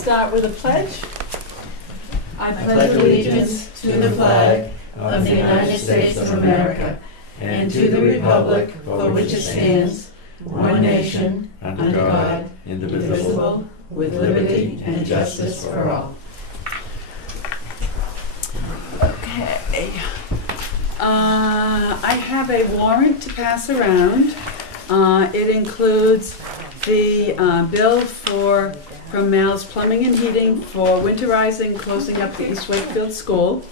start with a pledge. I pledge allegiance to the flag of the United States of America and to the republic for which it stands, one nation, under God, indivisible, with liberty and justice for all. Okay. I have a warrant to pass around. It includes the bill from Mal's Plumbing and Heating for winterizing, closing up the East Wakefield School.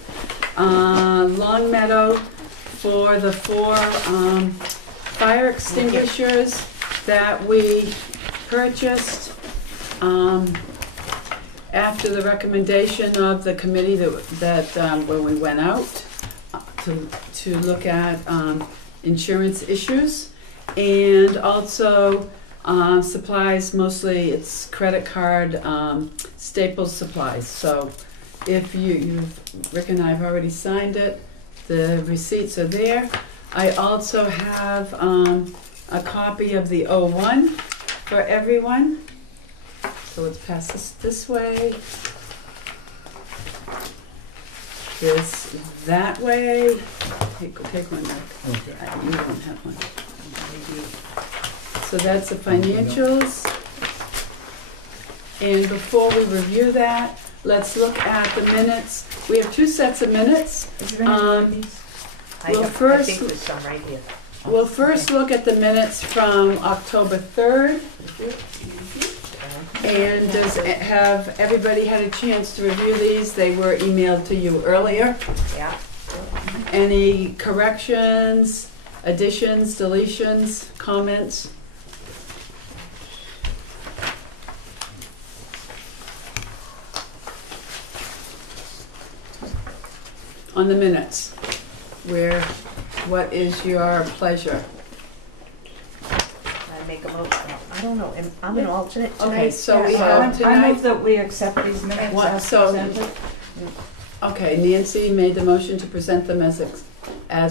Long Meadow for the 4 fire extinguishers that we purchased after the recommendation of the committee that when we went out to look at insurance issues, and also supplies, mostly it's credit card, Staples supplies. So if Rick and I have already signed it, the receipts are there. I also have a copy of the 01 for everyone. So let's pass this way. This that way. Take one, Rick. Okay. You don't have one. So that's the financials. And before we review that, let's look at the minutes. We have 2 sets of minutes. Is there any more of these? I think there's some right here. We'll first look at the minutes from October 3rd. And have everybody had a chance to review these? They were emailed to you earlier. Yeah. Any corrections, additions, deletions, comments? On the minutes, what is your pleasure? I make a motion. I don't know. I'm an alternate tonight. Okay, so we have I tonight. move that we accept these minutes as So, presented. okay, Nancy made the motion to present them as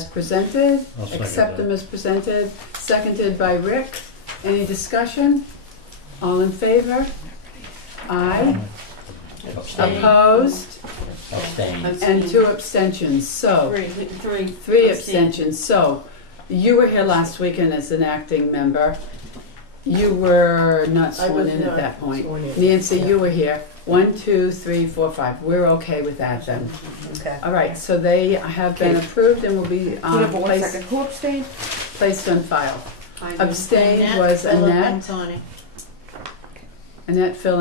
presented. I'll second Accept that. them as presented. Seconded by Rick. Any discussion? All in favor? Aye. Abstain. Opposed? Abstain. And 2 abstentions. So, three abstentions. So, you were here last weekend as an acting member. You were not sworn in at that point. Nancy, you were here. 1, 2, 3, 4, 5. We're okay with that then. Okay. All right, so they have been approved and will be Who abstained? placed on file. Abstained was Annette, Phil,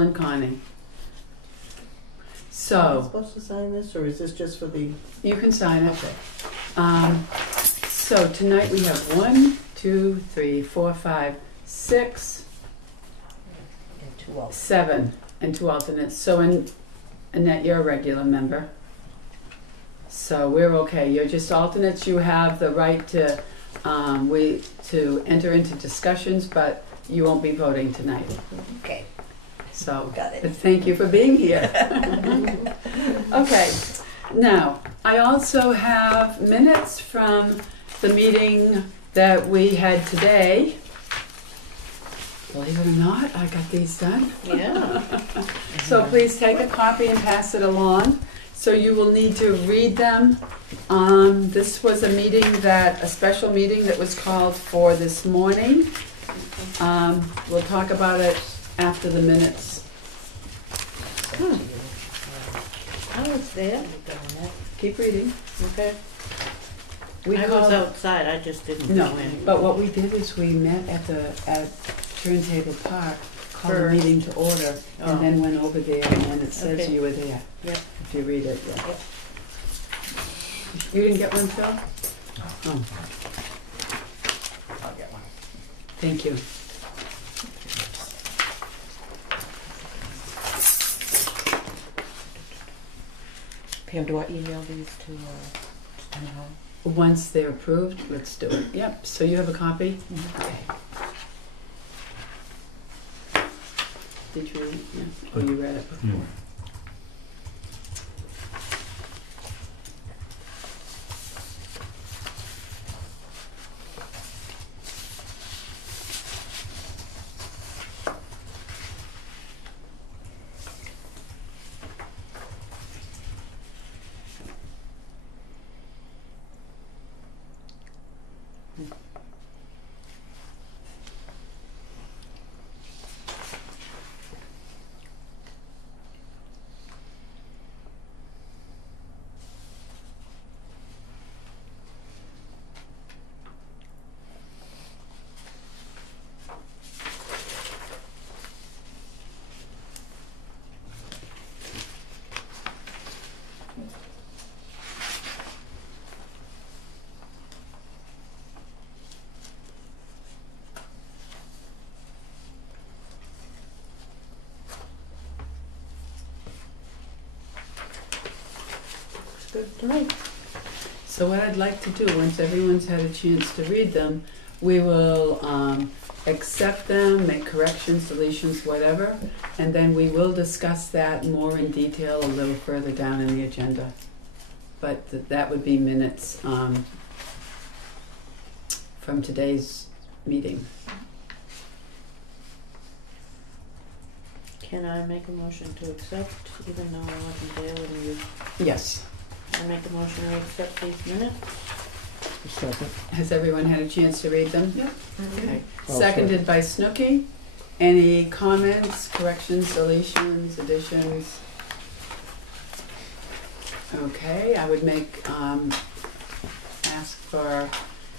and Connie. Am I So, supposed to sign this, or is this just for the? you can sign it. So tonight we have 1, 2, 3, 4, 5, 6, And 2 alternates. 7, and 2 alternates. So Annette, you're a regular member. So we're okay. You're just alternates. You have the right to enter into discussions, but you won't be voting tonight. Okay. So Got it. but thank you for being here. Okay. Now, I also have minutes from the meeting that we had today. Believe it or not, I got these done. Yeah. So please take a copy and pass it along. So you will need to read them. This was a special meeting that was called for this morning. We'll talk about it after the minutes. I was there. Keep reading. Okay. We I was called- outside, I just didn't No, go in. but what we did is we met at Turntable Park, called the First. meeting to order, Oh. and then went over there, and then it says Okay. you were there. Yep. If you read it, yeah. Yep. You didn't get one, Phil? Oh, I'll get one. thank you. Pam, do I email these to town hall? Once they're approved, let's do it. Yep, so you have a copy? Okay. Did you read it? Yeah. Oh, you read it before. tonight. So what I'd like to do, once everyone's had a chance to read them, we will accept them, make corrections, deletions, whatever, and then we will discuss that more in detail a little further down in the agenda. But that would be minutes from today's meeting. Can I make a motion to accept, even though I wasn't there when you, Yes. I make a motion to accept these minutes? Second. Has everyone had a chance to read them? Yep. Okay. I'll Seconded by Snooki. Any comments, corrections, deletions, additions? Okay, I would ask for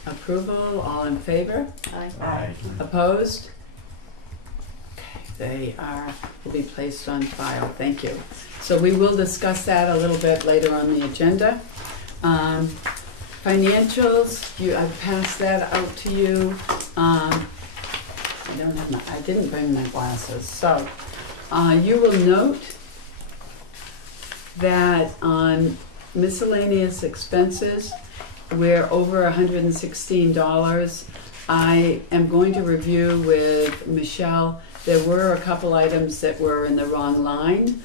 approval. All in favor? Aye. Opposed? Okay, they will be placed on file. Thank you. So we will discuss that a little bit later on the agenda. Financials, I passed that out to you. I didn't bring my glasses. So you will note that on miscellaneous expenses, we're over $116. I am going to review with Michelle. There were a couple items that were in the wrong line.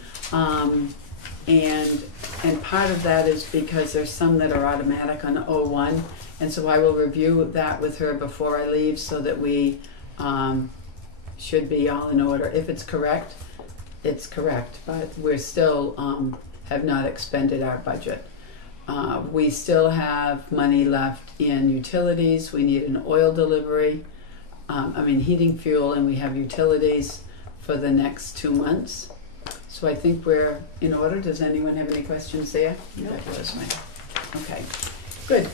And part of that is because there's some that are automatic on 01, and so I will review that with her before I leave so that we should be all in order. If it's correct, it's correct, but we're still have not expended our budget. We still have money left in utilities. We need an oil delivery, heating fuel, and we have utilities for the next 2 months. So I think we're in order. Does anyone have any questions there? No. That was mine. Okay, good.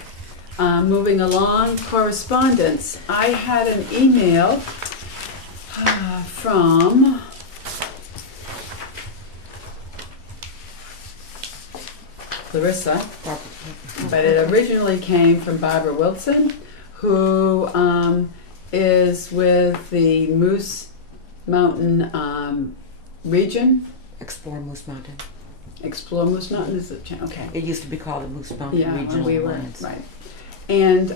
Moving along, correspondence. I had an email from Larissa, but it originally came from Barbara Wilson, who is with the Moose Mountain region. Explore Moose Mountain. Explore Moose Mountain is it? Okay. It used to be called the Moose Mountain Regional we were Alliance. right. And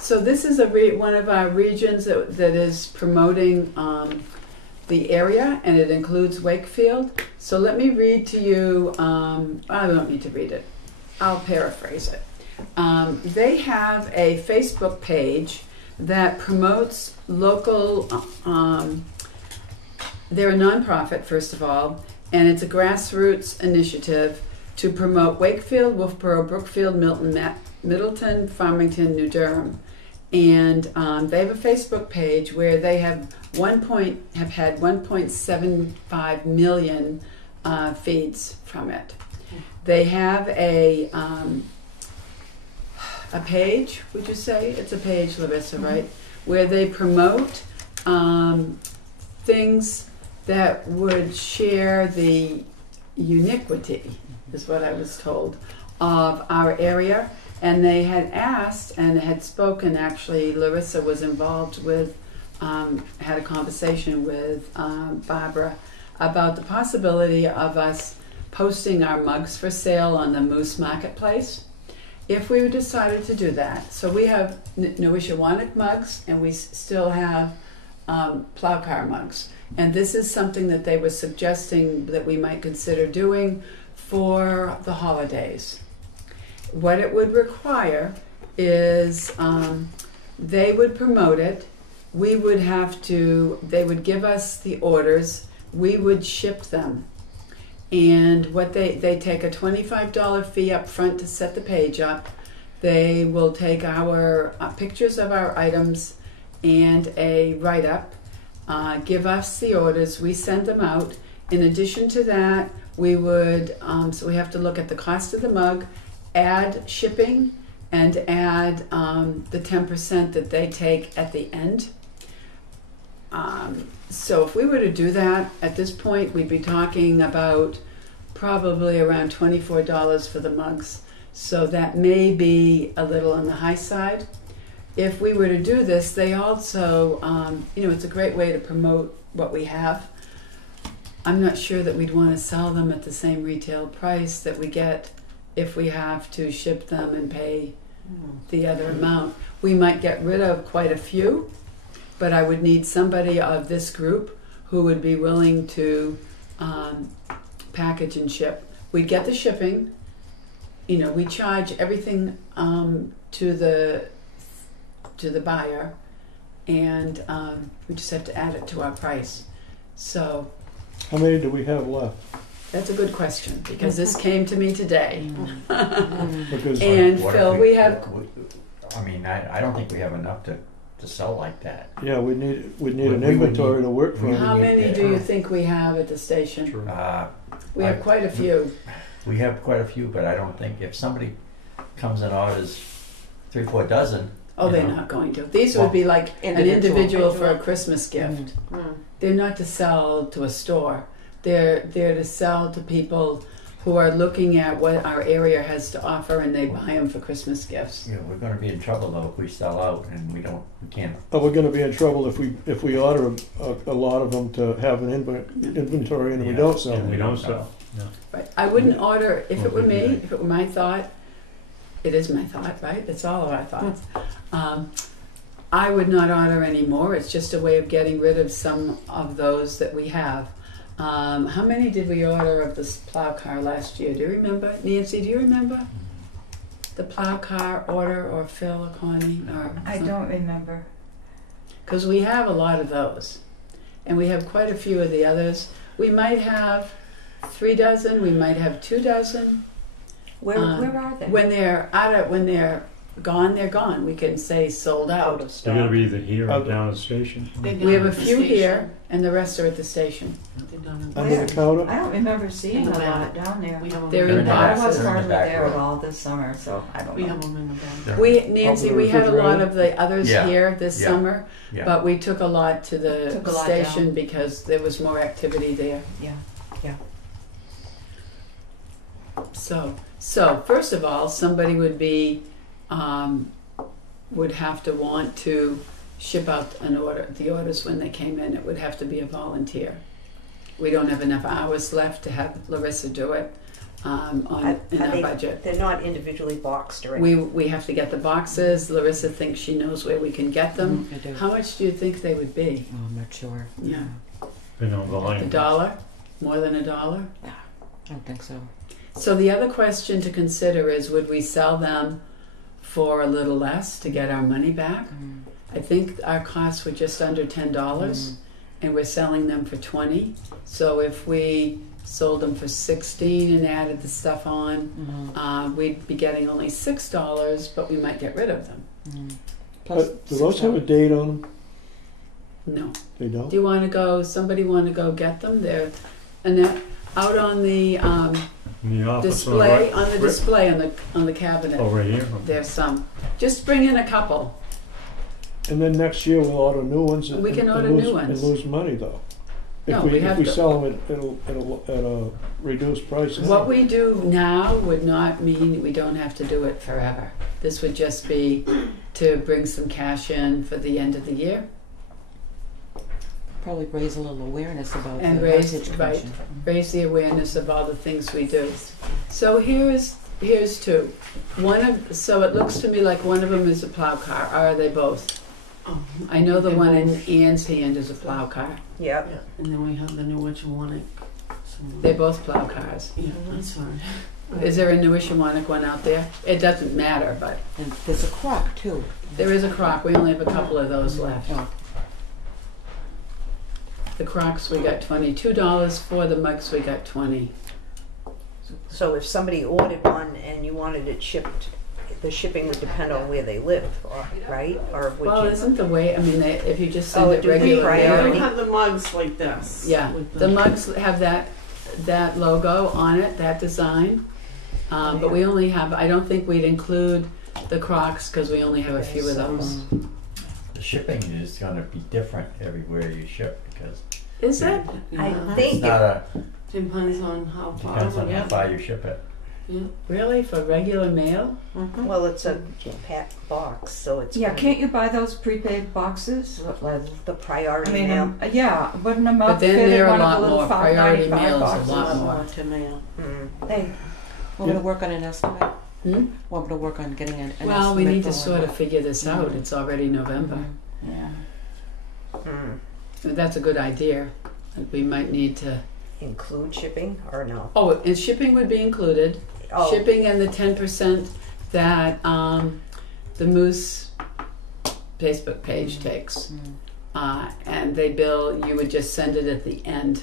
so this is one of our regions that is promoting the area, and it includes Wakefield. So let me read to you. I don't need to read it. I'll paraphrase it. They have a Facebook page that promotes local. They're a nonprofit, first of all, and it's a grassroots initiative to promote Wakefield, Wolfboro, Brookfield, Milton, Middleton, Farmington, New Durham. And they have a Facebook page where they have had 1.75 million feeds from it. They have a page, would you say? It's a page, Larissa, right? Where they promote things that would share the uniquity, is what I was told, of our area. And they had asked and had spoken, actually, Larissa was involved with, had a conversation with Barbara about the possibility of us posting our mugs for sale on the Moose Marketplace. If we decided to do that, so we have Nowishawanic mugs and we still have plow car mugs. And this is something that they were suggesting that we might consider doing for the holidays. What it would require is they would promote it, they would give us the orders, we would ship them. And what they take a $25 fee up front to set the page up. They will take our pictures of our items and a write-up, give us the orders, we send them out. In addition to that, we would, so we have to look at the cost of the mug, add shipping, and add the 10% that they take at the end. So if we were to do that, at this point, we'd be talking about probably around $24 for the mugs. So that may be a little on the high side. If we were to do this, they also, it's a great way to promote what we have. I'm not sure that we'd want to sell them at the same retail price that we get if we have to ship them and pay the other amount. We might get rid of quite a few, but I would need somebody of this group who would be willing to package and ship. We'd get the shipping, you know, we charge everything to the buyer, and we just have to add it to our price. So How many do we have left? that's a good question, because this came to me today. Because And What if Phil, we have, I mean, I don't think we have enough to sell like that. yeah, we need an We would inventory need- to work from. how many Yeah. do you think we have at the station? We have I- quite a few. We have quite a few, but I don't think if somebody comes and orders 3-4 dozen. Oh, you they're know. not going to. These would be like an individual for a Christmas gift. They're not to sell to a store. They're to sell to people who are looking at what our area has to offer, and they buy them for Christmas gifts. You know, we're gonna be in trouble though if we sell out and we can't. Oh, we're gonna be in trouble if we order a lot of them to have an inventory and we Yeah, don't sell and them. we don't sell. Right. I wouldn't order, if it were me, Okay. if it were my thought, it is my thought, right? It's all of our thoughts. I would not order any more. It's just a way of getting rid of some of those that we have. How many did we order of this plow car last year? Do you remember? Nancy, do you remember? The plow car order, or Phil or Connie? I don't remember. Because we have a lot of those. And we have quite a few of the others. We might have 3 dozen, we might have 2 dozen. Where are they? When they're gone, they're gone. We can say sold out. of They're gonna stock. be either here or down at the station. We have a few here, and the rest are at the station. Under the counter? I don't remember seeing In a the lot back. down there. We have them They're in in the I back. was They're in the hardly back there room. at all this summer, so I don't We know. have them in the back. They're- Nancy, Over the we had a lot refrigerator? of the others Yeah. here this Yeah. summer, Yeah. but we took a lot to the Took a lot station down. because there was more activity there. Yeah. So first of all, somebody would have to want to ship out the orders when they came in. It would have to be a volunteer. We don't have enough hours left to have Larissa do it in our budget. They're not individually boxed or We have to get the boxes. Larissa thinks she knows where we can get them. I do. How much do you think they would be? Oh, I'm not sure. Yeah. Depending on volume. $1? More than $1? I don't think so. So the other question to consider is, would we sell them for a little less to get our money back? I think our costs were just under $10, and we're selling them for $20. So if we sold them for $16 and added the stuff on, we'd be getting only $6, but we might get rid of them. But do those have a date on them? No. They don't? Do you want to go? Somebody want to go get them? They're out on the In the office. display. On On the display on the cabinet. Oh, right here. There's some. Just bring in a couple. And then next year we'll order new ones and We can and order lose, new ones. and lose money though. No, If we we have to- sell them at a reduced price. What we do now would not mean we don't have to do it forever. This would just be to bring some cash in for the end of the year. Probably raise a little awareness about And the raise- Heritage right. Commission. Raise the awareness of all the things we do. So here's two. So it looks to me like one of them is a plow car. Or are they both? Oh, I know the they're one in both. Ann's hand is a plow car. Yeah. Yeah, and then we have the new Wachowanic. They're both plow cars. Yeah, that's fine. Is there a new Ishawanic one out there? It doesn't matter, but And there's a crock too. there is a crock. We only have a couple of those left. Oh. The Crocs we got $22 for. The mugs we got $20. So if somebody ordered one and you wanted it shipped, the shipping would depend on where they live, right? Or would Well, you? isn't the way? I mean, if you just send Oh, it do they regular We priority? don't mail. have the mugs like this. Yeah, with the mugs have that logo on it, that design. But we only have. I don't think we'd include the Crocs because we only have a few of those. The shipping is gonna be different everywhere you ship because Is it? Yeah. I it's think not Depends on how far. depends on yeah. how far you ship it. Yeah. Really? For regular mail? well, it's a packed box, so it's Yeah, gonna can't you buy those prepaid boxes? be the I priority mean, mail. yeah, wouldn't them But then fit they're in a one of lot the little more. Priority $5.95 mail is a boxes? lot more. To mail. Mm. They, Want me to work on an estimate? Hmm? Want me to work on getting an estimate? Well, we need for to sort of what? figure this out. Mhm. It's already November. Mhm. Yeah. Mm. That's a good idea. We might need to. Include shipping or no? Oh, and shipping would be included. Oh, Shipping and the 10% that the Moose Facebook page takes. And they bill, you would just send it at the end.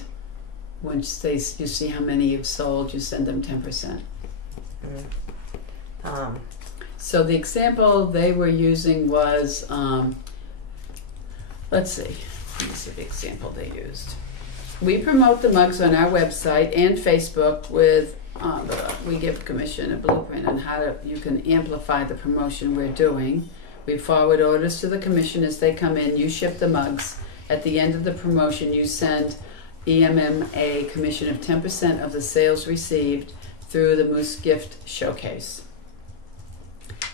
Once you see how many you've sold, you send them 10%. So the example they were using was, let's see the example they used. We promote the mugs on our website and Facebook with, we give commission a blueprint on how you can amplify the promotion we're doing. We forward orders to the commission as they come in. You ship the mugs. At the end of the promotion, you send EMM a commission of 10% of the sales received through the Moose Gift Showcase.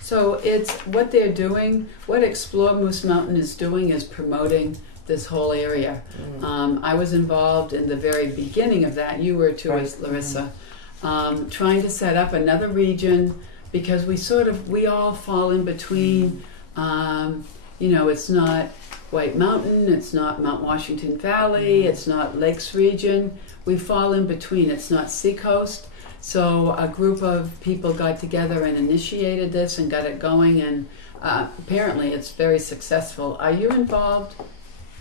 So it's what they're doing, what Explore Moose Mountain is doing is promoting this whole area. I was involved in the very beginning of that. You were too, Right. Larissa. Trying to set up another region because we all fall in between. It's not White Mountain, it's not Mount Washington Valley, it's not Lakes region. We fall in between. It's not Seacoast. So a group of people got together and initiated this and got it going, and apparently it's very successful. Are you involved?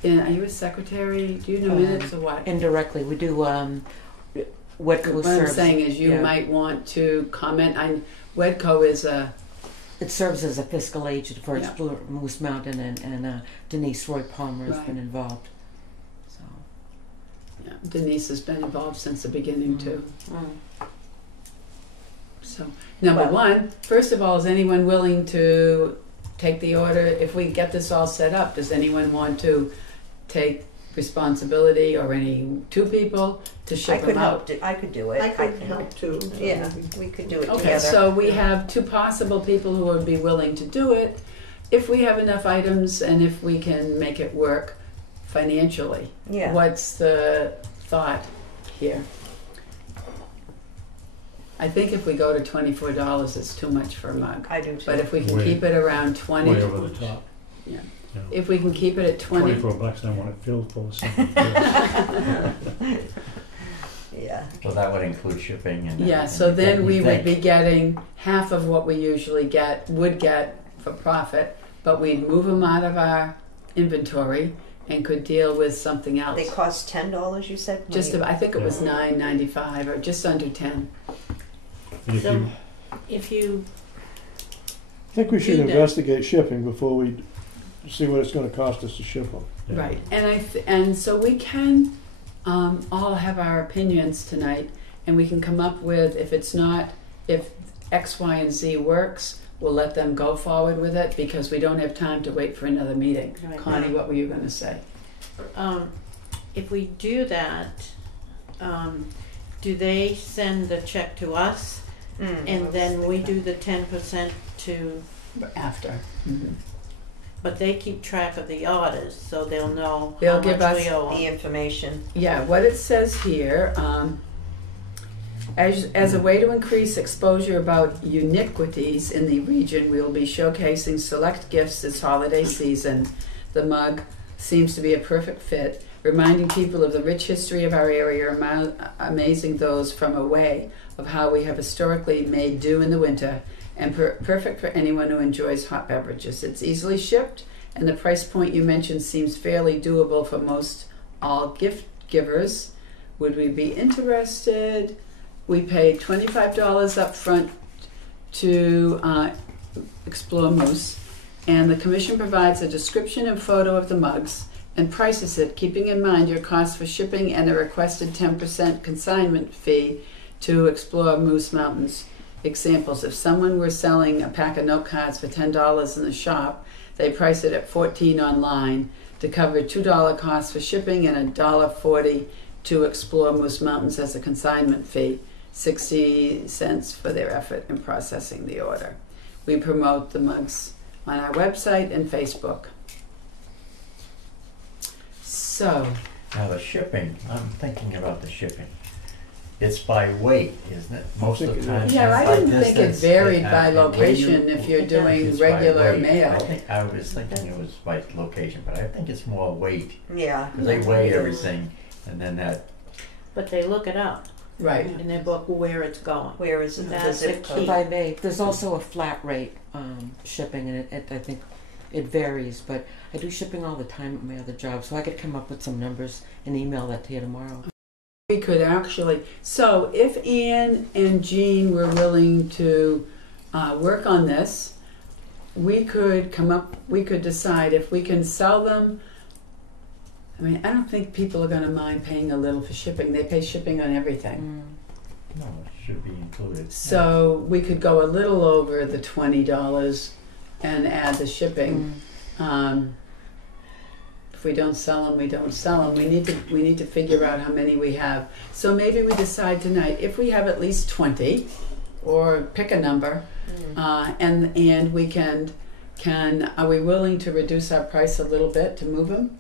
Are you a secretary? Do you know minutes or what? Indirectly, we do Wedco What I'm serves. saying is you yeah. might want to comment. Wedco is a It serves as a fiscal agent for Yeah. Explore Moose Mountain, and Denise Roy Palmer has Right. been involved. So. yeah, Denise has been involved since the beginning too. So number one, first of all, is anyone willing to take the order? If we get this all set up, does anyone want to take responsibility, or any two people to I ship could them out? help. I could do it. I could help too. Yeah, we could do it Okay, together. so we have two possible people who would be willing to do it if we have enough items and if we can make it work financially. Yeah. What's the thought here? I think if we go to $24, it's too much for a mug. I do too. But if we can Way- keep it around 20, Way over the top. Yeah. Yeah. if we can keep it at 20, $24, I want it filled full of something. Yeah. So that would include shipping and. yeah, and so then you we would think. be getting half of what we usually would get for profit, but we'd move them out of our inventory and could deal with something else. They cost $10, you said? Just I think it was $9.95 or just under 10. And if So- you, If you, I think we should Do that. investigate shipping before we see what it's gonna cost us to ship them. yeah. Right, and so we can all have our opinions tonight, and we can come up with, if X, Y, and Z works, we'll let them go forward with it because we don't have time to wait for another meeting. Right. Connie, what were you going to say? if we do that, do they send the check to us and then we do the 10% to, After. but they keep track of the orders, so they'll know They'll how give much us we owe The 'em. information. Yeah, what it says here, as a way to increase exposure about uniquities in the region, we will be showcasing select gifts this holiday season. The mug seems to be a perfect fit, reminding people of the rich history of our area, amazing those from away of how we have historically made do in the winter, and perfect for anyone who enjoys hot beverages. It's easily shipped, and the price point you mentioned seems fairly doable for most all gift givers. Would we be interested? We paid $25 up front to Explore Moose, and the commission provides a description and photo of the mugs and prices it, keeping in mind your cost for shipping and a requested 10% consignment fee to Explore Moose Mountains. Examples: if someone were selling a pack of note cards for $10 in the shop, they price it at $14 online to cover $2 cost for shipping and $1.40 to Explore Moose Mountains as a consignment fee, 60 cents for their effort in processing the order. We promote the mugs on our website and Facebook. So, Now the shipping, I'm thinking about the shipping. it's by weight, isn't it? Most of the time. Yeah, I it's by didn't think it distance, varied and- by and where location you- if you're doing it's by regular weight. mail. I was thinking it was by location, but I think it's more weight, Yeah. because they weigh everything, and then that, But they look it up Right. in their book where it's going. Where is the That's zip the code? If I may, there's also a flat rate shipping, and I think it varies, but I do shipping all the time at my other job, so I could come up with some numbers and email that to you tomorrow. We could actually, so if Ian and Jean were willing to work on this, we could decide if we can sell them. I mean, I don't think people are gonna mind paying a little for shipping. They pay shipping on everything. no, it should be included. So we could go a little over the $20 and add the shipping. If we don't sell them, we don't sell them. We need to figure out how many we have. So maybe we decide tonight if we have at least 20, or pick a number, and we can. Are we willing to reduce our price a little bit to move them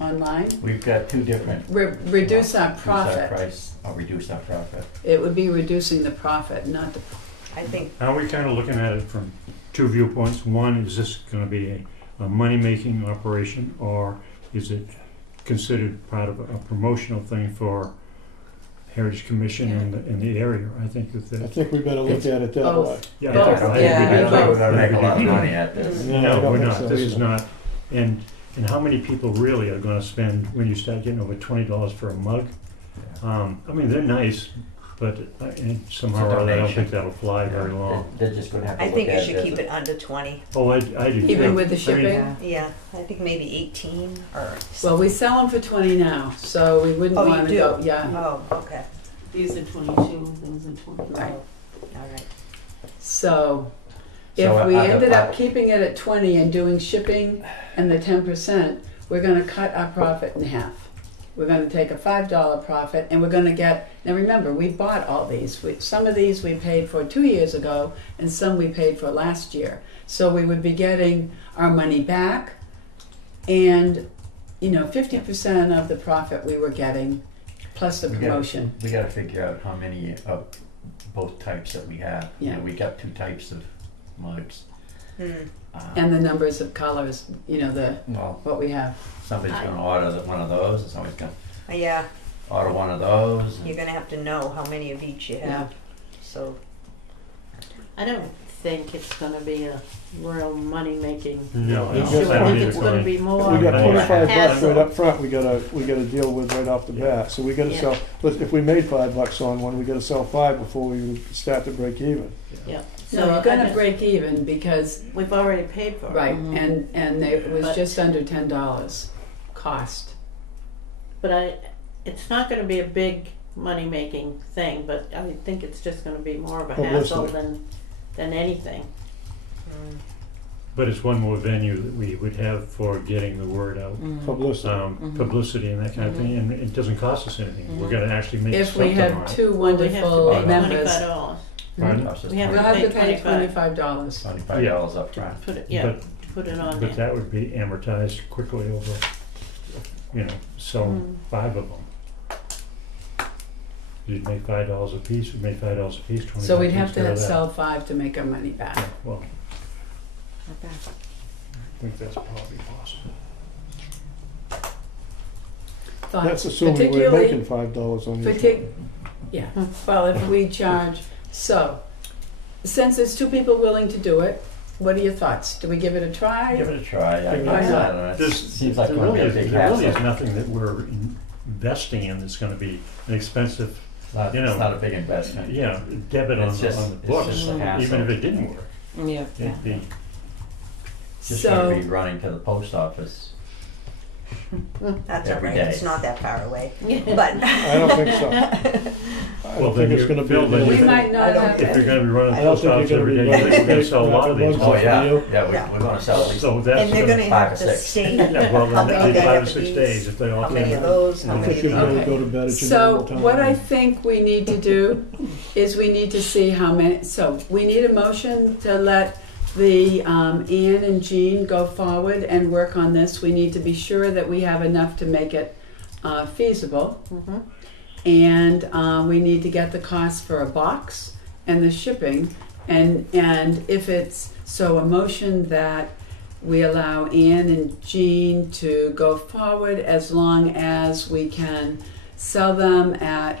online? We've got two different. Reduce our profit. Price, or reduce our profit. It would be reducing the profit, not the. I think, Are we kind of looking at it from two viewpoints? One, is this going to be a money-making operation, or is it considered part of a promotional thing for Heritage Commission in the area? I think that. I think we better look at it that Both. way. Yeah, Both. I Yeah, I don't think we're gonna both. make a lot of money at this. No, I No, don't we're think not. so This is either. not. And how many people really are going to spend when you start getting over $20 for a mug? I mean, they're nice, but and somehow It's a or other, I don't donation. think that'll fly very long. They're just gonna have to I look think you at should it keep as it under 20. Oh, I do. Even too. with the I mean, shipping? Yeah, I think maybe 18 or. Well, we sell them for 20 now, so we wouldn't Oh, you want to do? go. Yeah. Oh, okay. These are 22, those are 20. Right. All right. So if So, we the ended up keeping it at 20 and doing shipping and the 10%, we're going to cut our profit in half. We're going to take a $5 profit, and we're going to get. Now remember, we bought all these. Some of these we paid for 2 years ago, and some we paid for last year. So we would be getting our money back, and 50% of the profit we were getting, plus the promotion. We gotta figure out how many of both types that we have. Yeah. We got two types of mugs. And the numbers of colors, Well, what we have. somebody's gonna order one of those, and somebody's gonna Yeah, order one of those. and- you're gonna have to know how many of each you have. So, I don't think it's gonna be a real money-making No, You no, got- issue. I I don't think either, it's gonna Connie. be more We got Yeah. 25 bucks hassle. right up front, we gotta deal with right off the bat. So we gotta Yeah. sell, if we made $5 on one, we gotta sell 5 before we start to break even. Yeah. So you're I going to just- break even because, We've already paid for it. right, Mhm. and it was But- just under $10 cost. But it's not gonna be a big money-making thing, but I think it's just gonna be more of a hassle Publicity. than anything. But it's one more venue that we would have for getting the word out. Publicity. Publicity and that kind of thing, and it doesn't cost us anything. We're going to actually make If we something on have it. two Well, we have to wonderful pay members, $25. Pardon? Costs us We have we'll to have to pay pay $25. $25. $25 up front. Put it, But- put it on But there. that would be amortized quickly over, sell 5 of them. You'd make $5 a piece, we'd make $5 a piece, 25 So we'd have takes care to of that. sell 5 to make our money back. Yeah, well, Not bad. I think that's probably possible. Thoughts? That's assuming we're Particularly- making $5 on each Partic- one. Yeah, well, if we charge, so, since there's 2 people willing to do it, what are your thoughts? Do we give it a try? Give it a try. I Why guess. not? I don't know. It There's- seems like there it's gonna be a really is- big there really is hassle. nothing that we're investing in that's going to be an expensive, It's you know, not a big investment. debit on It's just- the it's books, just a hassle. even if it didn't work. Yeah. It'd be, Just gonna be So, running to the post office. that's all Every right. day. It's not that far away. But I don't think so. I Well, don't then think it's you're- gonna be. Phil, a then deal. we might not I don't have, if you're going to be running I don't post think office you're every gonna day, be you're going to running sell a lot of these. bugs Oh, off yeah. of you. Yeah, Yeah. we're gonna sell at least. So that's and they're gonna- gonna 5 or have to 6. state yeah, well, how then many it'd be they 5 have or to 6 use, days if they all how came many in. of those, how I many think of you'd these. be able to Okay. go to bed at your so normal time. what I think we need to do is we need to see how many, so we need a motion to let the Ann and Jean go forward and work on this. We need to be sure that we have enough to make it feasible. Mhm. and we need to get the cost for a box and the shipping, and if it's, so a motion that we allow Ann and Jean to go forward as long as we can sell them at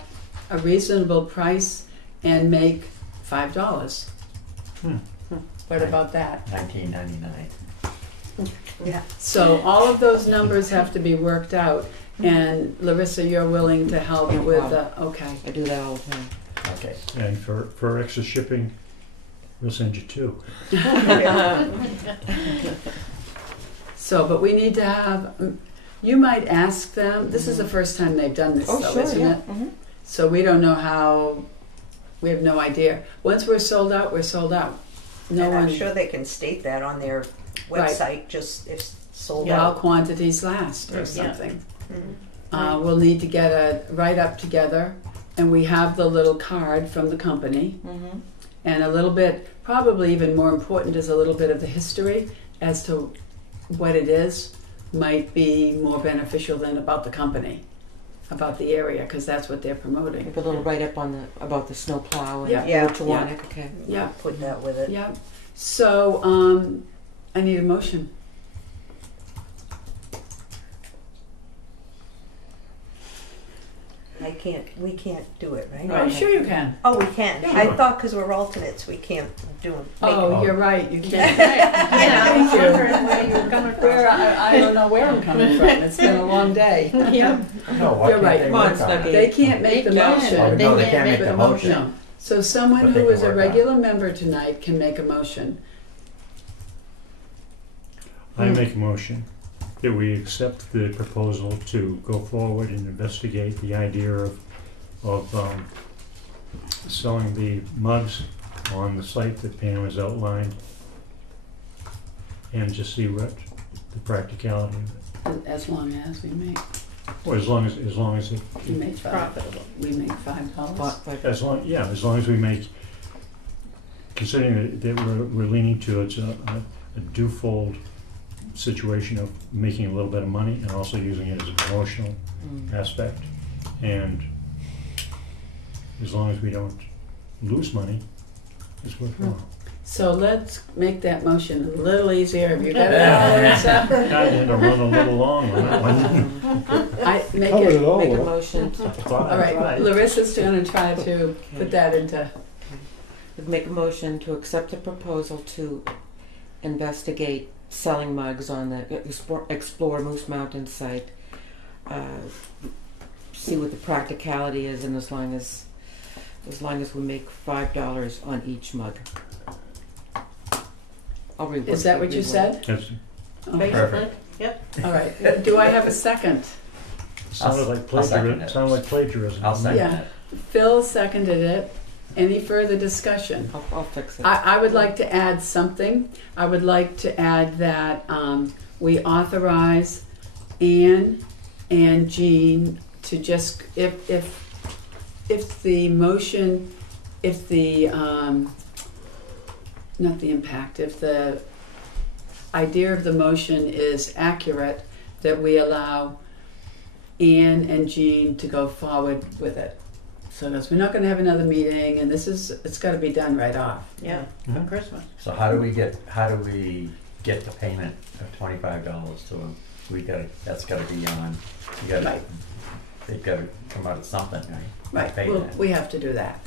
a reasonable price and make $5. What about that? $19.99. Yeah. So all of those numbers have to be worked out, and Larissa, you're willing to help No with problem. okay. I do that all the time. Okay. And for extra shipping, we'll send you 2. So, but we need to have, you might ask them, this is the first time they've done this Oh, though, sure, isn't yeah. it? Mhm. So we don't know how, we have no idea. Once we're sold out, we're sold out. No And one, I'm sure they can state that on their Right. website, just if sold while out. quantities last or Yeah. something. Mhm. We'll need to get a write-up together, and we have the little card from the company, Mhm. and a little bit, probably even more important is a little bit of the history as to what it is, might be more beneficial than about the company, about the area, because that's what they're promoting. Like a little write-up on about the snow plow and Yeah. Yeah. what you want it. Okay. Yeah. Put that with it. Yeah, so, I need a motion. We can't do it, right? Oh, sure you can. Oh, we can. Sure. I thought because we're alternates, we can't do them. Oh, you're right, you can't. Yeah, I was Thank you. wondering where you were coming from. Where, I don't know where I'm coming from, it's been a long day. Yeah. No, why You're can't right. they Come on, work on it? Snooki. They can't make the They can. motion. Oh, no, they can't make make the the motion. No. So someone But they who can is a work on it. regular member tonight can make a motion. I make a motion that we accept the proposal to go forward and investigate the idea of selling the mugs on the site that Pam has outlined, and just see what the practicality of it. As long as we make, Or as long as it, we make Profitable. we make $5. as long as we make, considering that we're leaning towards a twofold situation of making a little bit of money and also using it as a promotional aspect, and as long as we don't lose money, it's worthwhile. So let's make that motion a little easier. Have you got it all? Lisa? I had to run a little long on that one. I make Covered it it. all, Make a huh? motion. All right, Larissa's going to try to put that into. Make a motion to accept a proposal to investigate selling mugs on the Explore Moose Mountain site. See what the practicality is, and as long as we make $5 on each mug. I'll read. Is that what you said? That's, Okay. Perfect. All right. Do I have a second? sounded like I'll second plagiarism. it. Sounded like plagiarism. I'll second Yeah. it. Phil seconded it. Any further discussion? I'll fix it. I would like to add something. I would like to add that we authorize Ann and Jean to just, if the motion, if the, not the impact, if the idea of the motion is accurate, that we allow Ann and Jean to go forward with it. So that's, we're not gonna have another meeting, and it's gotta be done right off. Yeah, for Christmas. So how do we get the payment of $25 to them? That's gotta be on, Right. they've gotta come out of something, right? Right, Pay well, that. we have to do that.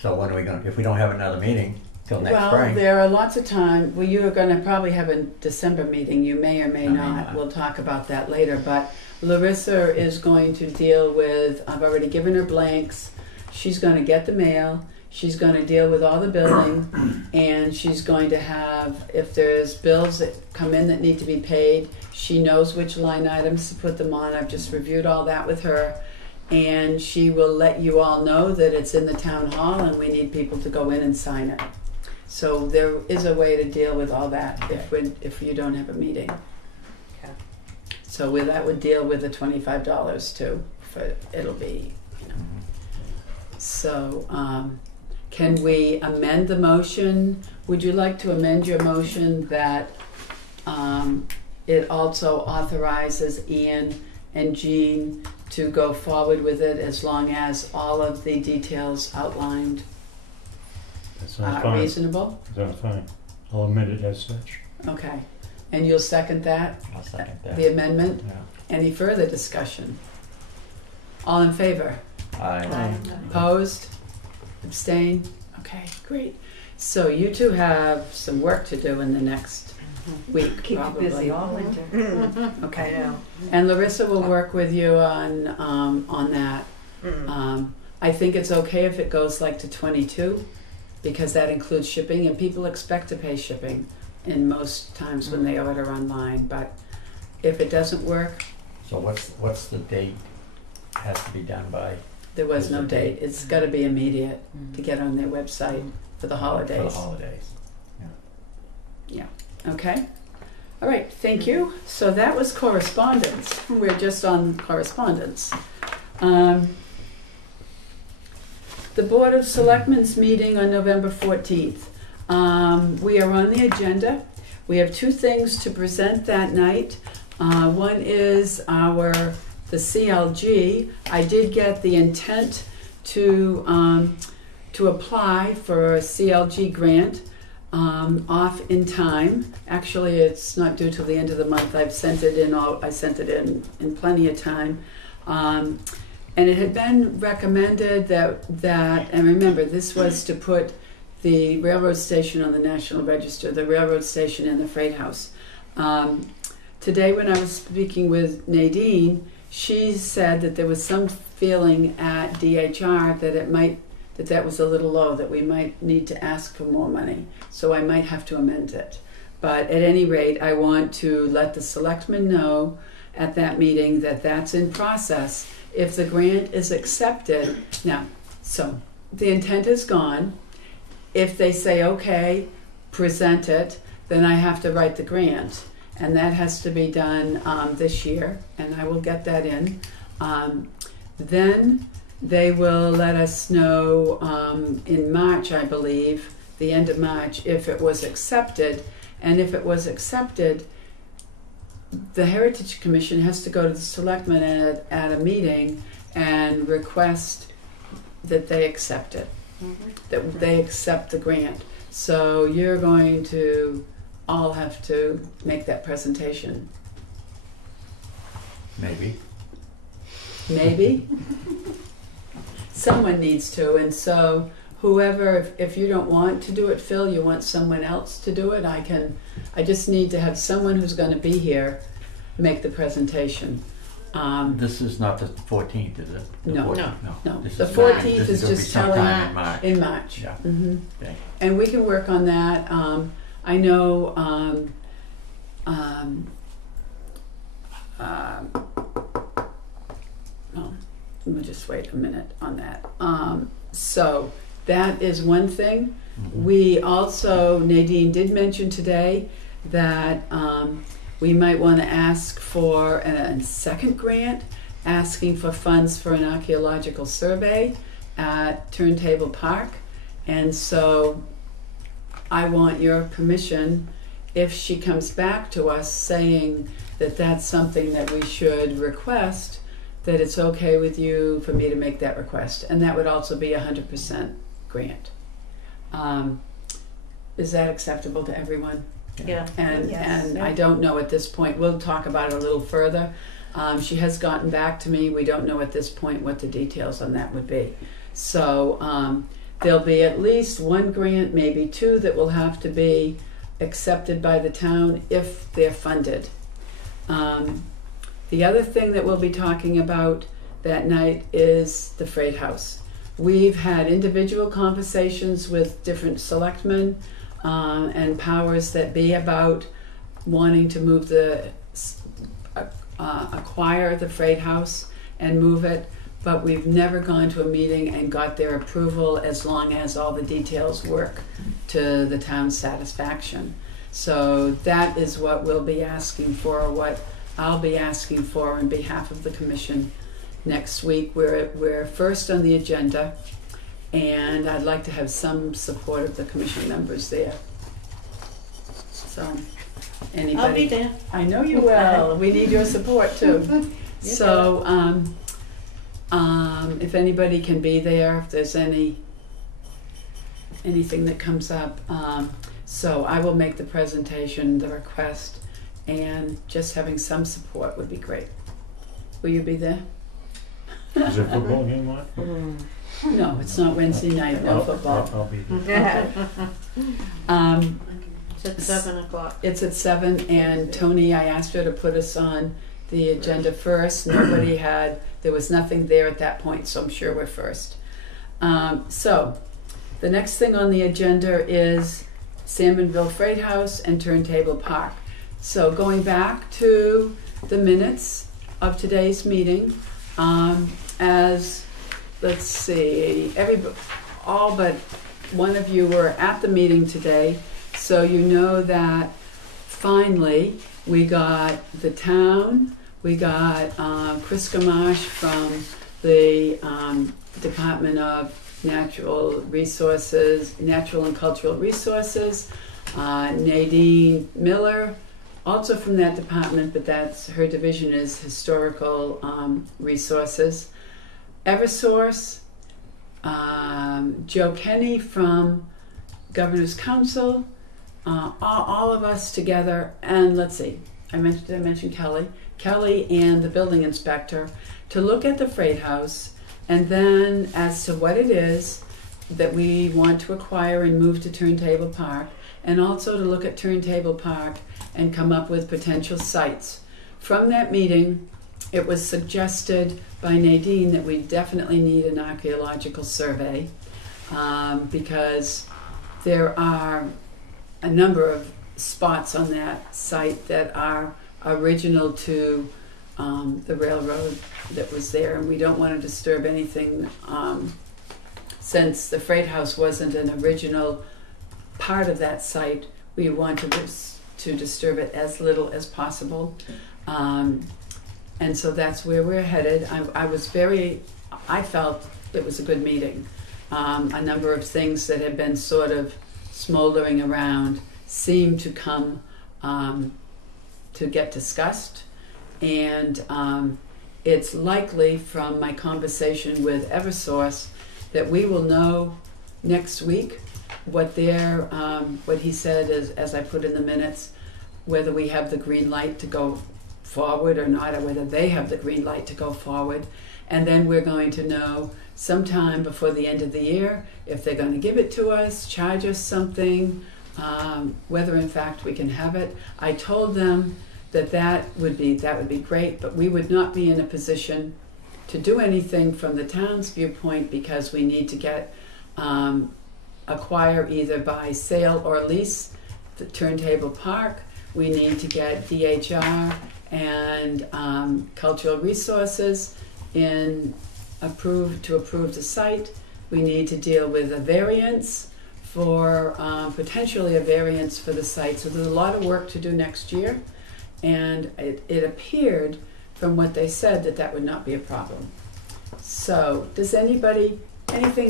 So when are we gonna, if we don't have another meeting till next Well, spring? there are lots of time, well, you are gonna probably have a December meeting, you may or may I may not, not. we'll talk about that later, but Larissa is going to deal with, I've already given her blanks, she's gonna get the mail, she's gonna deal with all the billing, and she's going to have, if there's bills that come in that need to be paid, she knows which line items to put them on, I've just reviewed all that with her, and she will let you all know that it's in the town hall and we need people to go in and sign it. So there is a way to deal with all that if you don't have a meeting. Okay. So that would deal with the $25 too. It'll be, you know. So can we amend the motion? Would you like to amend your motion that it also authorizes Ian and Jean to go forward with it as long as all of the details outlined That sounds are fine. reasonable? Sounds fine. I'll amend it as such. Okay. And you'll second that, I'll second that. the amendment? Yeah. Any further discussion? All in favor? I, Opposed? Abstain? Okay, great. So you two have some work to do in the next week, Keep you probably. busy all winter. I Okay. know. And Larissa will work with you on that. I think it's okay if it goes like to 22, because that includes shipping, and people expect to pay shipping in most times when they order online. But if it doesn't work, so what's the date? Has to be done by? there was no There's a date. date. It's got to be immediate to get on their website for the For holidays. the holidays. Okay? All right, thank you. So that was correspondence. We're just on correspondence. The Board of Selectmen's meeting on November 14th. We are on the agenda. We have two things to present that night. One is the CLG. I did get the intent to apply for a CLG grant off in time. Actually, it's not due till the end of the month. I sent it in plenty of time. And it had been recommended that, and remember, this was to put the railroad station on the National Register, the railroad station and the freight house. Today when I was speaking with Nadine, she said that there was some feeling at DHR that was a little low, that we might need to ask for more money. So I might have to amend it. But at any rate, I want to let the selectmen know at that meeting that that's in process. If the grant is accepted, now, so the intent is gone. If they say, okay, present it, then I have to write the grant. And that has to be done this year, and I will get that in. Then they will let us know in March, I believe, the end of March, if it was accepted. And if it was accepted, the Heritage Commission has to go to the selectmen at a meeting and request that they accept it, that they accept the grant. So you're going to all have to make that presentation. Maybe. Maybe. Someone needs to, and so whoever, if you don't want to do it, Phil, you want someone else to do it, I just need to have someone who's going to be here make the presentation. This is not the 14th, is it? The No. 14th? No, This the is 14th This is gonna be just telling sometime in March. in March. Yeah. Okay. And we can work on that. I know let me just wait a minute on that. So that is one thing. We also, Nadine did mention today that we might want to ask for a second grant, asking for funds for an archaeological survey at Turntable Park. And so I want your permission, if she comes back to us saying that that's something that we should request, that it's okay with you for me to make that request. And that would also be 100% grant. Is that acceptable to everyone? Yeah. And I don't know at this point. We'll talk about it a little further. She has gotten back to me. We don't know at this point what the details on that would be. So there'll be at least one grant, maybe two, that will have to be accepted by the town if they're funded. The other thing that we'll be talking about that night is the freight house. We've had individual conversations with different selectmen and powers that be about wanting to move acquire the freight house and move it, but we've never gone to a meeting and got their approval as long as all the details work to the town's satisfaction. So that is what we'll be asking for, what I'll be asking for on behalf of the commission next week. We're first on the agenda, and I'd like to have some support of the commission members there. So, anybody? I'll be there. I know you will. We need your support too. So, if anybody can be there, if there's anything that comes up, so I will make the presentation, the request, and just having some support would be great. Will you be there? Is there a football game on? No, it's not Wednesday night, no football. I'll be there. It's at 7 o'clock. It's at 7, and Tony, I asked her to put us on the agenda first. There was nothing there at that point, so I'm sure we're first. So, the next thing on the agenda is Salmonville Freight House and Turntable Park. So, going back to the minutes of today's meeting, let's see, all but one of you were at the meeting today, so you know that finally we got the town, we got Chris Gamache from the Department of Natural and Cultural Resources, Nadine Miller, also from that department, but her division is Historical Resources. Eversource, Joe Kenny from Governor's Council, all of us together, and let's see, did I mention Kelly and the building inspector, to look at the freight house, and then as to what it is that we want to acquire and move to Turntable Park, and also to look at Turntable Park and come up with potential sites. From that meeting, it was suggested by Nadine that we definitely need an archaeological survey because there are a number of spots on that site that are original to the railroad that was there, and we don't want to disturb anything since the freight house wasn't an original part of that site. We want to disturb it as little as possible. And so that's where we're headed. I felt it was a good meeting. A number of things that had been sort of smoldering around seemed to come to get discussed. And it's likely from my conversation with Eversource that we will know next week what he said, as I put in the minutes, whether we have the green light to go forward or not, or whether they have the green light to go forward. And then we're going to know sometime before the end of the year if they're going to give it to us, charge us something, whether in fact we can have it. I told them that would be great, but we would not be in a position to do anything from the town's viewpoint because we need to acquire either by sale or lease the Turntable Park. We need to get DHR and Cultural Resources to approve the site. We need to deal with a variance potentially a variance for the site. So there's a lot of work to do next year, and it appeared from what they said that would not be a problem. So does anything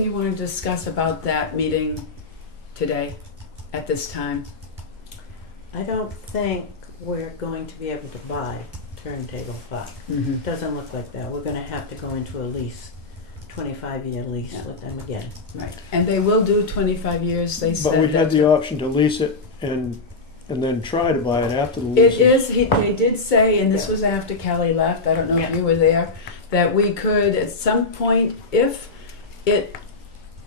you want to discuss about that meeting today at this time? I don't think we're going to be able to buy Turntable Park. Mm-hmm. Doesn't look like that. We're going to have to go into a lease, 25-year lease with them again. Right, and they will do 25 years. They said. But we had the option to lease it and then try to buy it after the lease. It is. They did say, and this was after Kelly left. I don't know if you were there. That we could at some point, if it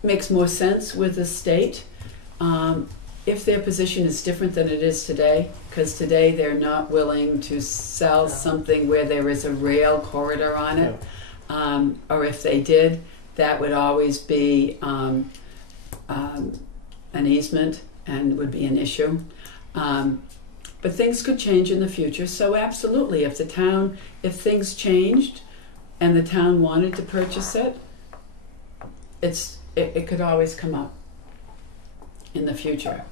makes more sense with the state. If their position is different than it is today, because today they're not willing to sell something where there is a rail corridor on it, or if they did, that would always be an easement and would be an issue. But things could change in the future, so absolutely, if things changed and the town wanted to purchase it, it could always come up in the future.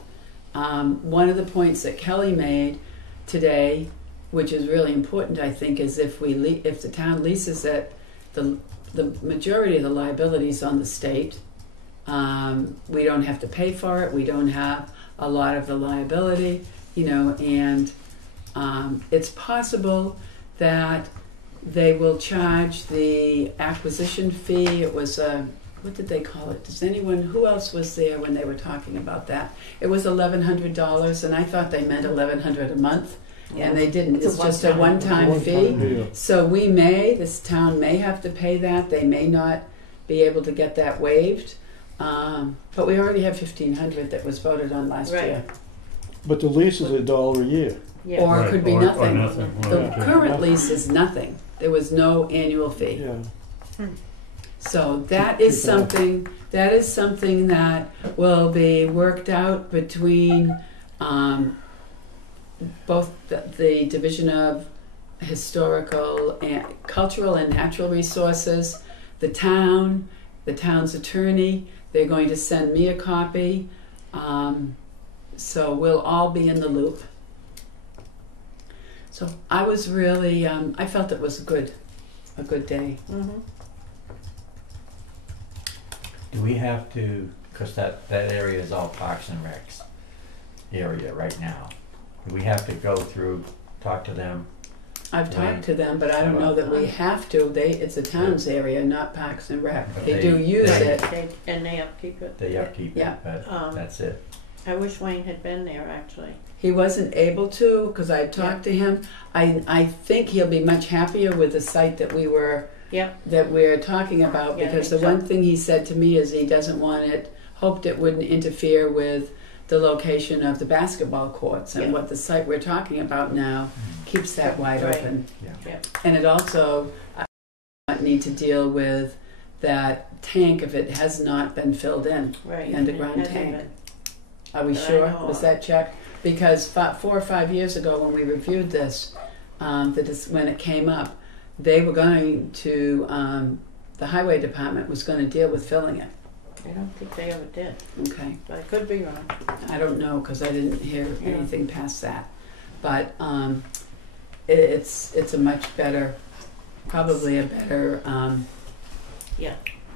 One of the points that Kelly made today, which is really important, I think, is if the town leases it, the majority of the liability is on the state. We don't have to pay for it. We don't have a lot of the liability, and it's possible that they will charge the acquisition fee. It was a, what did they call it? Does anyone, who else was there when they were talking about that? It was $1,100, and I thought they meant $1,100 a month, and they didn't. It's just a one-time fee. Yeah. So this town may have to pay that. They may not be able to get that waived. But we already have $1,500 that was voted on last Right. year. But the lease is $1 a year. Yeah. Or it Right, could be or nothing. nothing. The Right. current lease is nothing. There was no annual fee. Yeah. So that Keep is it up. something that will be worked out between both the Division of Historical and Cultural and Natural Resources, the town's attorney. They're going to send me a copy. So we'll all be in the loop. So I was really, I felt it was a good day. Mhm. Do we have to, because that area is all Parks and Recs area right now. Do we have to go through, talk to them? I've talked to them, but I don't know that we have to. It's a town's area, not Parks and Rec. But They do use it. And they upkeep it. They upkeep it, Yeah. but that's it. I wish Wayne had been there, actually. He wasn't able to because I talked to him. I think he'll be much happier with the site that we're talking about, Yeah, because I the think so. one thing he said to me is he doesn't want it, hoped it wouldn't interfere with the location of the basketball courts, and Yeah. what the site we're talking about now keeps that wide Right. open. Yeah. Yep. And it also need to deal with that tank if it has not been filled in. Right. The underground It hasn't tank. been. Are we That I sure? know Was of. that checked? Because 4 or 5 years ago when we reviewed this, when it came up, they were going to, the highway department was going to deal with filling it. I don't think they ever did, Okay. but I could be wrong. I don't know because I didn't hear Yeah. anything past that. But it's a much better, probably a better, Yeah.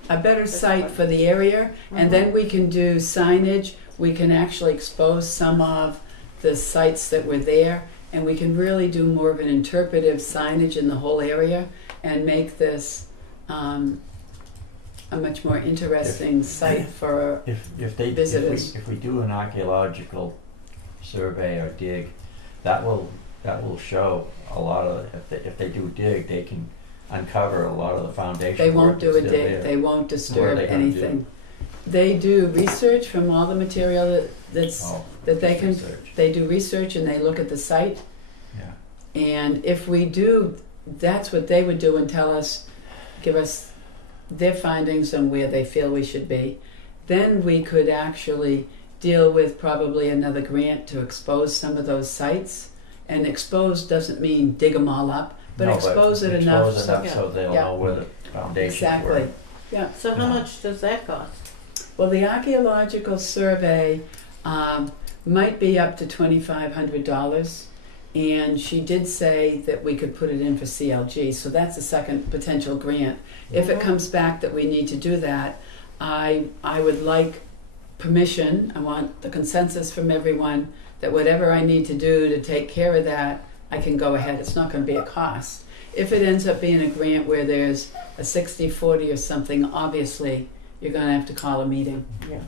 a better site for the area. And then we can do signage. We can actually expose some of the sites that were there, and we can really do more of an interpretive signage in the whole area and make this a much more interesting site for visitors. If we do an archaeological survey or dig, that will show a lot of, if they do dig, they can uncover a lot of the foundation They work won't do a that's still dig. there. They won't What are disturb they gonna anything. They do research from all the material that they can. Research. They do research and they look at the site. Yeah. And if we do, that's what they would do and give us their findings on where they feel we should be. Then we could actually deal with probably another grant to expose some of those sites. And expose doesn't mean dig them all up, but No, expose it enough. Expose enough so they'll Yeah. know where the foundations Exactly. were. Yeah. So how Yeah. much does that cost? Well, the archaeological survey might be up to $2,500, and she did say that we could put it in for CLG, so that's a second potential grant. If it Mhm. comes back that we need to do that, I would like permission, I want the consensus from everyone that whatever I need to do to take care of that, I can go ahead. It's not going to be a cost. If it ends up being a grant where there's a 60-40 or something, obviously you're going to have to call a meeting. Yeah.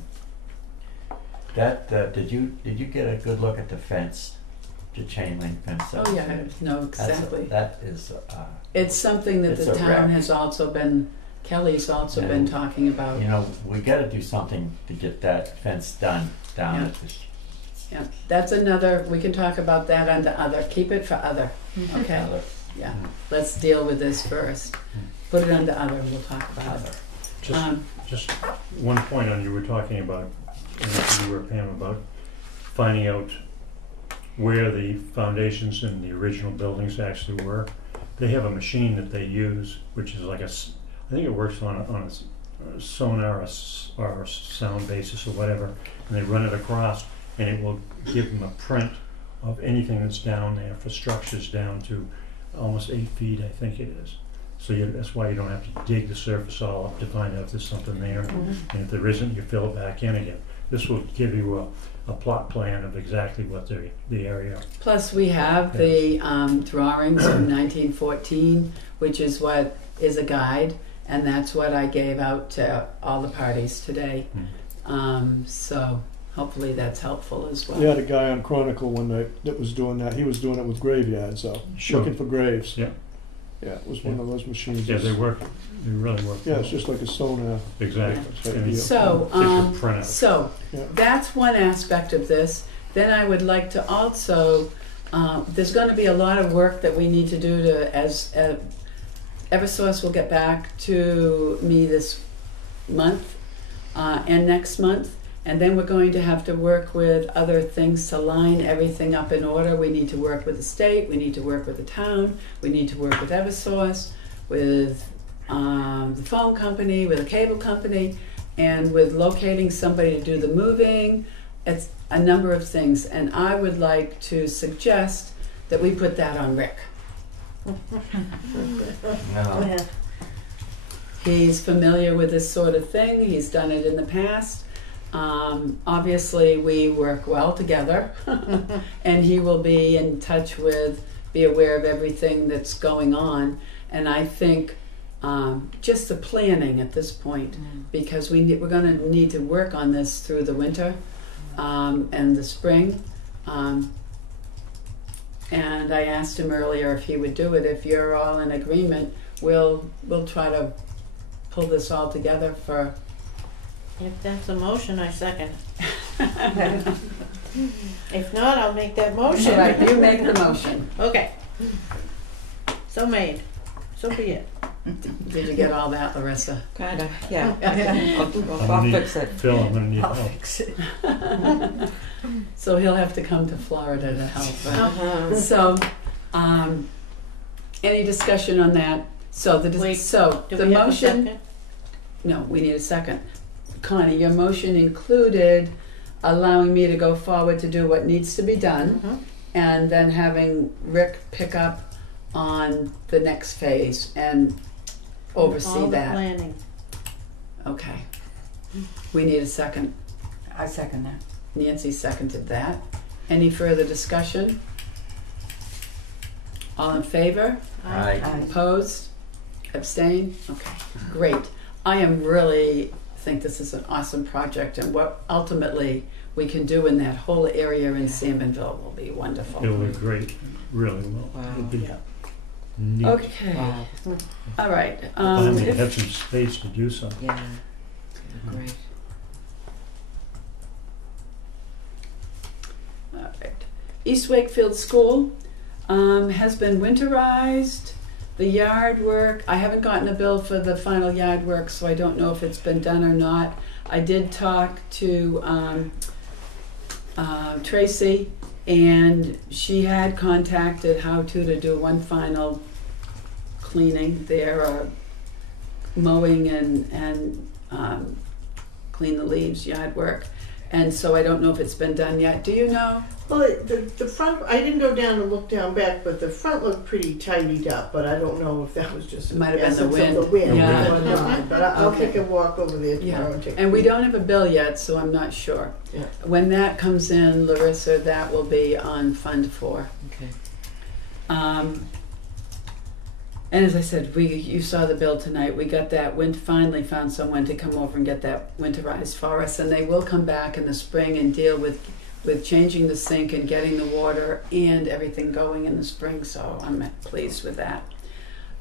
That did you get a good look at the fence, the chain link fence? Oh yeah, no, exactly. That is. It's something that It's the a town wreck. has also been, Kelly's also Yeah. been talking about. You know, we got to do something to get that fence done down Yeah. at this. Yeah, that's another, we can talk about that under other, keep it for other, okay? Other, Yeah, let's deal with this first. Put it under other, we'll talk about other. it. Just one point on, you were talking about, you were Pam, about finding out where the foundations in the original buildings actually were. They have a machine that they use, which is like I think it works on a sonar or a sound basis or whatever, and they run it across, and it will give them a print of anything that's down there for structures down to almost 8 feet, I think it is. So that's why you don't have to dig the surface all up to find out if there's something there. And if there isn't, you fill it back in again. this will give you a plot plan of exactly what the area. Plus, we have the drawings from 1914, which is what is a guide, and that's what I gave out to all the parties today. So hopefully that's helpful as well. We had a guy on Chronicle one night that was doing that. He was doing it with graveyards, so Sure. looking for graves. Yeah. Yeah, it was one of those machines. Yeah, they work. They really work. Yeah, well. it's just like a sonar. Exactly. Yeah. And you So, take your printout. so Yeah. that's one aspect of this. Then I would like to also, there's going to be a lot of work that we need to do to, as Eversource will get back to me this month and next month. And then we're going to have to work with other things to line everything up in order. We need to work with the state, we need to work with the town, we need to work with Eversource, with the phone company, with the cable company, and with locating somebody to do the moving. It's a number of things. And I would like to suggest that we put that on Rick. No. He's familiar with this sort of thing, he's done it in the past. Obviously, we work well together, and he will be in touch with, be aware of everything that's going on. And I think just the planning at this point, because we're going to need to work on this through the winter and the spring. And I asked him earlier if he would do it. If you're all in agreement, we'll try to pull this all together for. If that's a motion, I second. If not, I'll make that motion. All right, you make the motion. Okay. So made. So be it. Did you get all that, Larissa? Kinda, yeah. Okay. I'll fix it. Phil, I'm gonna need I'll help. fix it. So he'll have to come to Florida to help. Uh-huh. So, any discussion on that? So the Wait, Do the we have a motion. second? No, we need a second. Connie, your motion included allowing me to go forward to do what needs to be done, Mhm. and then having Rick pick up on the next phase and oversee All the that. planning. Okay. We need a second. I second that. Nancy seconded that. Any further discussion? All in favor? Aye. Opposed? Abstain? Okay, great. I am really think this is an awesome project, and what ultimately we can do in that whole area in Salmonville will be wonderful. It'll be great, really well. Wow. It'll be Yeah. neat. Okay, Wow. all right. Finally have some space to do something. Yeah. Great. All right. East Wakefield School has been winterized. The yard work, I haven't gotten a bill for the final yard work, so I don't know if it's been done or not. I did talk to Tracy, and she had contacted how to do one final cleaning there, or mowing and clean the leaves, yard work. And so I don't know if it's been done yet. Do you know? Well, the front, I didn't go down and look down back, but the front looked pretty tidied up, but I don't know if that was just It might have been the essence wind. of the wind Yeah. or not. But I'll Okay. take a walk over there tomorrow and take a And we peek. don't have a bill yet, so I'm not sure. Yeah. When that comes in, Larissa, that will be on Fund 4. Okay. And as I said, you saw the bill tonight. We got that finally found someone to come over and get that winterized for us, and they will come back in the spring and deal with changing the sink and getting the water and everything going in the spring. So I'm pleased with that.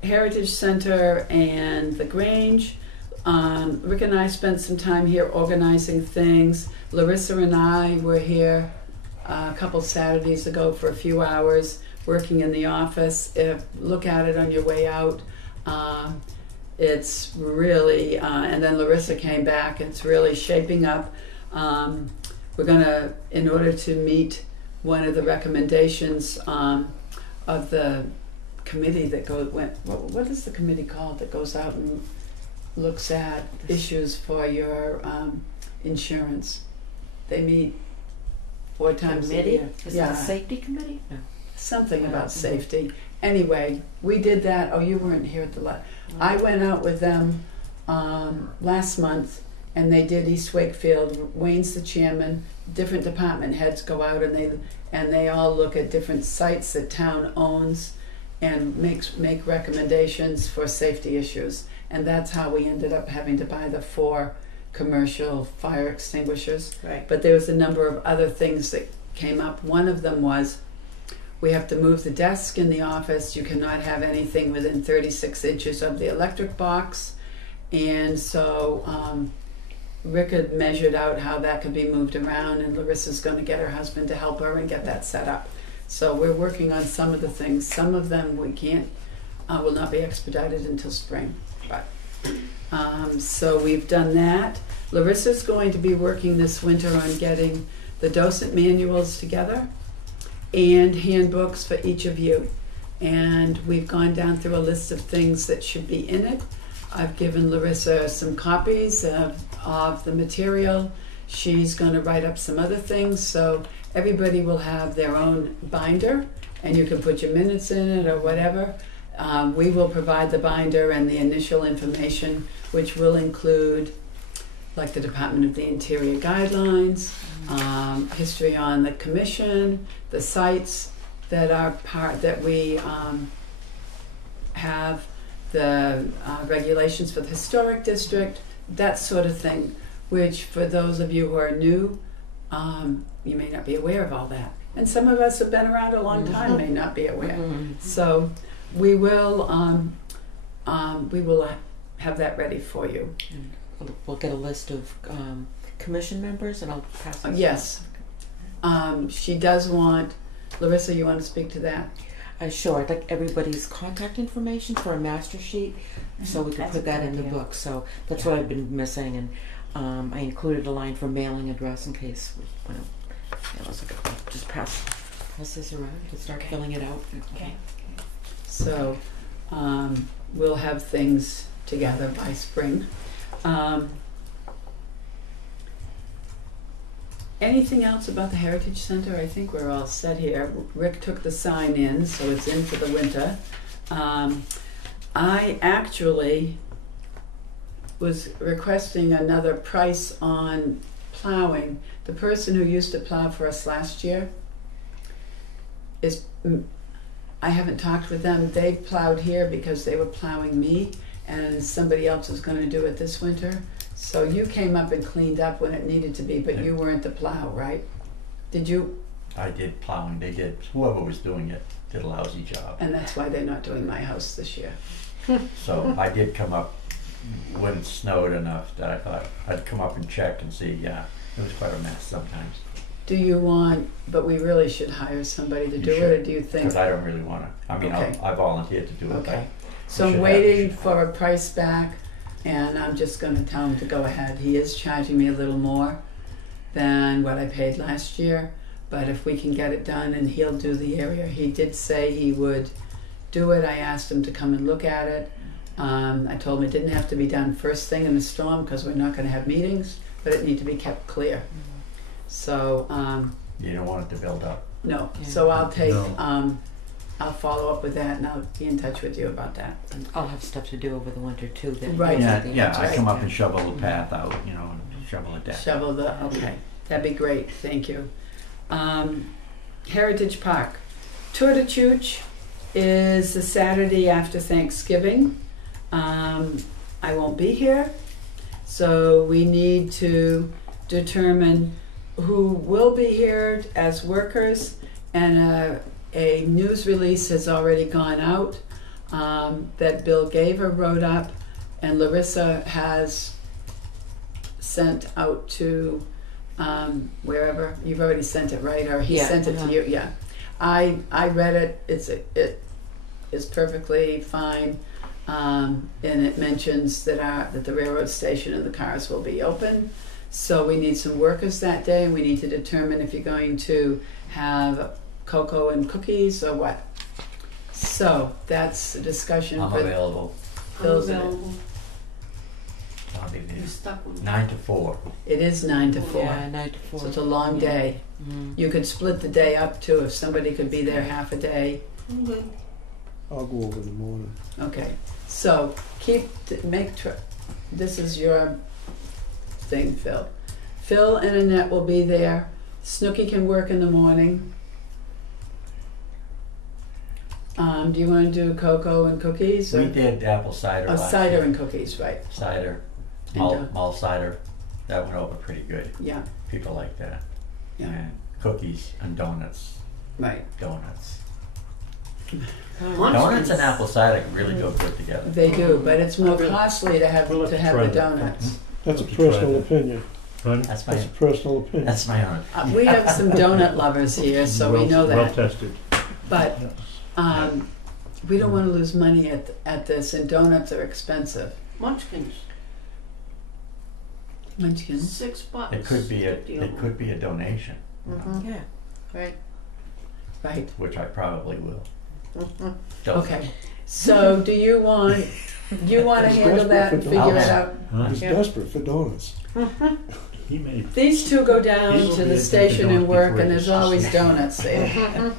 Heritage Center and the Grange. Rick and I spent some time here organizing things. Larissa and I were here a couple Saturdays ago for a few hours, working in the office. Look at it on your way out. It's really, and then Larissa came back. It's really shaping up. We're gonna, in order to meet one of the recommendations of the committee that what is the committee called that goes out and looks at issues for your insurance? They meet 4 times a year. Is it a safety committee? No. Something about safety. Anyway, we did that. Oh, you weren't here at the I went out with them last month and they did East Wakefield. Wayne's the chairman. Different department heads go out and they all look at different sites that town owns and make recommendations for safety issues. And that's how we ended up having to buy the 4 commercial fire extinguishers. Right. But there was a number of other things that came up. One of them was we have to move the desk in the office. You cannot have anything within 36 inches of the electric box. And so Rick had measured out how that could be moved around, and Larissa's going to get her husband to help her and get that set up. So we're working on some of the things. Some of them we can't, will not be expedited until spring. But so we've done that. Larissa's going to be working this winter on getting the docent manuals together and handbooks for each of you. And we've gone down through a list of things that should be in it. I've given Larissa some copies of the material. She's going to write up some other things, so everybody will have their own binder, and you can put your minutes in it or whatever. We will provide the binder and the initial information, which will include like the Department of the Interior guidelines, history on the commission, the sites that are part that we have, the regulations for the historic district, that sort of thing, which for those of you who are new, you may not be aware of all that. And some of us have been around a long time may not be aware. So we will have that ready for you. We'll get a list of commission members, and I'll pass it. Yes. She does want, Larissa, you want to speak to that? Sure. I'd like everybody's contact information for a master sheet, so we can That's put a that good in the idea. book. So that's what I've been missing, and I included a line for mailing address in case. Just pass this around to start filling it out. Okay. So we'll have things together by spring. Anything else about the Heritage Center? I think we're all set here. Rick took the sign in, so it's in for the winter. I actually was requesting another price on plowing. The person who used to plow for us last year I haven't talked with them. They plowed here because they were plowing me, and somebody else was going to do it this winter. So you came up and cleaned up when it needed to be, but you weren't the plow, right? Did you? I did plowing, they did, whoever was doing it did a lousy job. And that's why they're not doing my house this year. So I did come up when it snowed enough that I thought I'd come up and check and see, yeah, it was quite a mess sometimes. Do you want, but we really should hire somebody to You do it, should, or do you think? Because I don't really wanna, I mean, Okay. I volunteered to do it, Okay. but So I'm should have- waiting for a price back, and I'm just gonna tell him to go ahead. He is charging me a little more than what I paid last year, but if we can get it done and he'll do the area. He did say he would do it. I asked him to come and look at it. I told him it didn't have to be done first thing in the storm because we're not gonna have meetings, but it need to be kept clear. So, you don't want it to build up. no, Yeah. so I'll take, No. I'll follow up with that and I'll be in touch with you about that. And I'll have stuff to do over the winter too. Then Right. Yeah, I come up Right. and shovel the path out, you know, and shovel it down. Shovel the, okay, that'd be great, thank you. Heritage Park. Tour de Chooch is the Saturday after Thanksgiving. I won't be here, so we need to determine who will be here as workers, and a news release has already gone out that Bill Gaver wrote up, and Larissa has sent out to wherever. You've already sent it, right? Or he Yeah, sent it to you? Yeah. I read it. It is perfectly fine, and it mentions that the railroad station and the cars will be open. So we need some workers that day. We need to determine if you're going to have cocoa and cookies or what. So that's a discussion I'm for available. Bill's in it. I'll be there. You stuck with 9 to 4. It is 9 to 4. Yeah, 9 to 4. So it's a long day. Mm. You could split the day up too if somebody could be there half a day. Okay. I'll go over in the morning. Okay. So this is your thing, Phil. Phil and Annette will be there. Snooky can work in the morning. Do you want to do cocoa and cookies? We Or? did apple cider Oh, last cider year. and cookies, right? Cider, And, malt cider, that went over pretty good. Yeah, People like that. yeah, And cookies and donuts. right. Donuts. Munchkins. Donuts and apple cider really go good together. They do, but it's more costly to have We'll have to to have try the that. donuts. That's a Let's try personal that. opinion. Pardon? That's That's my a personal opinion. that's my own. We have some donut lovers here, so we know Well that. tested. But we don't want to lose money at this, and donuts are expensive. Munchkins, Munchkins. $6. It could be a 50 of it could be a donation, Mm-hmm. Yeah. Right. Right. which I probably will. Don't- Okay. So do you want to He's handle that and desperate for figure it donuts. out? Huh? He's desperate for donuts. He may. These two go down He will to be the a station and Dunkin' work, Donuts and there's before always this. donuts there.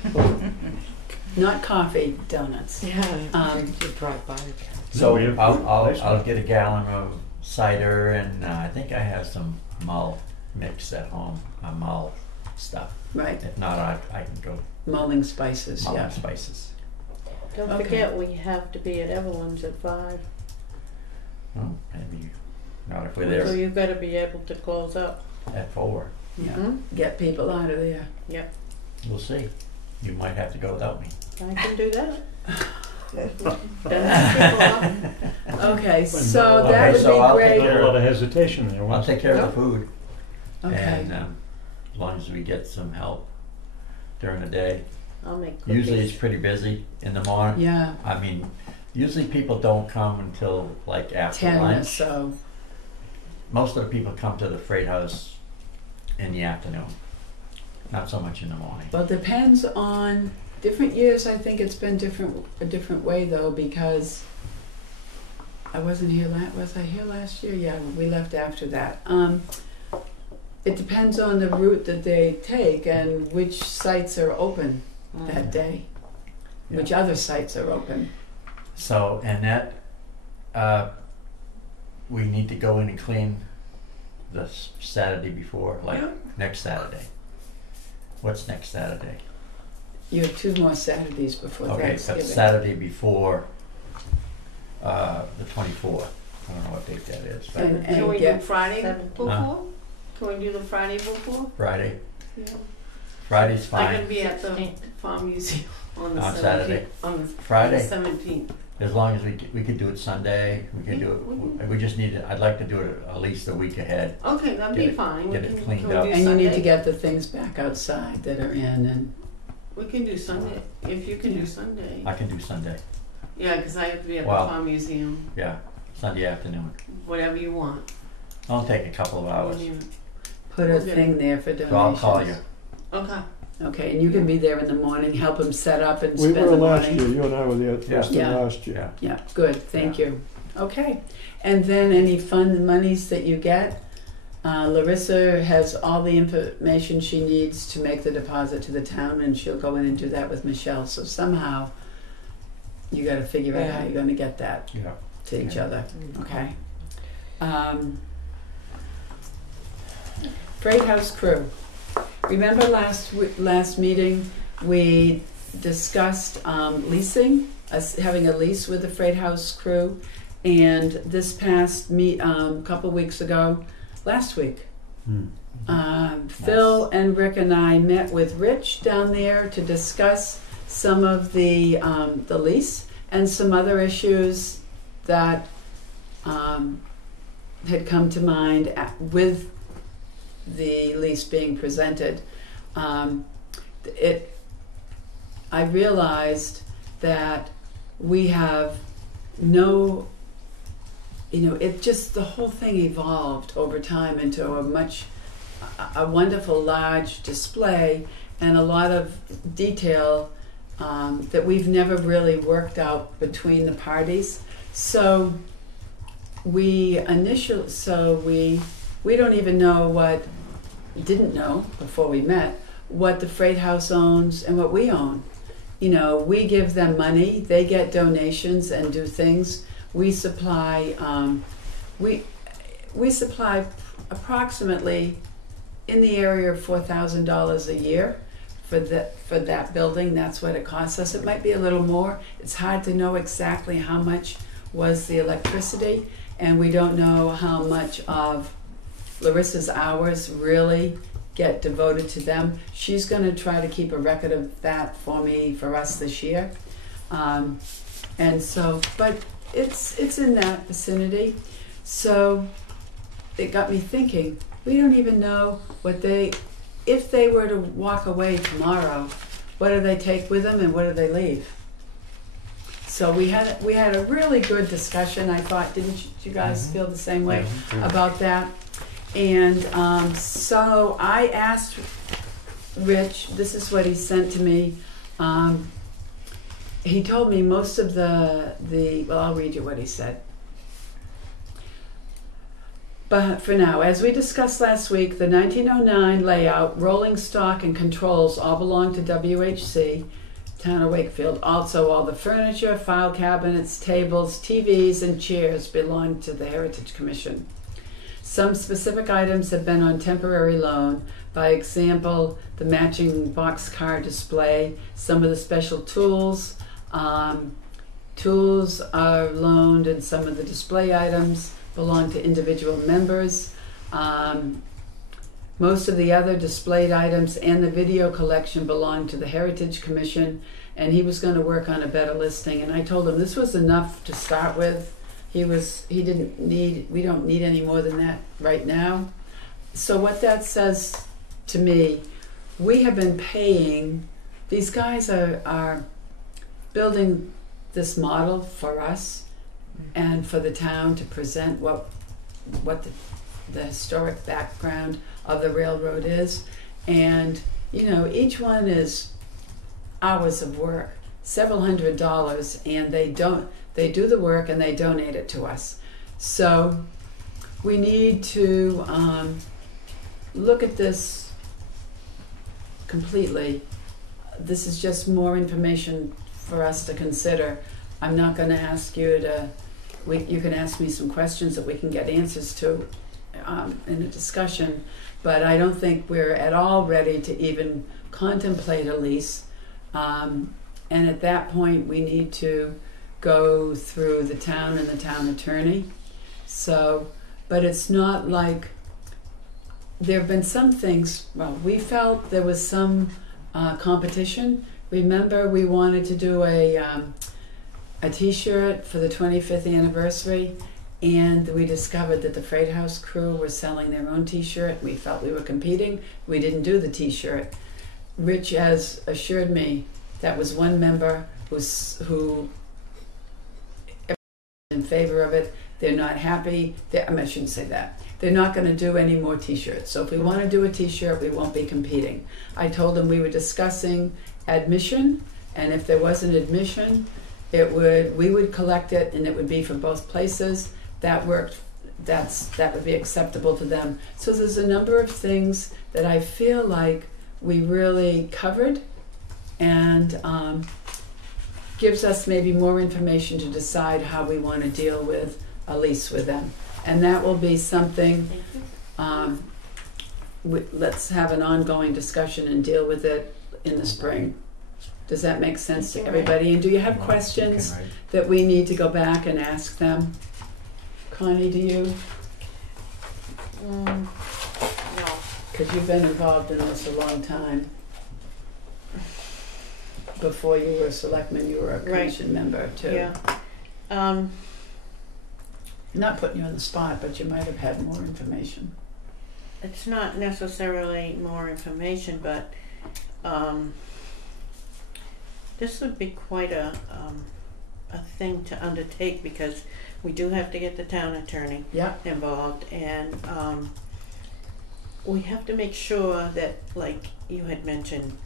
Not coffee, donuts. Yeah. You drive by. So we have I'll ice cream. get a gallon of cider, and I think I have some mull mix at home, mull stuff. Right. If not, I can go Mulling spices. mull Yeah. spices. Don't Okay. forget, we have to be at Evelyn's at 5. Well, maybe not if we're So there you've got to be able to close up. at 4. Yeah. Mhm. Get people out of there. We'll see. You might have to go without me. I can do that. Done that before. Okay. So Okay, that would so be I'll take great. Not a lot of hesitation there. I'll was take care of the food, Okay. and as long as we get some help during the day. I'll make cookies. Usually it's pretty busy in the morning. Yeah. I mean, usually people don't come until like after 10 or lunch. so. Most of the people come to the Freight House in the afternoon, not so much in the morning. Well, it depends on different years. I think it's been a different way though, because I wasn't here was I here last year? Yeah, we left after that. It depends on the route that they take and which sites are open that day, Yeah. which other sites are open. So, and that, we need to go in and clean the Saturday before, like next Saturday. What's next Saturday? You have 2 more Saturdays before Okay, Thanksgiving. that's Saturday before the 24th. I don't know what date that is, but And Can we do get Friday 17. before? Can we do the Friday before? Friday. Yeah. Friday's I can fine, be at the Farm Museum on the On 17th. Saturday. On the Friday. 17th. as long as we could do it Sunday, we could do it, we just need to, I'd like to do it at least a week ahead. Okay, that'd be Get it- fine. get We it can- cleaned can we up. do And you need to Sunday? get the things back outside that are in, and We can do Sunday, if you can do Sunday. I can do Sunday, Yeah, because I have to be at Wow. the Farm Museum, yeah, Sunday afternoon. whatever you want. It'll take a couple of hours, put a Okay. thing there for donations. so I'll call you. Okay. Okay, and you can be there in the morning, help them set up and We spend were the last morning. year, you and I were there first Yeah. time last year. Yeah. Yeah, good, thank you. Okay, and then any fund monies that you get, Larissa has all the information she needs to make the deposit to the town, and she'll go in and do that with Michelle, so somehow you gotta figure out how Yeah. you're gonna get that Yeah. to each Yeah. other, okay? Freight House crew. Remember last meeting, we discussed leasing, us having a lease with the Freight House crew, and this past couple weeks ago, last week, Phil and Rick and I met with Rich down there to discuss some of the lease and some other issues that had come to mind with the lease being presented. I realized that we have no, it just, the whole thing evolved over time into a wonderful large display and a lot of detail that we've never really worked out between the parties. So we don't even know didn't know before we met what the Freight House owns and what we own. We give them money, they get donations and do things. We supply, we supply approximately in the area of $4,000 a year for that building. That's what it costs us. It might be a little more. It's hard to know exactly how much was the electricity, and we don't know how much of Larissa's hours really get devoted to them. She's going to try to keep a record of that for us this year. And so, but it's in that vicinity. So it got me thinking, we don't even know if they were to walk away tomorrow, what do they take with them and what do they leave? So we had a really good discussion, I thought. Didn't you guys feel the same way about that? And so I asked Rich, this is what he sent to me. He told me most of well, I'll read you what he said. But for now, as we discussed last week, the 1909 layout, rolling stock, and controls all belong to WHC, Town of Wakefield. Also, all the furniture, file cabinets, tables, TVs, and chairs belong to the Heritage Commission. Some specific items have been on temporary loan. By example, the matching boxcar display, some of the special tools. Tools are loaned, and some of the display items belong to individual members. Most of the other displayed items and the video collection belong to the Heritage Commission, and he was going to work on a better listing. And I told him this was enough to start with. We don't need any more than that right now. So what that says to me, we have been paying, these guys are building this model for us and for the town to present what the historic background of the railroad is. And each one is hours of work, several $100s, and they do the work and they donate it to us. So we need to look at this completely. This is just more information for us to consider. I'm not going to ask you to, you can ask me some questions that we can get answers to in a discussion, but I don't think we're at all ready to even contemplate a lease. And at that point, we need to go through the town and the town attorney. So, but it's not like, there have been some things, well, we felt there was some competition. Remember, we wanted to do a t-shirt for the 25th anniversary, and we discovered that the Freight House crew were selling their own t-shirt. We felt we were competing. We didn't do the t-shirt. Rich has assured me that was one member who in favor of it. They're not happy. I shouldn't say that. They're not going to do any more t-shirts. So if we want to do a t-shirt, we won't be competing. I told them we were discussing admission, and if there wasn't admission, we would collect it, and it would be for both places. That worked. That would be acceptable to them. So there's a number of things that I feel like we really covered, and gives us maybe more information to decide how we want to deal with a lease with them. And that will be something, let's have an ongoing discussion and deal with it in the spring. Does that make sense to everybody? And do you have questions that we need to go back and ask them? Connie, do you? No. Because you've been involved in this a long time. Before you were a selectman, you were a commission member too. Yeah. Not putting you on the spot, but you might have had more information. It's not necessarily more information, but this would be quite a thing to undertake, because we do have to get the town attorney involved, and we have to make sure that, like you had mentioned,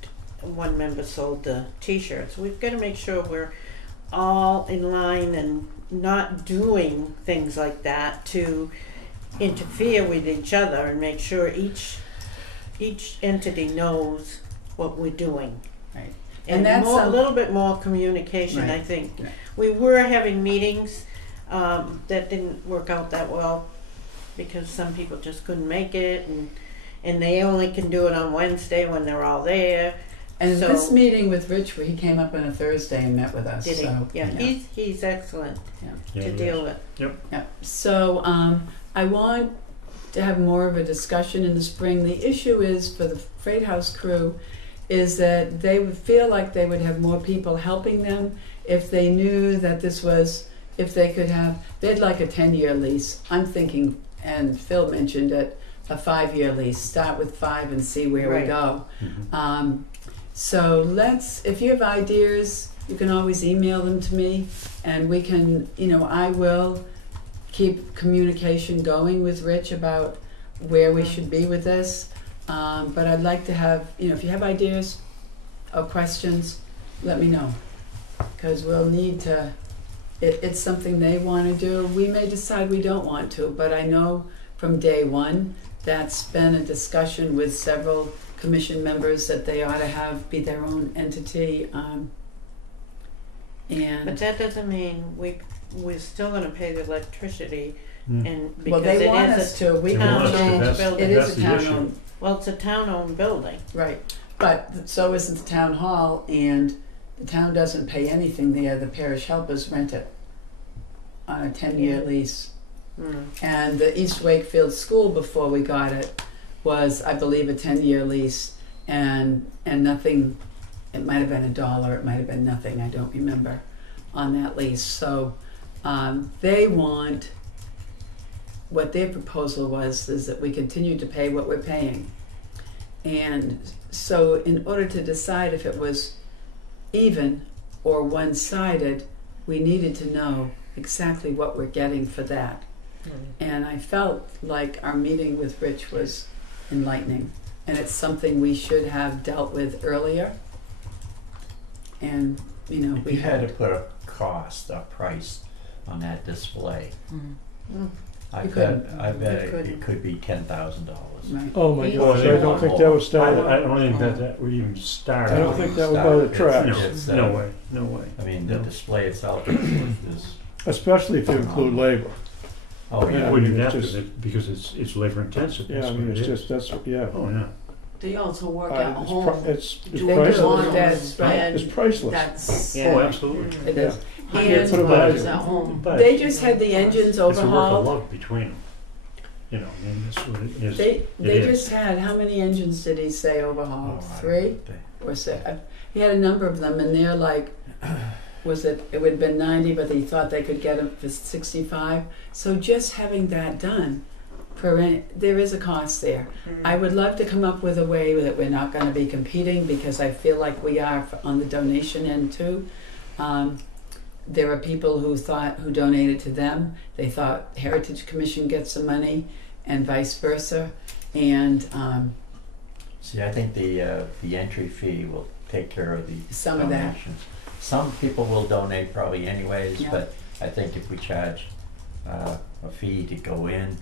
one member sold the t-shirts. We've got to make sure we're all in line and not doing things like that to interfere with each other, and make sure each entity knows what we're doing. Right. And that's a little bit more communication, Right. I think. Right. We were having meetings that didn't work out that well because some people just couldn't make it, and they only can do it on Wednesday when they're all there. And So- this meeting with Rich, where he came up on a Thursday and met with us. Did he? So, Yeah, he's excellent Yeah, to it deal is. with. Yeah. So I want to have more of a discussion in the spring. The issue is for the Freight House crew is that they would feel like they would have more people helping them if they knew that this was, if they could have, they'd like a 10-year lease. I'm thinking, and Phil mentioned it, a 5-year lease. Start with 5 and see where we Right. go. Mhm. So if you have ideas, you can always email them to me, and we can, I will keep communication going with Rich about where we should be with this. But I'd like to have, if you have ideas or questions, let me know. Because we'll need to, it's something they want to do. We may decide we don't want to, but I know from day one that's been a discussion with several commission members that they ought to be their own entity. But that doesn't mean we're still going to pay the electricity, and because well, they want it is us to. We They can want us to. change. That's- It is that's a the town issue. owned. well, it's a town-owned building. Right, but so is the town hall, and the town doesn't pay anything there. The parish helpers rent it on a 10-year lease. Mm. And the East Wakefield School, before we got it, was, I believe, a 10-year lease, and nothing. It might have been $1. It might have been nothing. I don't remember on that lease. So they want. What their proposal was is that we continue to pay what we're paying. And so in order to decide if it was even or one-sided, we needed to know exactly what we're getting for that. And I felt like our meeting with Rich was enlightening. And it's something we should have dealt with earlier. And, If we you had to put a price on that display, Mm. I You bet You couldn't. it could be $10,000. Right. Oh my Each gosh, I don't think that was started. I don't think that would even start. I don't think that was by the tracks. No way, no way. I mean, the No. display itself is Especially if you include labor. oh You yeah. Yeah. wouldn't it's have to, just- because it's labor intensive. Yeah, I That's mean, what it's it is. just, that's, yeah. Oh, yeah. They also work at It's home. it's Do They priceless. do, that's right. It's priceless. That's, Yeah. Oh, absolutely. it is. Hundreds Put of a value. hours at home. But They just had the engines it's a work of overhauled. love between them. I mean, that's what it is. They is. just had, how many engines did he say overhauled? Oh, I 3 don't think or 6? He had a number of them, and they're like, it would have been 90, but he thought they could get them for 65. So just having that done, there is a cost there. I would love to come up with a way that we're not going to be competing, because I feel like we are on the donation end too. There are people who donated to them. They thought Heritage Commission gets some money, and vice versa. And See, I think the entry fee will take care of the some of that. donations. Some people will donate probably anyways, Yeah. but I think if we charge a fee to go in,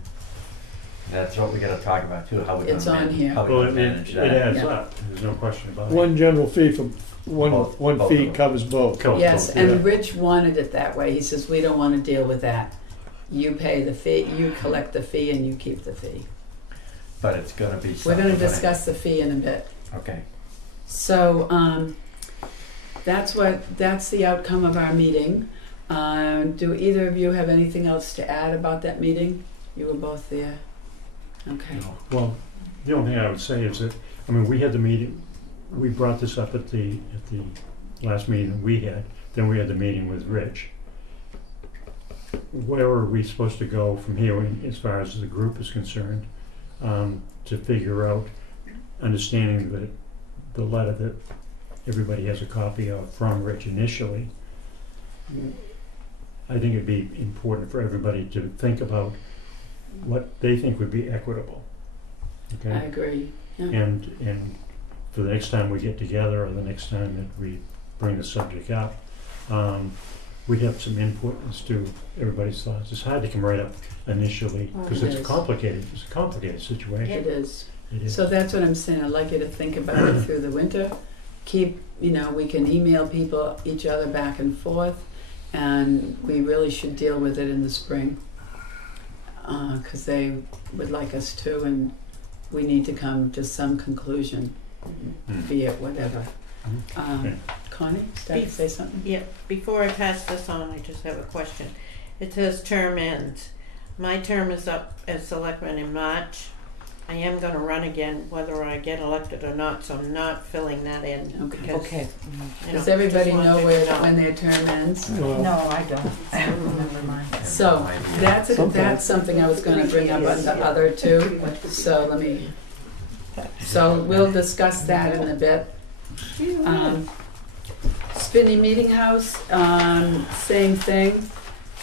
that's what we got to talk about too. How we It's on here. How we Well, gonna manage it that? adds Yeah. up. There's no question about it. One general fee for, one Both of fee them. covers both. Cool, Yes, cool. and Rich wanted it that way. He says, we don't want to deal with that. You pay the fee, you collect the fee, and you keep the fee. But it's going to be We're something. going to discuss the fee in a bit. Okay. So that's the outcome of our meeting. Do either of you have anything else to add about that meeting? You were both there. Okay. Well, the only thing I would say is that, I mean, we had the meeting, we brought this up at the last meeting we had, then we had the meeting with Rich. Where are we supposed to go from here as far as the group is concerned, to figure out, understanding that the letter that everybody has a copy of from Rich initially? I think it'd be important for everybody to think about what they think would be equitable. Okay? I agree. Yeah. And for the next time we get together, or the next time that we bring the subject up, we have some input as to everybody's thoughts. It's hard to come right up initially, because It it's is. a complicated situation. It is. It is. So that's what I'm saying. I'd like you to think about it through the winter. Keep, we can email each other back and forth, and we really should deal with it in the spring. because they would like us to, and we need to come to some conclusion, be it whatever. Okay. Connie, did I say something? Yeah, before I pass this on, I just have a question. It says term ends. My term is up as selectman in March. I am gonna run again whether I get elected or not, so I'm not filling that in. Okay. because, Okay. you Does know, everybody just want know people to know. when their term ends? Well, No, I don't. I don't remember mine. So that's Sometimes. something I was going to bring up on the other two. So let me. So we'll discuss that in a bit. Spinney Meeting House, same thing.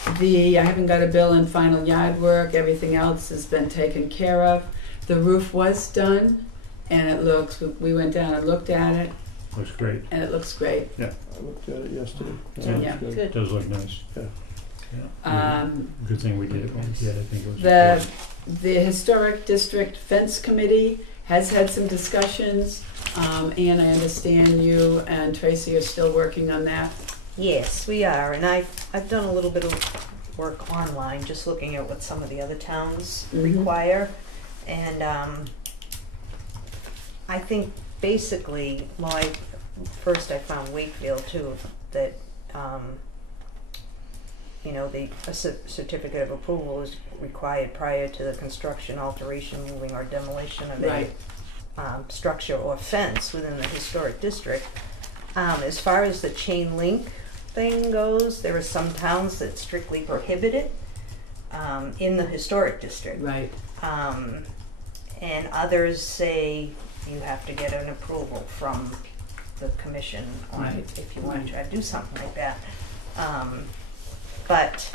I haven't got a bill in final yard work. Everything else has been taken care of. The roof was done, and it looks. We went down and looked at it, Looks great. and it looks great. I looked at it yesterday. Yeah. Yeah. It's It does look nice. Yeah. Yeah. Good thing we did it when we did. I think it was. The Historic District Fence Committee has had some discussions, and I understand you and Tracy are still working on that. Yes, we are, and I've done a little bit of work online, just looking at what some of the other towns require, and I think basically, first I found Wakefield too, that a certificate of approval is required prior to the construction, alteration, moving, or demolition of any structure or fence within the historic district. As far as the chain link thing goes, there are some towns that strictly prohibit it in the historic district. Right. And others say you have to get an approval from the commission on if you want to try to do something like that. But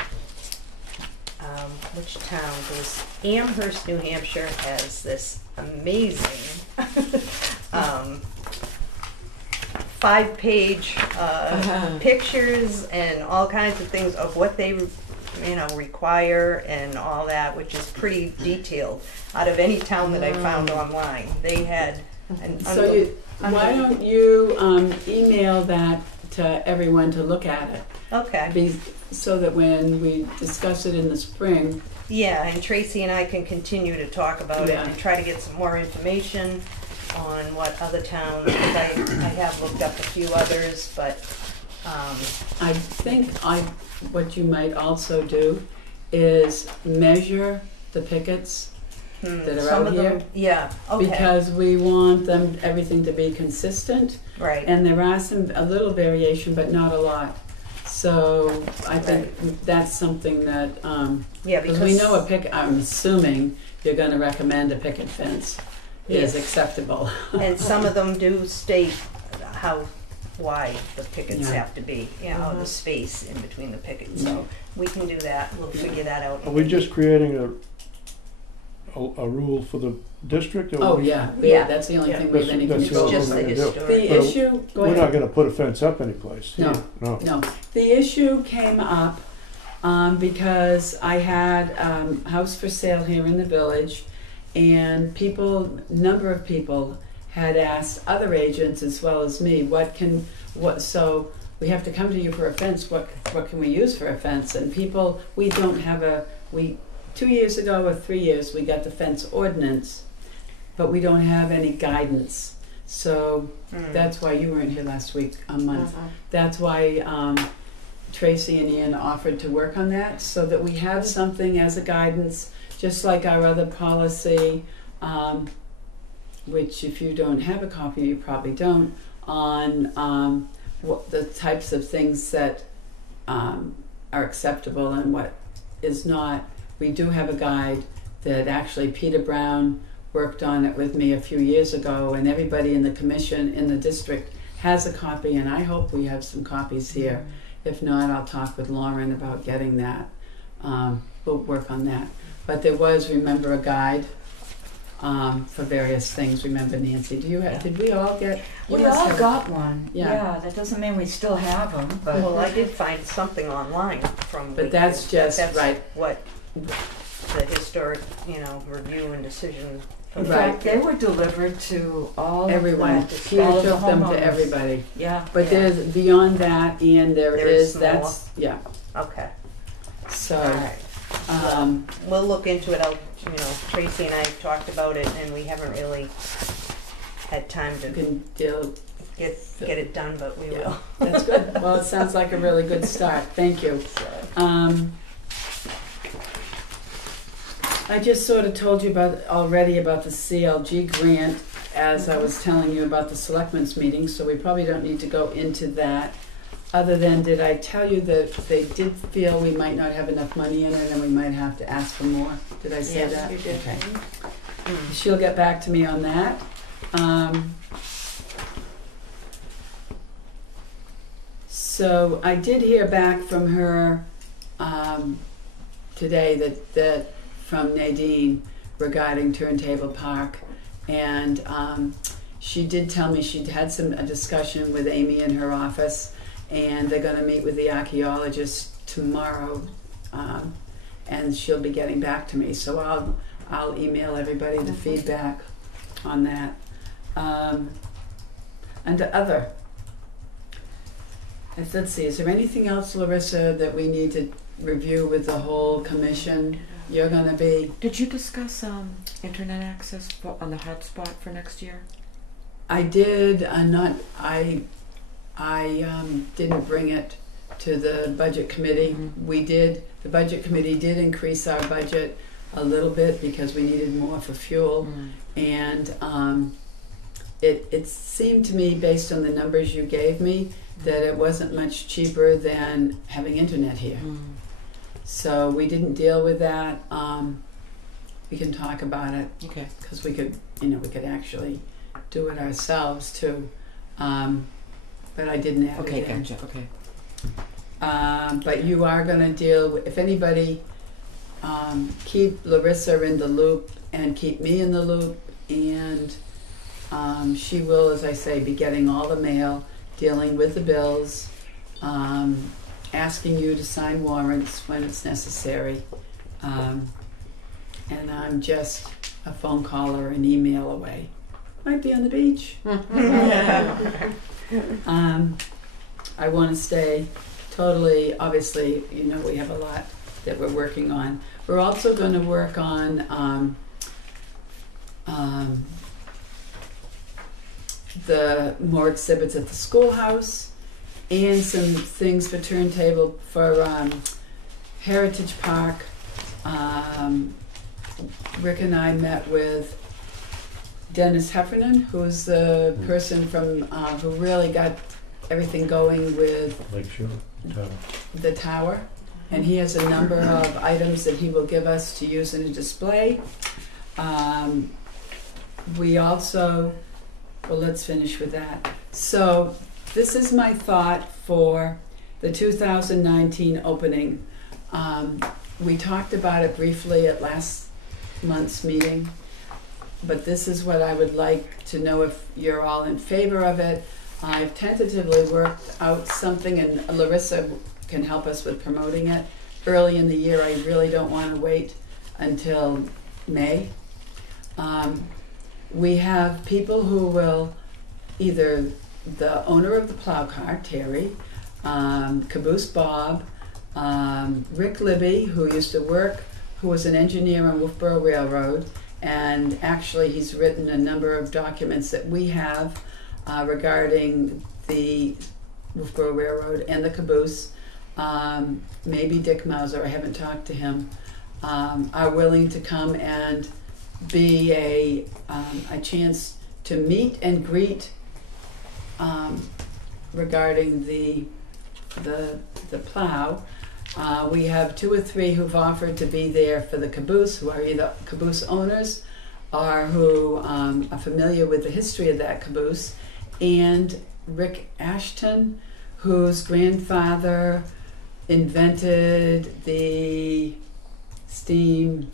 which town? Because Amherst, New Hampshire has this amazing 5-page pictures and all kinds of things of what they require and all that, which is pretty detailed. Out of any town that I found online, they had Why don't you email that to everyone to look at it? Okay. So that when we discuss it in the spring. Yeah, and Tracy and I can continue to talk about it Yeah. and try to get some more information on what other towns, because I have looked up a few others, but I think what you might also do is measure the pickets that are some out of here. them, yeah, okay, Because we want everything to be consistent, right. and there are a little variation, but not a lot. So I think that's something that, Yeah, because we know I'm assuming you're going to recommend a picket fence is acceptable. and some of them do state how wide the pickets Yeah. have to be, the space in between the pickets. So we can do that. We'll figure that out. Are we just creating a rule for the district? Or Oh, we- yeah, Yeah. that's the only Yeah. thing we have any That's the It's control only just over. the we're gonna do. historic. The Well, issue, go We're ahead. not gonna put a fence up anyplace. No. No. No, the issue came up because I had a house for sale here in the village, and number of people had asked other agents as well as me, so we have to come to you for a fence, what can we use for a fence? And we don't have 2 years ago or 3 years, we got the fence ordinance, but we don't have any guidance. So that's why you weren't here last week, a month. That's why Tracy and Ian offered to work on that, so that we have something as a guidance, just like our other policy, which if you don't have a copy, you probably don't, on what the types of things that are acceptable and what is not. We do have a guide that actually Peter Brown worked on it with me a few years ago, and everybody in the commission in the district has a copy, and I hope we have some copies here. If not, I'll talk with Lauren about getting that. We'll work on that. But there was, remember, a guide for various things. Remember, Nancy, did we all get? We all got one. Yeah. Yeah, that doesn't mean we still have them, but. Well, I did find something online from. But that's Wakefield. just right. What the historic, review and decision. In Right. fact, they were delivered to all of Everyone. the- Peter all of the took them homeowners. to everybody. Yeah. But there's beyond that, and There is more. yeah. Okay. So All right. We'll look into it. Tracy and I have talked about it, and we haven't really had time You to can deal. get it done, but we Yeah. will. That's good. Well, it sounds like a really good start. Thank you. I just sort of told you already about the CLG grant as I was telling you about the selectmen's meeting, so we probably don't need to go into that. Other than, did I tell you that they did feel we might not have enough money in it and we might have to ask for more? Did I say that? Yes, you did. Okay. She'll get back to me on that. So I did hear back from her today that from Nadine regarding Turntable Park, and she did tell me she'd had a discussion with Amy in her office, and they're going to meet with the archaeologist tomorrow, and she'll be getting back to me. So I'll email everybody the feedback on that. And other. Let's see, is there anything else, Larissa, that we need to review with the whole commission? You're going to be... Did you discuss internet access on the hotspot for next year? I did. I didn't bring it to the budget committee. Mm-hmm. The budget committee did increase our budget a little bit because we needed more for fuel. And it seemed to me, based on the numbers you gave me, that it wasn't much cheaper than having internet here. So we didn't deal with that. We can talk about it. Okay. Because we could actually do it ourselves too. But I didn't add Okay, it in. gotcha. Okay. But you are going to deal with, if anybody, keep Larissa in the loop and keep me in the loop, and she will, as I say, be getting all the mail, dealing with the bills, asking you to sign warrants when it's necessary. And I'm just a phone call or an email away. Might be on the beach. I want to stay totally, obviously, we have a lot that we're working on. We're also going to work on the more exhibits at the schoolhouse and some things for Turntable for Heritage Park. Rick and I met with Dennis Heffernan, who's the person from who really got everything going with Lakeshore Tower. the tower, and he has a number of items that he will give us to use in a display. We also, well, let's finish with that. So this is my thought for the 2019 opening. We talked about it briefly at last month's meeting, but this is what I would like to know if you're all in favor of it. I've tentatively worked out something, and Larissa can help us with promoting it. Early in the year, I really don't want to wait until May. We have people who will, either the owner of the plow car, Terry, Caboose Bob, Rick Libby, who used to work, who was an engineer on Wolfboro Railroad, and actually he's written a number of documents that we have regarding the Wolfboro Railroad and the caboose. Maybe Dick Mauser, I haven't talked to him, are willing to come and be a chance to meet and greet regarding the plow. We have 2 or 3 who've offered to be there for the caboose, who are either caboose owners or who are familiar with the history of that caboose, and Rick Ashton, whose grandfather invented the steam...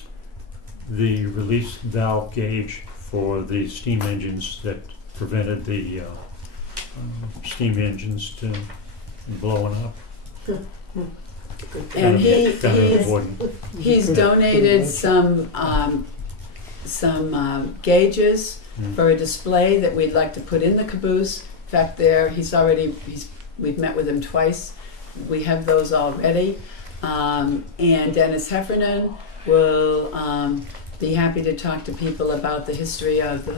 The release valve gauge for the steam engines that prevented the steam engines to blowing up. And he's donated some gauges for a display that we'd like to put in the caboose. In fact, we've met with him twice. We have those already. And Dennis Heffernan will be happy to talk to people about the history of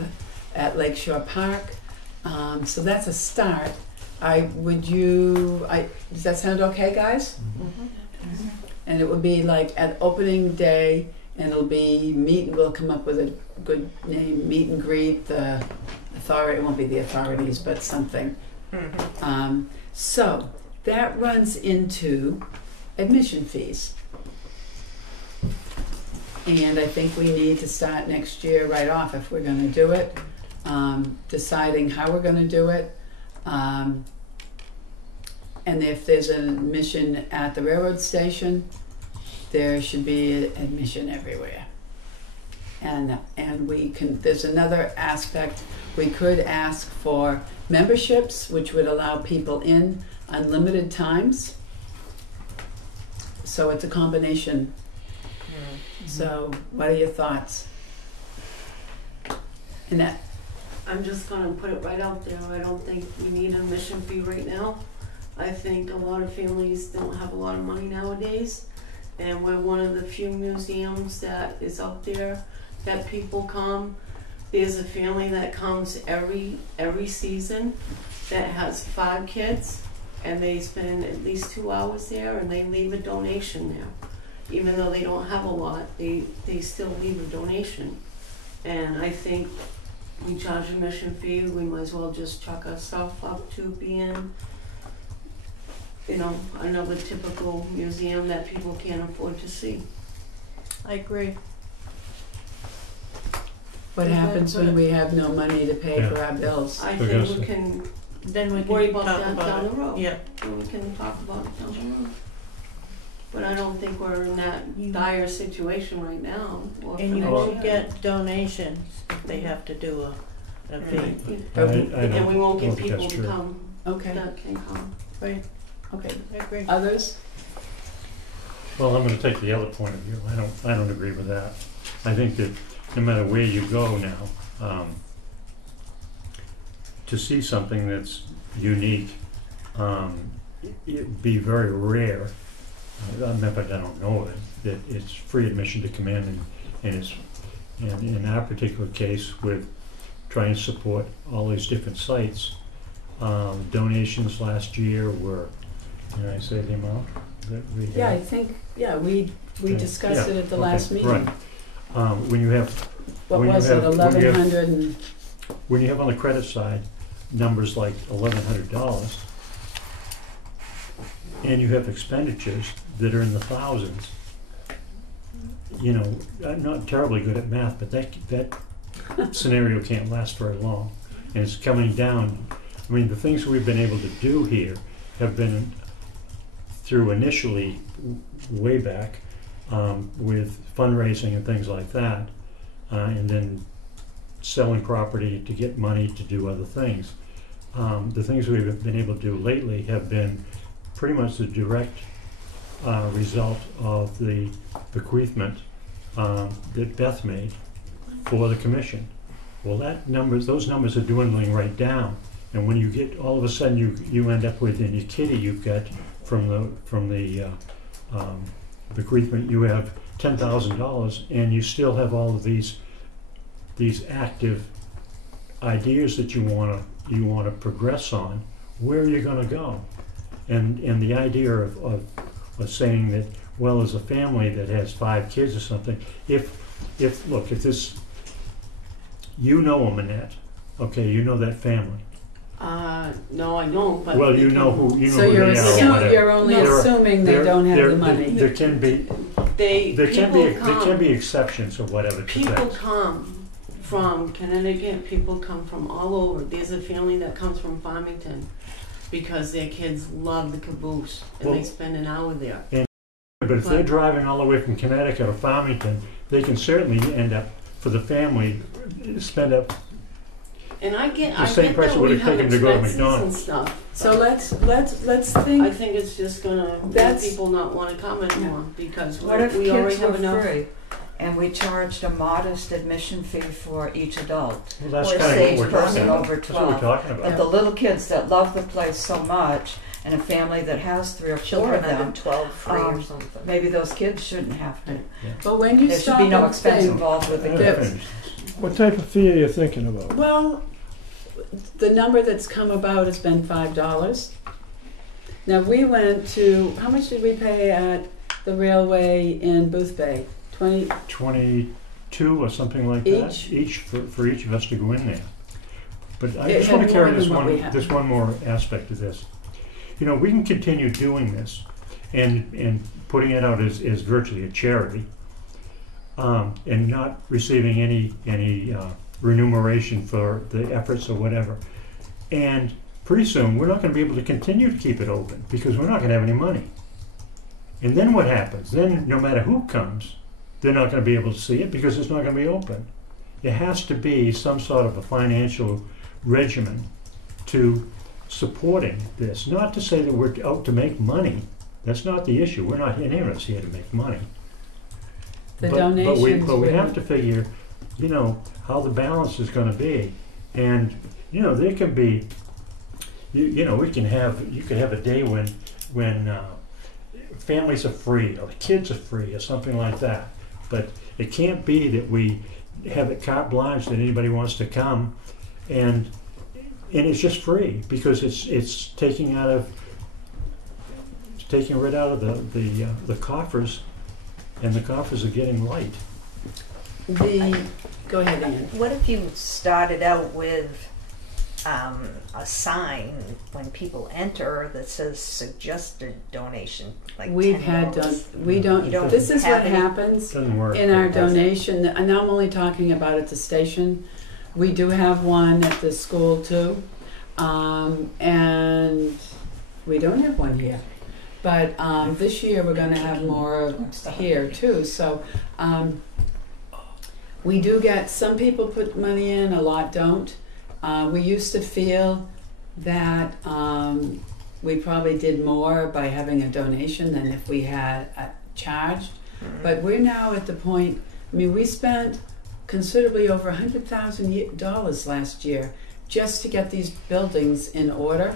at Lakeshore Park. So that's a start. Does that sound okay, guys? And it will be like at opening day, and it'll be we'll come up with a good name, meet and greet the authority. It won't be the authorities, but something. So that runs into admission fees. And I think we need to start next year right off if we're going to do it, deciding how we're going to do it. And if there's an admission at the railroad station, there should be admission everywhere. And there's another aspect. We could ask for memberships, which would allow people in unlimited times. So it's a combination. So what are your thoughts? Annette? I'm just gonna put it right out there. I don't think we need an admission fee right now. I think a lot of families don't have a lot of money nowadays, and we're one of the few museums that is out there that people come. There's a family that comes every season that has 5 kids, and they spend at least 2 hours there, and they leave a donation there. Even though they don't have a lot, they still leave a donation. And I think we charge admission fee, we might as well just chalk ourselves up to being, another typical museum that people can't afford to see. I agree. What happens when we have no money to pay for our bills? I think we can Then we can worry about talk that about down it. the road. Yeah. And we can talk about it down the road. But I don't think we're in that dire situation right now. Or And for you next won't year. get donations if they have to do a fee. And we won't get think people that's to true. come Okay. that can come. Right, Okay. I agree. Others? Well, I'm going to take the other point of view. I don't agree with that. I think that no matter where you go now, to see something that's unique, it'd be very rare. I don't know it, that it's free admission to come in, and in our particular case, with trying to support all these different sites, donations last year were, can I say the amount that we had? Yeah, I think, we discussed it at the last meeting. Right. When you have, What when you was it, have- when you have- 1,100 and, when you have on the credit side numbers like $1,100, and you have expenditures that are in the thousands, I'm not terribly good at math, but that scenario can't last very long, and it's coming down. I mean, the things we've been able to do here have been through initially way back with fundraising and things like that, and then selling property to get money to do other things. The things we've been able to do lately have been pretty much the direct result of the bequeathment that Beth made for the commission. Well, those numbers are dwindling right down, and when you get all of a sudden you end up with in your kitty you've got from the bequeathment you have $10,000, and you still have all of these active ideas that you want to progress on. Where are you going to go? And the idea of saying that, well, as a family that has 5 kids or something, if this, Annette, okay, you know that family. No, I don't, but. Well, you know who so they are. or whatever. you're only assuming they don't have the money. There can be exceptions or whatever to People that. come from Connecticut, people come from all over. There's a family that comes from Farmington because their kids love the caboose and they spend an hour there. But if they're driving all the way from Connecticut or Farmington, they can certainly end up, for the family, spend up And I get the same price that it would we have have taken to go to expenses and McDonald's. stuff. So let's I think, think it's just gonna make That's- people not wanna come anymore because What if we already kids were have enough. free and we charged a modest admission fee for each adult? Well, that's Or kind of stage what we're talking person about. over That's what we're 12. talking But about. the little kids that love the place so much, and a family that has 3 or 4 Children of them, under 12 free or um, something. maybe those kids shouldn't have to. But when you There should stop be no and expense think, involved with the I kids. finished. What type of fee are you thinking about? well, the number that's come about has been $5. Now we went to, how much did we pay at the railway in Booth Bay? 20, 22 or something like Each? that. Each for each of us to go in there. But I It just want had to carry more than what we had. this one more aspect of this. You know, we can continue doing this and putting it out as virtually a charity, and not receiving any remuneration for the efforts or whatever. And pretty soon we're not going to be able to continue to keep it open because we're not going to have any money. And then what happens? Then no matter who comes, they're not going to be able to see it because it's not going to be open. There has to be some sort of a financial regimen to supporting this. Not to say that we're out to make money. That's not the issue. We're not any of us here to make money. the But donations. we were- have to figure, you know, how the balance is going to be. And, you know, there can be, you know, you could have a day when families are free or the kids are free or something like that. But it can't be that we have it carte blanche that anybody wants to come and it's just free because it's taking right out of the coffers, and the coffers are getting light. Go ahead, Ann. What if you started out with a sign when people enter that says suggested donation, like We've $10? had we You don't. don't This is have what any- happens Doesn't work. in our donation. And now I'm only talking about at the station. We do have one at the school too, and we don't have one here. But this year we're going to have more here too. So we do get some people put money in, a lot don't. We used to feel that we probably did more by having a donation than if we had charged. But we're now at the point, I mean, we spent considerably over $100,000 last year just to get these buildings in order.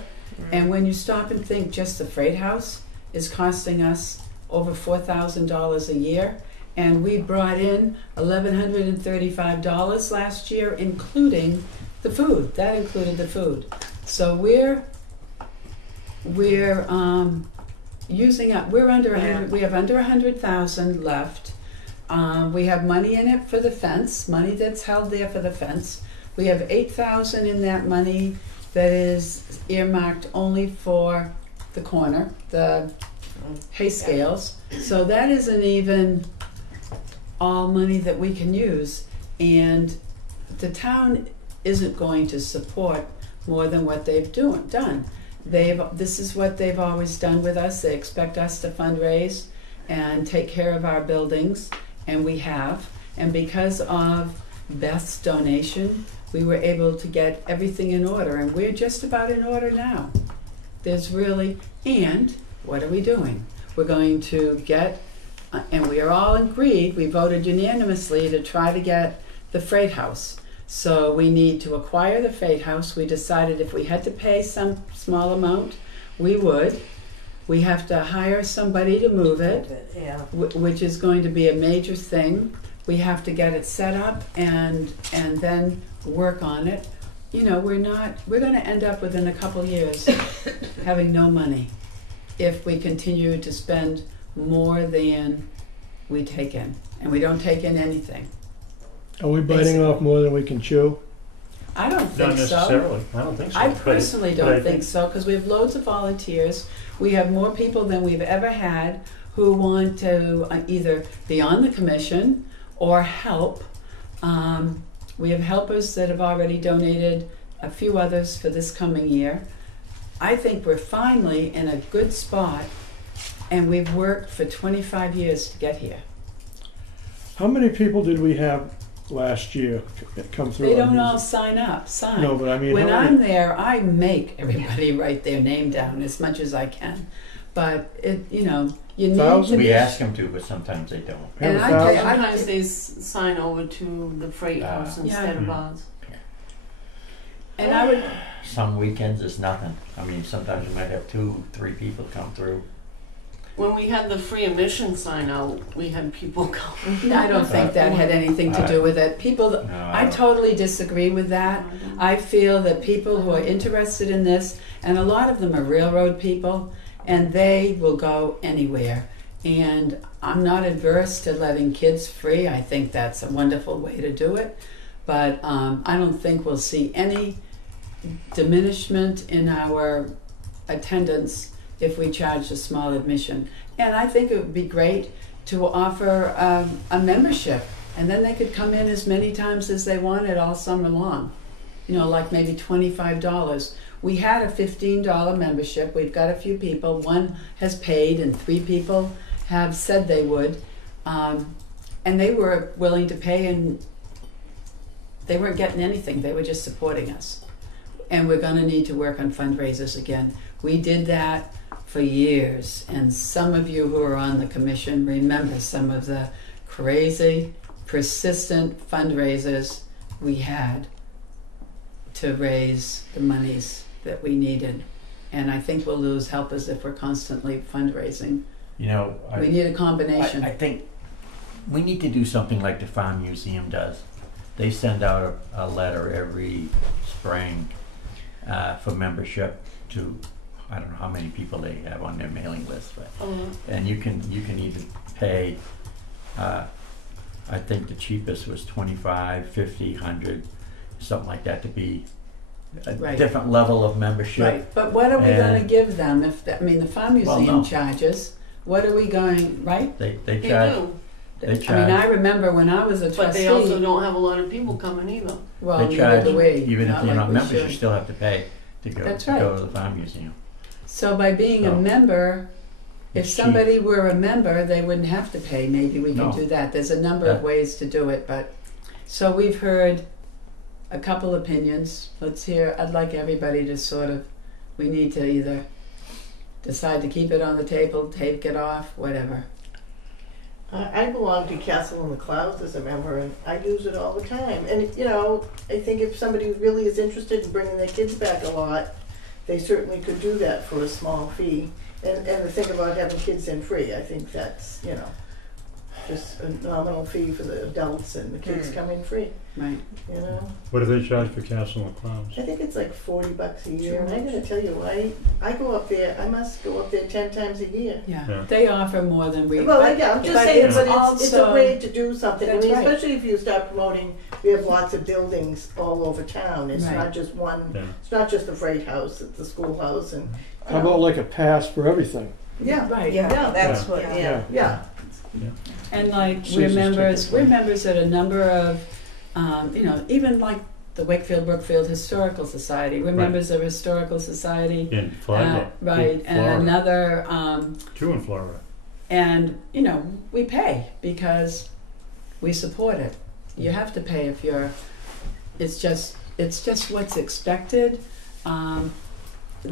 And when you stop and think, just the freight house is costing us over $4,000 a year. And we brought in $1,135 last year, including the food. That included the food. So we're using up. We're under 100. We have under 100,000 left. We have money in it for the fence. Money that's held there for the fence. We have 8,000 in that money that is earmarked only for the corner, the hay scales. So that isn't even all money that we can use, and the town isn't going to support more than what they've done. This is what they've always done with us. They expect us to fundraise and take care of our buildings, and we have. And because of Beth's donation, we were able to get everything in order, and we're just about in order now. And what are we doing? We're going to get, and we are all agreed, we voted unanimously to try to get the freight house. So we need to acquire the freight house. We decided if we had to pay some small amount, we would. We have to hire somebody to move it, which is going to be a major thing. We have to get it set up and then work on it. You know, we're going to end up within a couple years having no money if we continue to spend more than we take in. And we don't take in anything. Are we biting off more than we can chew? I don't think Not necessarily. I don't think so. I But- personally but I don't think so, because we have loads of volunteers. We have more people than we've ever had who want to either be on the commission or help. We have helpers that have already donated, a few others for this coming year. I think we're finally in a good spot, and we've worked for 25 years to get here. How many people did we have last year come through? They our don't all music? sign. No, but I mean, When how I'm many? there, I make everybody write their name down as much as I can. But you need Thousands? to We be. ask them to, but sometimes they don't. And Have I a tell you, thousand? Sometimes they sign over to the freight house instead of ours. And I would, Some weekends is nothing. I mean, sometimes you might have 2, 3 people come through. When we had the free admission sign out, we had people come. I don't think that had anything to do with it. People, No, I totally disagree with that. I feel that people who are interested in this, and a lot of them are railroad people, and they will go anywhere. And I'm not adverse to letting kids free. I think that's a wonderful way to do it. But I don't think we'll see any diminishment in our attendance if we charged a small admission. And I think it would be great to offer a membership, and then they could come in as many times as they wanted all summer long. You know, like maybe $25. We had a $15 membership. We've got a few people. One has paid, and 3 people have said they would. And they were willing to pay, and they weren't getting anything. They were just supporting us. And we're going to need to work on fundraisers again. We did that for years, and some of you who are on the commission remember some of the crazy, persistent fundraisers we had to raise the monies that we needed. And I think we'll lose helpers if we're constantly fundraising. You know, We need a combination. I think we need to do something like the Farm Museum does. They send out a letter every spring for membership to, I don't know how many people they have on their mailing list, but and you can either pay. I think the cheapest was $25, $50, $100, something like that, to be a Right. different level of membership. Right, but what are we going to And- give them? If the Farm Well, Museum no. charges. What are we going, right? They They charge. do, They I mean, charge. I remember when I was a but trustee. they also don't have a lot of people coming either. Well, They charge, neither do we. even if Not you're like not we members, you should. still have to pay to go That's to right. go to the Farm Museum. So by being a So, member, if It's somebody were a member, they wouldn't have to pay. Maybe we No. could do that. There's a number of That- ways to do it, but so we've heard a couple opinions. Let's hear. I'd like everybody to sort of. We need to either decide to keep it on the table, take it off, whatever. I belong to Castle in the Clouds as a member, and I use it all the time. And, you know, I think if somebody really is interested in bringing their kids back a lot, they certainly could do that for a small fee. And the thing about having kids in free, I think that's, you know, just a nominal fee for the adults, and the kids come in free, Right. you know? What do they charge for Castle and Clowns? I think it's like $40 a year, and I gotta tell you, I go up there, I must go up there 10 times a year. Yeah. Yeah. They offer more than we. Well, but- yeah, I'm just but saying, it's but it's a also- way to do something. I That's mean, right. especially if you start promoting, we have lots of buildings all over town. It's Right. not just one, Yeah. it's not just the freight house, it's the schoolhouse and. How about like a pass for everything? Yeah, Right. Yeah, Yeah. that's what, Yeah. yeah. yeah. And like we're Season's members, ticket. we're members at a number of, you know, even like the Wakefield Brookfield Historical Society. We're Right. members of Historical Society, In Florida. right, in and Florida. another, 2 in Florida. and you know we pay because we support it. You have to pay if you're. It's just what's expected.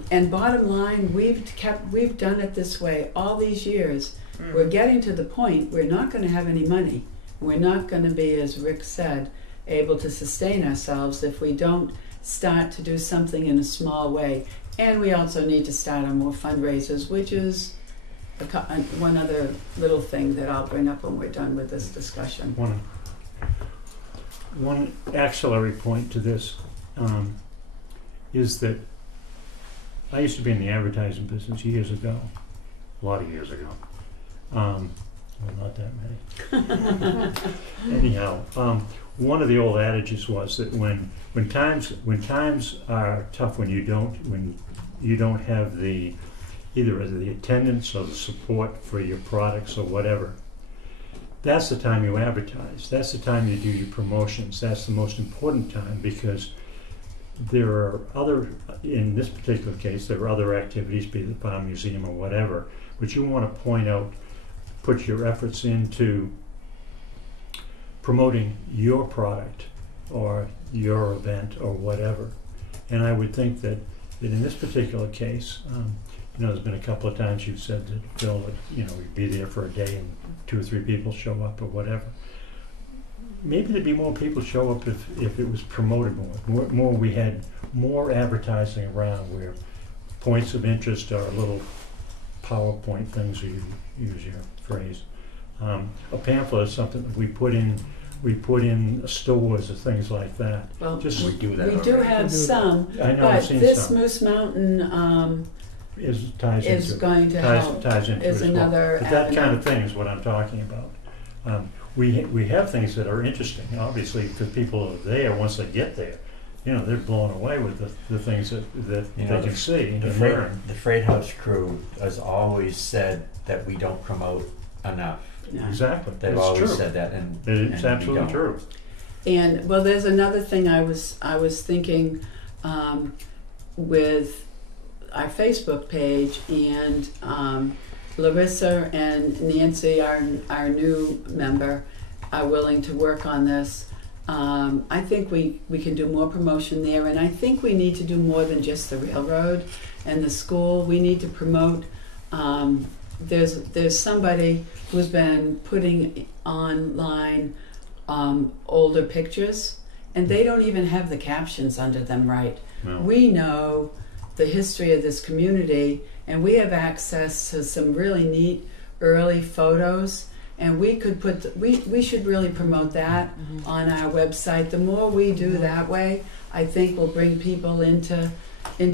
And bottom line, we've done it this way all these years. We're getting to the point we're not going to have any money. We're not going to be, as Rick said, able to sustain ourselves if we don't start to do something in a small way. And we also need to start on more fundraisers, which is one other little thing that I'll bring up when we're done with this discussion. One axillary point to this is that I used to be in the advertising business years ago, a lot of years ago. Well, not that many. Anyhow, one of the old adages was that when times are tough, when you don't have the either the attendance or the support for your products or whatever, that's the time you advertise. That's the time you do your promotions. That's the most important time, because there are in this particular case, there are other activities, be it the Farm Museum or whatever, but you want to point out, put your efforts into promoting your product or your event or whatever. And I would think that in this particular case, there's been a couple of times you've said that, Phil, that we'd be there for a day and 2 or 3 people show up or whatever. maybe there'd be more people show up if it was promoted more. We had more advertising around where points of interest are little PowerPoint things, to use your phrase. A pamphlet is something that we put in stores or things like that. Well, Just We do that we do already. have some, I know, I've but seen this some. Moose Mountain Ties is into going to help. ties into is it as well. another But that kind avenue. of thing is what I'm talking about. We have things that are interesting, obviously, because people are there once they get there. You know, they're blown away with the things that You they know, can see and The Freight, learn. the Freight House crew has always said that we don't promote enough. Yeah. Exactly, They've it's always true. said that, and It's we absolutely don't. true. And well, there's another thing I was thinking with our Facebook page, and Larissa and Nancy, our new member, are willing to work on this. I think we can do more promotion there, and I think we need to do more than just the railroad and the school. We need to promote. There's somebody who's been putting online older pictures, and they don't even have the captions under them right. No. We know the history of this community, and we have access to some really neat early photos, and we could we should really promote that on our website. The more we do that way, I think will bring people into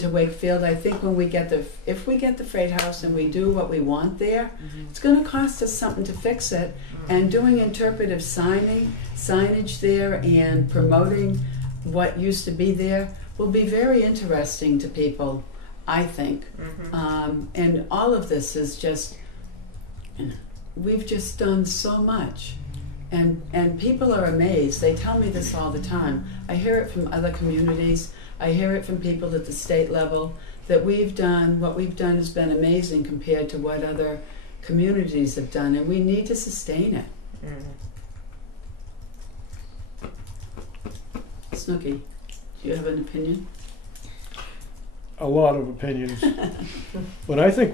Wakefield. I think when if we get the Freight House and we do what we want there, it's going to cost us something to fix it. And doing interpretive signage there and promoting what used to be there will be very interesting to people, I think. And all of this is just, we've just done so much. And people are amazed. They tell me this all the time. I hear it from other communities. I hear it from people at the state level that what we've done has been amazing compared to what other communities have done, and we need to sustain it. Snooky, do you have an opinion? A lot of opinions. But I think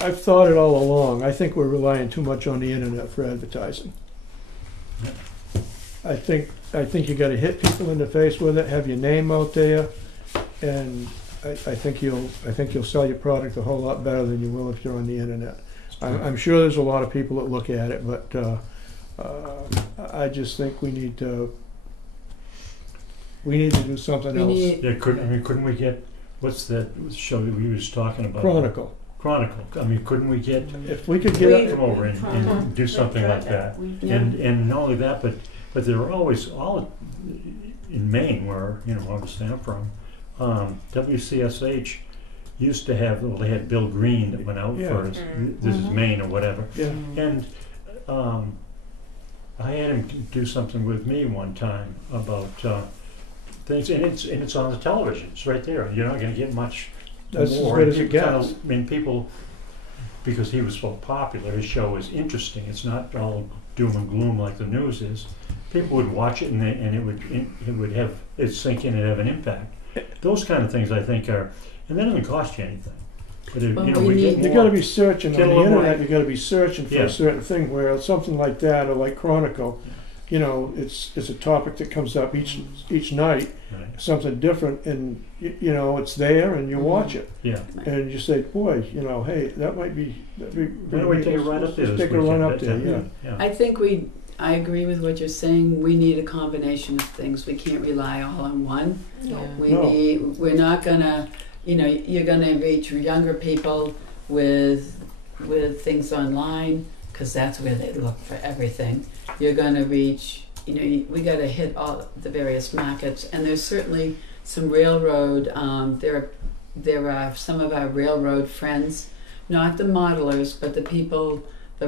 I've thought it all along. I think we're relying too much on the internet for advertising. I think you got to hit people in the face with it, have your name out there, and I think you'll sell your product a whole lot better than you will if you're on the internet. I'm sure there's a lot of people that look at it, but I just think we need to do something else. Yeah, couldn't we get, what's that show that we was talking about? Chronicle. I mean, couldn't we get If we could get come over and do something like that? And not only that, but there are always all in Maine, where obviously I'm from. WCSH used to have, they had Bill Green that went out for his, this is Maine or whatever. Yeah. And I had him do something with me one time about things, and it's on the television. It's right there. You're not going to get much That's more. as good as it gets. I mean, people, because he was so popular, his show is interesting. It's not all doom and gloom like the news is. People would watch it, and it would have it sink in and have an impact. Those kind of things, I think, are, and that doesn't cost you anything. But we get You more. got to be searching on Get a the little more- internet. You got to be searching for Yeah. a certain thing. Where something like that, or like Chronicle, it's a topic that comes up each night, Right. something different, and it's there, and you watch it, Yeah. and you say, boy, hey, that'd be. Why don't we take a run up there? Let's this take a run weekend? up there. Yeah. I think I agree with what you're saying. We need a combination of things. We can't rely all on one. Yeah. We're not gonna, you're gonna reach younger people with things online, because that's where they look for everything. You're gonna reach, we gotta hit all the various markets, and there's certainly some railroad, there are some of our railroad friends, not the modelers, but the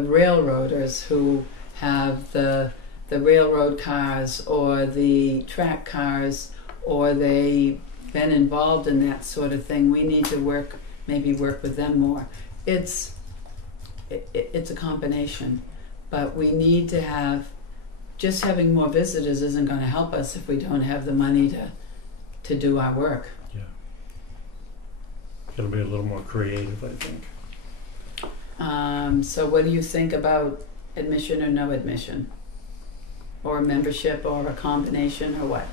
railroaders who have the railroad cars or the track cars, or they've been involved in that sort of thing. We need to maybe work with them more. It's a combination, but we need to have, just having more visitors isn't going to help us if we don't have the money to do our work. Yeah. It'll be a little more creative, I think. So what do you think about admission or no admission? or membership, or a combination, or what?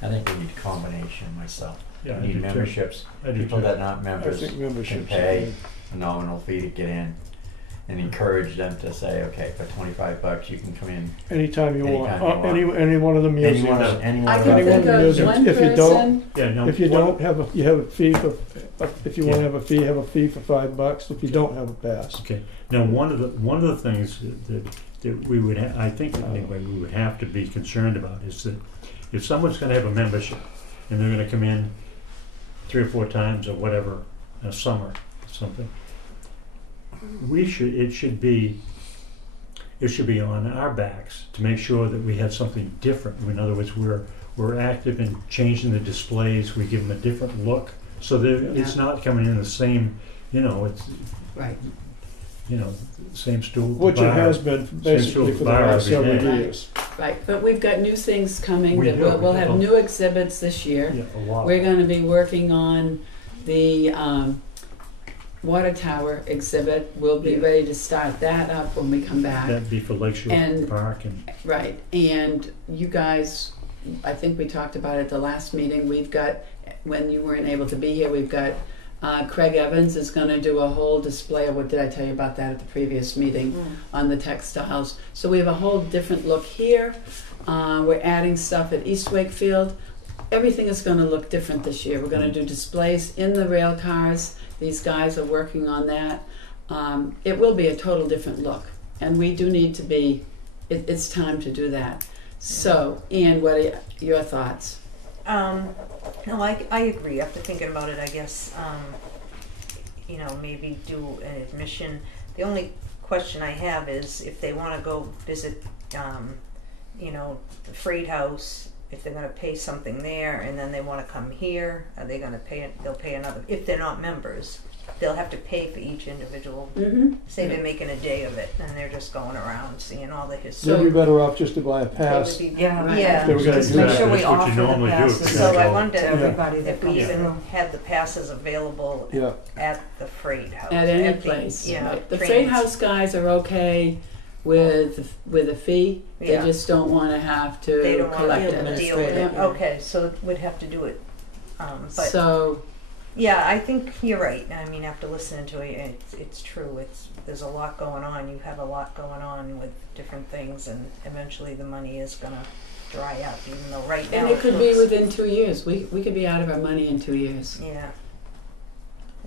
I think we need a combination myself. Yeah, I We need do too. memberships. I do People too. that are not I members think can membership's pay a nominal fee to get in, and encourage them to say, okay, for $25 you can come in. anytime you want. Anytime you want. Any one of the museums. Any one I of can them. Anyone think who of knows one if you don't- person, Yeah, no, If you one- don't have you have a fee for, if you want Yeah. to have a fee for $5. If you don't have a pass. Okay. Now, one of the things that we would I think that anyway we would have to be concerned about is that if someone's going to have a membership and they're going to come in 3 or 4 times or whatever a summer or something, it should be on our backs to make sure that we have something different. In other words, we're active in changing the displays. We give them a different look so that it's not coming in the same. It's right, same stool. Which it bar. has been basically for the bar last every several day. years. right, but we've got new things coming, We that do. we'll have Oh. new exhibits this year. Yeah, a lot. We're gonna be working on the water tower exhibit. We'll be Yeah. ready to start that up when we come back. That'd be for Lakeshore And- Park and Right, and you guys, I think we talked about it at the last meeting, we've got, when you weren't able to be here, we've got Craig Evans is gonna do a whole display of, what did I tell you about that at the previous meeting, on the textiles. So we have a whole different look here. We're adding stuff at East Wakefield. Everything is gonna look different this year. We're gonna do displays in the rail cars. These guys are working on that. It will be a total different look, and we do need to be, it's time to do that. So, Anne, what are your thoughts? No, I agree. After thinking about it, I guess, maybe do an admission. The only question I have is if they want to go visit, the freight house, if they're going to pay something there and then they want to come here, are they going to pay, they'll pay another, if they're not members, they'll have to pay for each individual. Mm-hmm. Say they're making a day of it and they're just going around seeing all the They'd history. be better off just to buy a They would pass. be- Yeah, right. Yeah. They were gonna Just do make that. sure we That's what you offer the normally do. passes So I to wonder everybody that if we comes even through. had the passes available Yeah. at the freight house. At any the, place. Right. The trains. Freight House guys are okay with a fee. They Yeah. just don't want to have They to don't want collect to it. deal with it. Yeah. Okay, so we'd have to do it. But So, yeah, I think you're right. I mean, after listening to it, it's true. There's a lot going on. You have a lot going on with different things, and eventually the money is gonna dry up. Even though right now and it could be looks- within 2 years. We could be out of our money in 2 years. Yeah.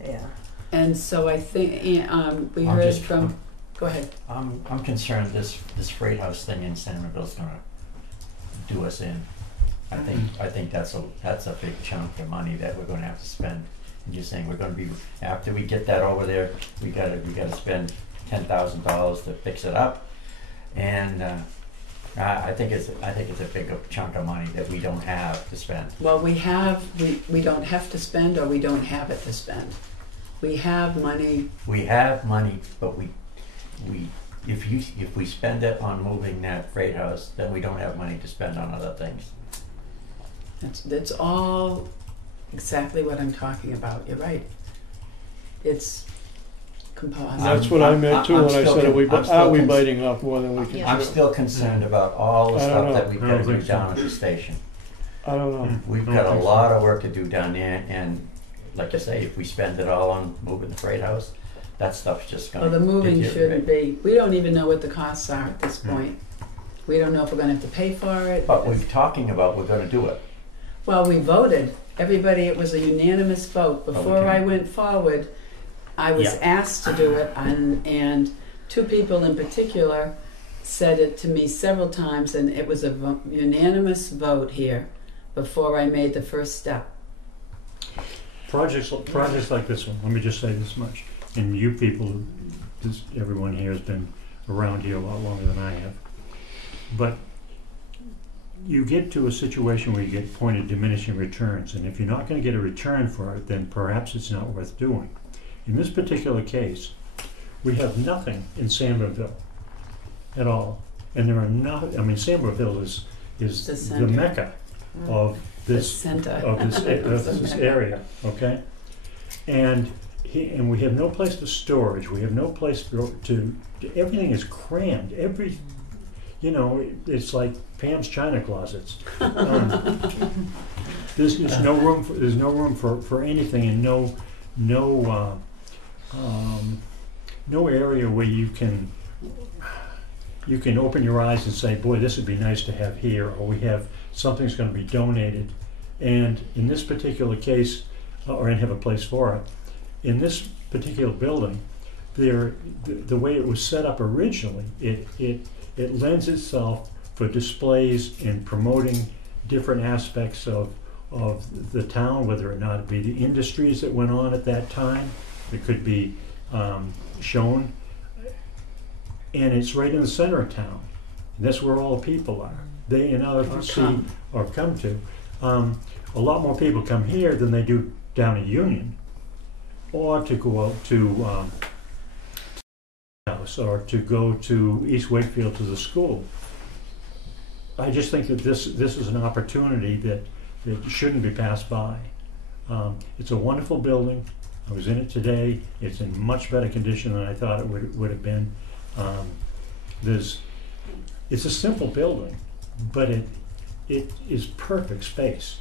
Yeah. And so I think we I'm heard just- from. Go ahead. I'm concerned this freight house thing in Centerville's gonna do us in. I think that's a big chunk of money that we're gonna have to spend. And you're saying we're gonna be, after we get that over there, we gotta spend $10,000 to fix it up. And I think it's a big chunk of money that we don't have to spend. Well, we don't have to spend, or we don't have it to spend. We have money. We have money, but if we spend it on moving that freight house, then we don't have money to spend on other things. That's all exactly what I'm talking about. You're right. It's composite. That's what I meant too I'm when I still said, con- are we I'm still biting off more than we can I'm chew? still concerned about all the I don't stuff know. that we've I got to don't do think so. down at the station. I don't know. We've I don't got a think so. lot of work to do down there, and like I say, if we spend it all on moving the freight house, that stuff's just gonna Well, the moving shouldn't deteriorate. be. We don't even know what the costs are at this point. We don't know if we're going to have to pay for it. But we're talking about we're gonna do it. Well, we voted. Everybody, it was a unanimous vote. Before Okay. I went forward, I was Yeah. asked to do it, and 2 people in particular said it to me several times, and it was a unanimous vote here before I made the first step. Projects like this one, let me just say this much, and you people, everyone here has been around here a lot longer than I have, but you get to a situation where you get pointed diminishing returns, and if you're not going to get a return for it, then perhaps it's not worth doing. In this particular case, we have nothing in Samberville at all, and there are not, I mean, Samberville is The the center. mecca of The this center. of this area, okay? And we have no place for storage. We have no place to everything is crammed. you know, it's like Pam's China closets. There's no room for anything, and no area where you can open your eyes and say, boy, this would be nice to have here, or we have something's going to be donated. And in this particular case, and have a place for it, in this particular building, the way it was set up originally, it lends itself for displays and promoting different aspects of the town, whether or not it be the industries that went on at that time, that could be shown. And it's right in the center of town. And that's where all the people are. They and others see or come to. A lot more people come here than they do down at Union, or to go out to house, or to go to East Wakefield to the school. I just think that this is an opportunity that shouldn't be passed by. It's a wonderful building. I was in it today. It's in much better condition than I thought it would have been. It's a simple building, but it is perfect space.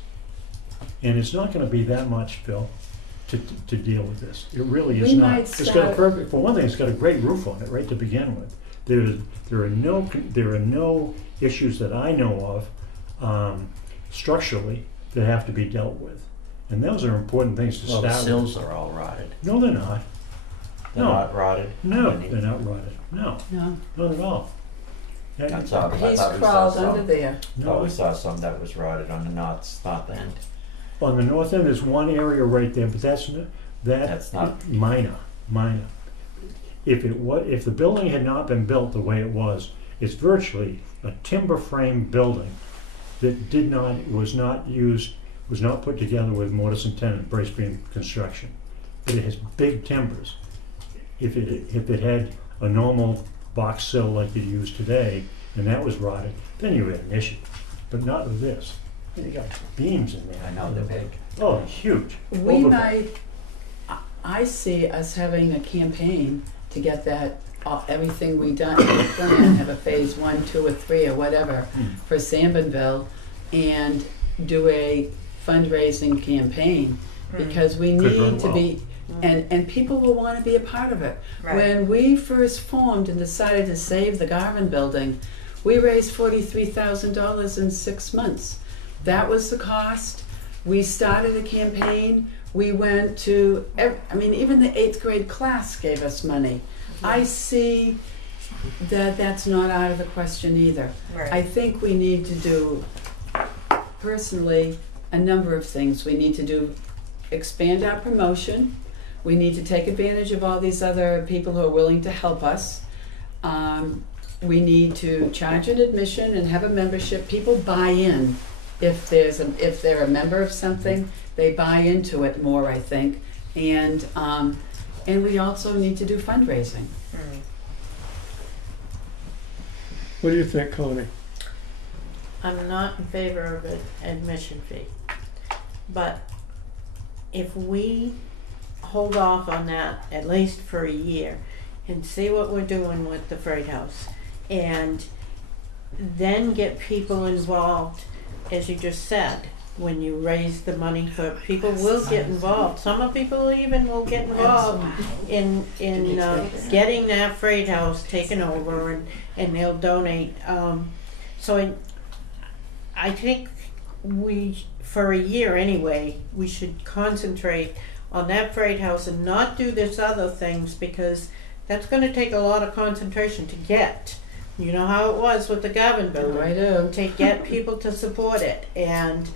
And it's not going to be that much, Phil, to deal with this. It really is not. It's got for one thing, it's got a great roof on it right to begin with. There are no issues that I know of structurally that have to be dealt with, and those are important things to start with. The sills are all rotted. No, they're not. They're not rotted? No, they're not rotted. No, not at all. He's crawled under there. No, we saw some that was rotted on the north end. On the north end, there's one area right there, but that's not minor. If the building had not been built the way it was, it's virtually a timber frame building that was not put together with mortise and tenon, brace beam construction. But it has big timbers. If it had a normal box sill like you use today, and that was rotted, then you had an issue. But not with this. You got beams in there. I know, they're big. Oh, huge. I see us having a campaign to get that, everything we done, plan, have a phase 1, 2, or 3, or whatever, for Sambonville, and do a fundraising campaign, because we need to be, and people will want to be a part of it. Right. When we first formed and decided to save the Garvin building, we raised $43,000 in 6 months. That was the cost. We started a campaign. We went to, even the 8th grade class gave us money. I see that that's not out of the question either. Right. I think we need to do, personally, a number of things. We need to expand our promotion. We need to take advantage of all these other people who are willing to help us. We need to charge an admission and have a membership. People buy in. If they're a member of something, they buy into it more, I think. And we also need to do fundraising. What do you think, Connie? I'm not in favor of an admission fee, but if we hold off on that at least for a year and see what we're doing with the Freight House, and then get people involved, as you just said, when you raise the money for people will get involved. Some of people even will get involved in getting that Freight House taken over, and they'll donate. So I think we, for a year anyway, we should concentrate on that Freight House and not do this other things, because that's going to take a lot of concentration to get. You know how it was with the Garvin building. I do. To get people to support it, and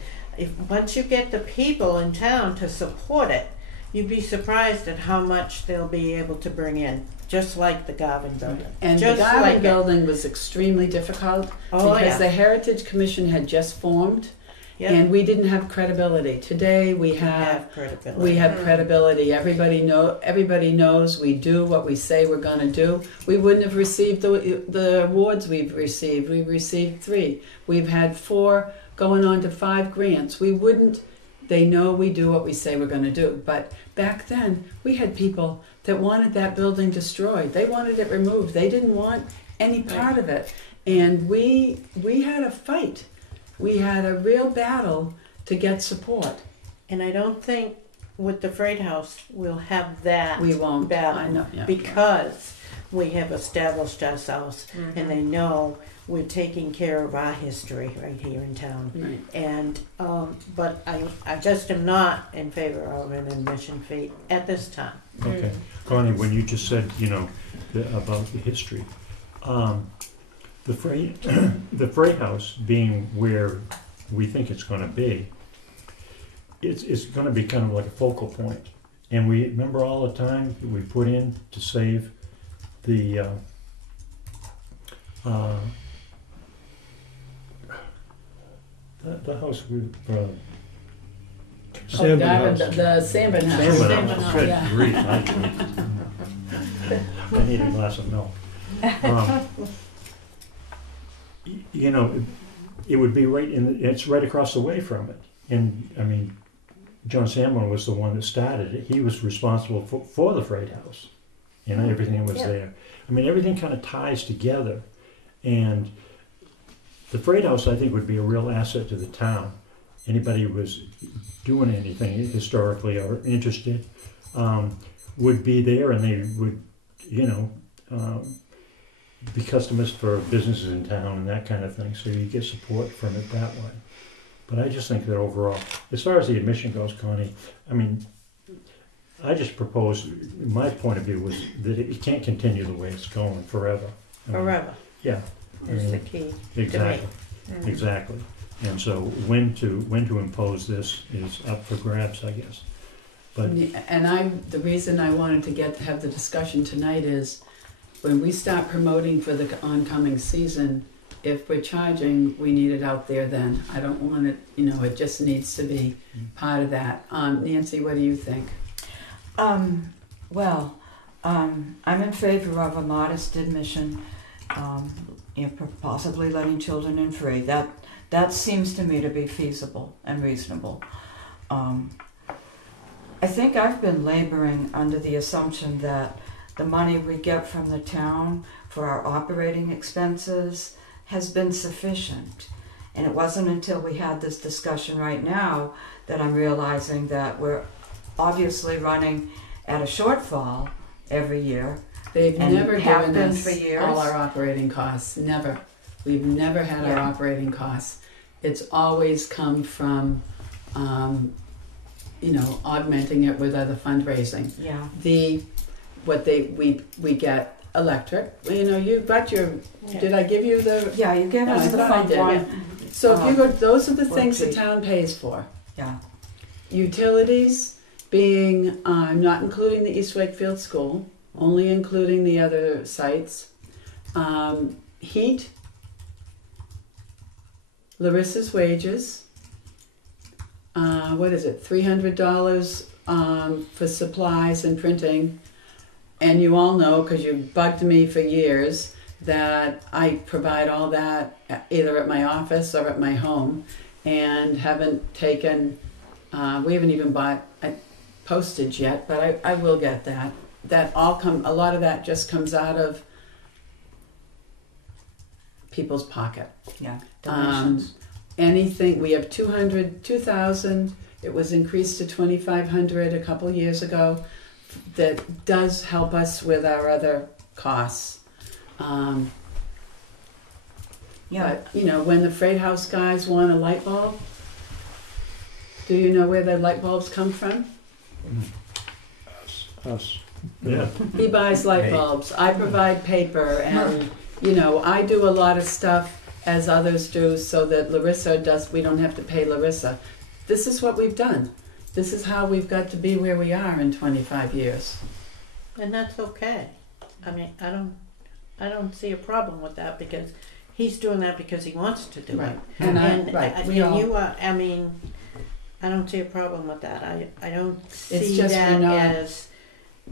once you get the people in town to support it, you'd be surprised at how much they'll be able to bring in. Just like the Garvin building. And the Garvin building was extremely difficult because the Heritage Commission had just formed. Yep. And we didn't have credibility. Today we have credibility. We have credibility. Everybody knows we do what we say we're going to do. We wouldn't have received the awards we've received. We've received 3. We've had 4 going on to 5 grants. We wouldn't. They know we do what we say we're going to do. But back then we had people that wanted that building destroyed. They wanted it removed. They didn't want any part of it. And we had a fight. We had a real battle to get support. And I don't think with the Freight House we'll have that We won't. battle I know. Yeah. because we have established ourselves Mm-hmm. and they know we're taking care of our history right here in town. Right. And but I just am not in favor of an admission fee at this time. Okay. Connie, when you just said, about the history, the freight, the Freight House being where we think it's gonna be, it's gonna be kind of like a focal point. And we remember all the time that we put in to save the, the house with, Sandman that- House. the Sandman House. Salmon Salmon House. House, Good yeah. grief, I need a glass of milk. It would be right it's right across the way from it. And, I mean, John Salmon was the one that started it. He was responsible for the Freight House. Everything was Yeah. there. I mean, everything kind of ties together. And the Freight House, I think, would be a real asset to the town. Anybody who was doing anything historically or interested would be there, and they would, be customers for businesses in town and that kind of thing. So you get support from it that way. But I just think that overall, as far as the admission goes, Connie, I mean, I just proposed, my point of view was that it can't continue the way it's going forever. I mean, Forever Yeah. is the key. Exactly, Mm-hmm. exactly. And so when to impose this is up for grabs, I guess. But And the reason I wanted to have the discussion tonight is when we start promoting for the oncoming season, if we're charging, we need it out there then. I don't want it, it just needs to be part of that. Nancy, what do you think? I'm in favor of a modest admission, possibly letting children in free. That seems to me to be feasible and reasonable. I think I've been laboring under the assumption that the money we get from the town for our operating expenses has been sufficient. And it wasn't until we had this discussion right now that I'm realizing that we're obviously running at a shortfall every year. They've And never have given been us for years. all our operating costs. Never. We've never had our Yeah. operating costs. It's always come from, augmenting it with other fundraising. Yeah. We get electric. You got your. Yeah. Did I give you the? Yeah, you gave No, us I the thought I fund did, one. So if you go, those are the What things the page? town pays for. Yeah. Utilities being, not including the East Wakefield School, only including the other sites. Heat, Larissa's wages. What is it? $300 for supplies and printing. And you all know, because you bugged me for years, that I provide all that either at my office or at my home, and haven't taken. We haven't even bought postage yet, but I will get that. A lot of that just comes out of people's pocket. Yeah. Donations. Anything, we have 2,000, it was increased to 2,500 a couple years ago. That does help us with our other costs. Yeah. But, when the Freight House guys want a light bulb, do you know where the light bulbs come from? Us. yeah, He buys light Hey. bulbs. I provide paper, and I do a lot of stuff as others do, so that we don't have to pay Larissa. This is what we've done. This is how we've got to be where we are in 25 years. And that's okay. I mean, I don't see a problem with that because he's doing that because he wants to do it. And I don't see a problem with that. I don't see just that we're not- as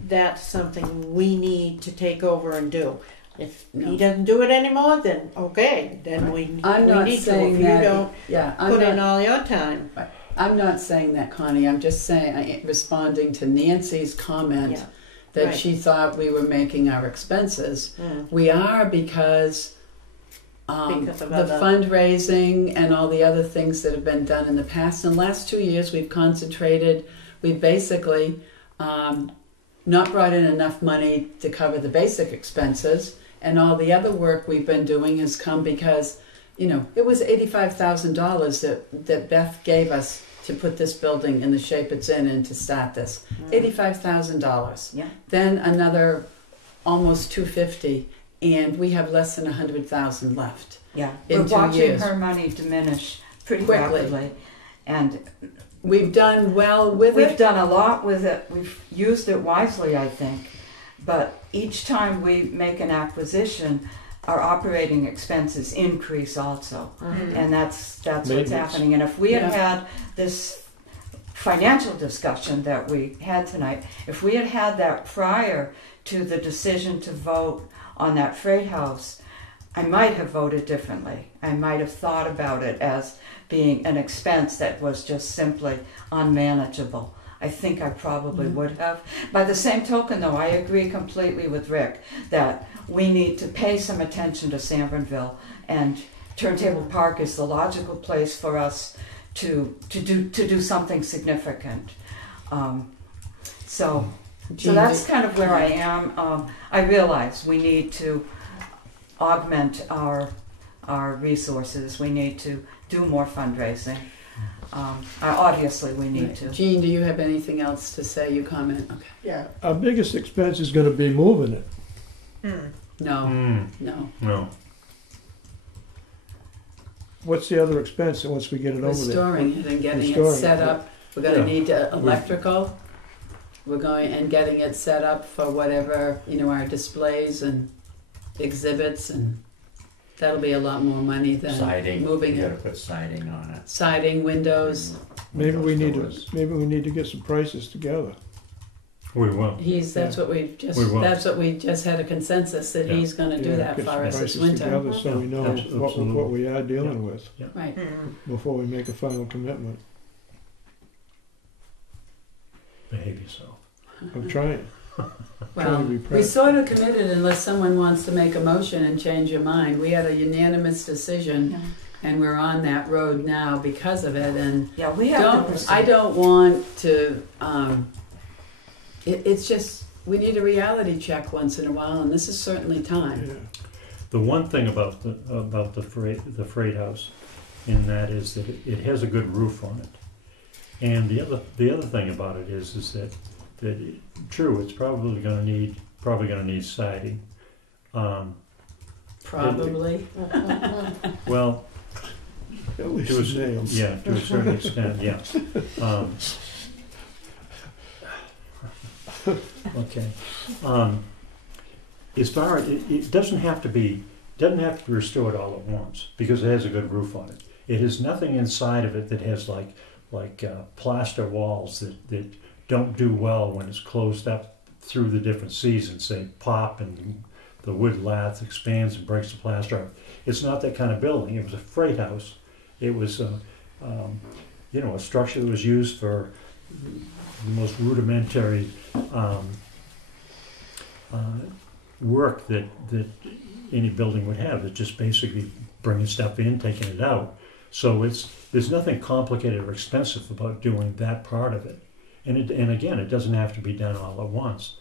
that's something we need to take over and do. If No. he doesn't do it anymore, then okay, then we I'm not need to. saying If you that. don't put in all your time, I'm not saying that, Connie. I'm just saying, responding to Nancy's comment yeah. that Right. she thought we were making our expenses. Mm. We are, because Because of the other- fundraising and all the other things that have been done in the past. In the last 2 years, we've basically not brought in enough money to cover the basic expenses, and all the other work we've been doing has come because, it was $85,000 that Beth gave us to put this building in the shape it's in and to start this. $85,000. Yeah. Then another almost $250,000, and we have less than $100,000 left. Yeah, In we're 2 watching years. her money diminish pretty Quickly. rapidly. And We've done well with we've it. done a lot with it. We've used it wisely, I think. But each time we make an acquisition, our operating expenses increase also. And that's what's Maintenance. happening. And if we had Yeah. had this financial discussion that we had tonight, if we had had that prior to the decision to vote on that freight house, I might have voted differently. I might have thought about it as being an expense that was just simply unmanageable. I think I probably would have. By the same token, though, I agree completely with Rick that we need to pay some attention to Sanbornville, and Turntable Park is the logical place for us to do something significant. So that's kind of where I am. I realize we need to augment our resources. We need to do more fundraising. Obviously, we need to. Jean, do you have anything else to say? You comment? Okay. Yeah. Our biggest expense is gonna be moving it. No, Mm, no. no. What's the other expense once we get it over there? Restoring it and getting it Restoring set it, up. We're going to Yeah. need electrical. We're going and getting it set up for whatever, our displays and exhibits, and that'll be a lot more money than Siding, moving you it. gotta put siding on it. Siding, windows. Maybe we need Doors. to get some prices together. We will. That's what we just had a consensus that Yeah. he's going to do Yeah, that get for some us this prices winter. together so we know Absolutely. what we are dealing with Right. before we make a final commitment. Behave yourself. I'm trying. Well, to be we practical. sort of committed unless someone wants to make a motion and change your mind. We had a unanimous decision, and we're on that road now because of it. And Yeah, we have to I don't want to. It's just we need a reality check once in a while, and this is certainly time. Yeah. The one thing about the freight house, in that is that it has a good roof on it, and the other thing about it is that true, it's probably going to need siding. Probably. Well, At least to a, the nails. yeah, to a certain extent, yeah. Okay. As far as it doesn't have to be restored all at once because it has a good roof on it. It has nothing inside of it that has like plaster walls that don't do well when it's closed up through the different seasons. They pop and the wood lath expands and breaks the plaster up. It's not that kind of building. It was a freight house. It was a structure that was used for the most rudimentary work that any building would have. It's just basically bringing stuff in, taking it out. So there's nothing complicated or expensive about doing that part of it. And again, it doesn't have to be done all at once.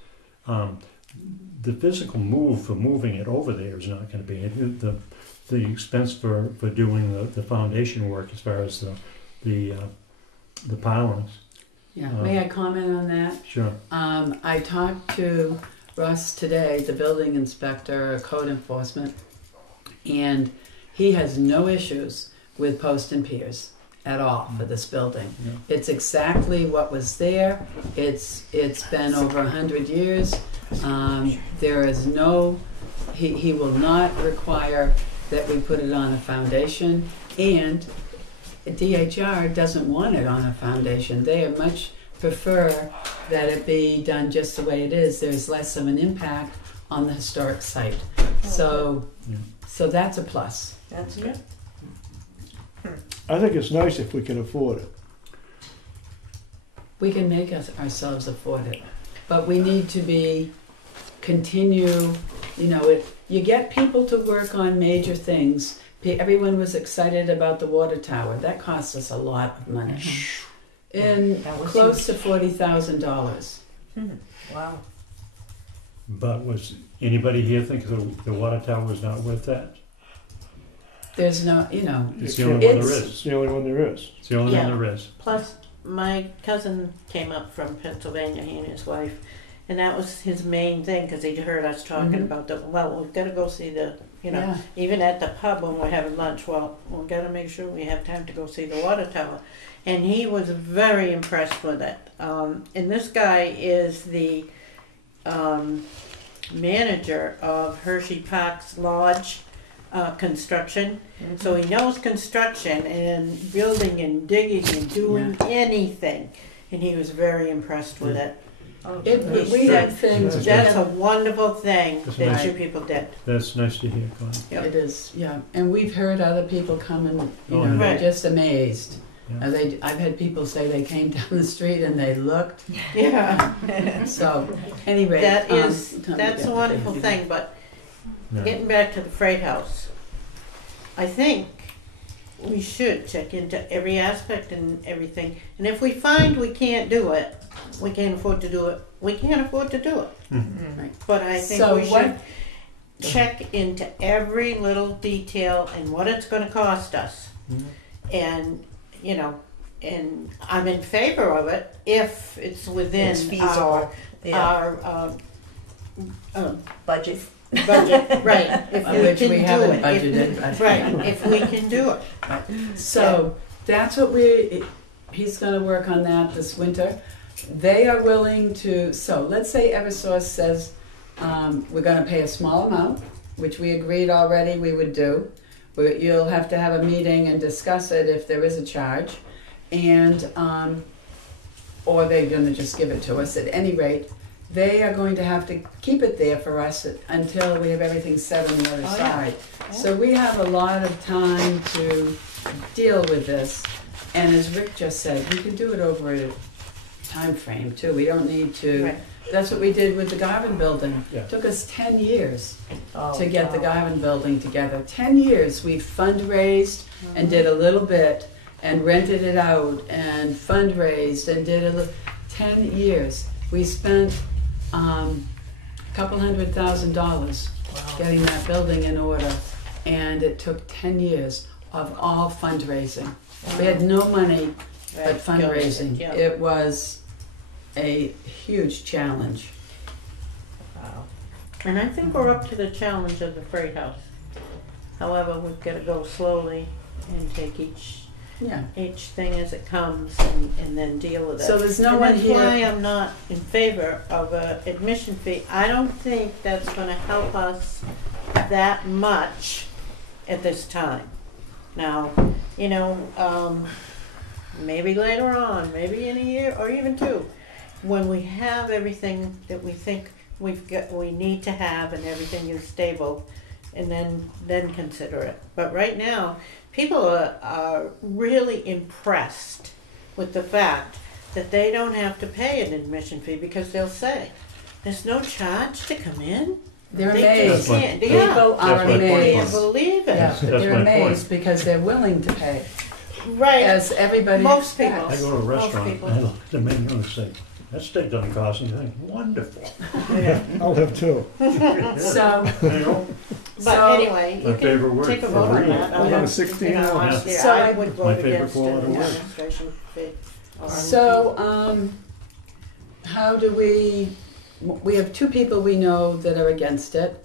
The physical move for moving it over there is not going to be the expense for doing the foundation work as far as the pilings. Yeah. May I comment on that? Sure. I talked to Russ today, the building inspector, code enforcement, and he has no issues with post and piers at all for this building. Yeah. It's exactly what was there. It's been over 100 years. There is no, he will not require that we put it on a foundation, and DHR doesn't want it on a foundation. They much prefer that it be done just the way it is. There's less of an impact on the historic site. So that's a plus. That's it. I think it's nice if we can afford it. We can make ourselves afford it, but we need to continue You know, you get people to work on major things. Everyone was excited about the water tower. That cost us a lot of money. And That was close to $40,000. Wow. But was anybody here think the water tower was not worth that? There's no, you know, It's the only one there It's- is. It's the only one there is. It's the only Yeah. one there is. Plus, my cousin came up from Pennsylvania, he and his wife, and that was his main thing, because he'd heard us talking Mhm. about we've got to go see the, yeah. even at the pub when we're having lunch, we've got to make sure we have time to go see the water tower. And he was very impressed with it. And this guy is the manager of Hershey Park's Lodge construction. So he knows construction and building and digging and doing anything. And he was very impressed with it. We have things. That's a wonderful thing That's that nice. you people did. That's nice to hear, Connie. Yep. It is, yeah. And we've heard other people come and, you Oh, know, yeah. they're Right. just amazed. Yeah. I've had people say they came down the street and they looked. Yeah. So, anyway. That's yeah, a wonderful thing, but Yeah. getting back to the Freight House, I think we should check into every aspect and everything. And if we find we can't do it, we can't afford to do it, we can't afford to do it. Right. But I think So we what- should check into every little detail and what it's gonna cost us. Mhm. And, you know, and I'm in favor of it if it's within It's feasible. our Budget. budget, right, if we Which can we do haven't it. budgeted. but- Right, if we can do it. So, that's what he's gonna work on that this winter. They are willing to, so let's say Eversource says, we're gonna pay a small amount, which we agreed already we would do. You'll have to have a meeting and discuss it if there is a charge. And, or they're gonna just give it to us. At any rate, they are going to have to keep it there for us until we have everything set on the other Oh, yeah. side. So we have a lot of time to deal with this. And as Rick just said, we can do it over a time frame too. We don't need to. Right. That's what we did with the Garvin building. Yeah. Took us 10 years Oh, to get the wow. Garvin building together. 10 years. We fundraised and did a little bit and rented it out and fundraised and did 10 years. We spent a couple $100,000 getting that building in order, and it took 10 years of all fundraising. We had no money but fundraising. Yeah. It was a huge challenge. Wow. And I think we're up to the challenge of the Freight House. However, we've got to go slowly and take each Yeah. thing as it comes and then deal with it. So there's no And one that's here. why I'm not in favor of a admission fee. I don't think that's going to help us that much at this time. Now, you know, maybe later on, maybe in a year or even two, when we have everything that we think we need to have and everything is stable, and then consider it. But right now, people are really impressed with the fact that they don't have to pay an admission fee, because they'll say, "There's no charge to come in." They're They amazed. just can't. People Yeah, are That's my point. amazed. can't believe it. Yeah, That's they're my point. amazed because they're willing to pay, Right. as everybody Most expects. I go to a Most restaurant people. and I look at the menu and say, that steak doesn't cost anything. Wonderful. I'll have two. So, You know, But So- anyway, My you favorite can word take a for vote on reading. that. Well, I- number 16 you know, was- honestly, So I would My vote favorite against an quality word. administration fee. so, how do we have two people we know that are against it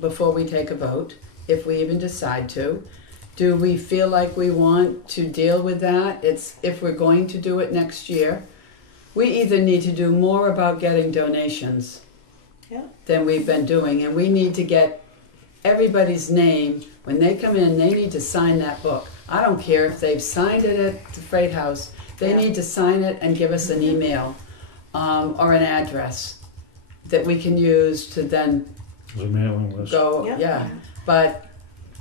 before we take a vote, if we even decide to. Do we feel like we want to deal with that? It's, if we're going to do it next year, we either need to do more about getting donations Yeah. than we've been doing, and we need to get everybody's name. When they come in, they need to sign that book. I don't care if they've signed it at the Freight House. They Yeah. need to sign it and give us an email or an address that we can use to then There's a mailing list. go, Yeah. yeah. But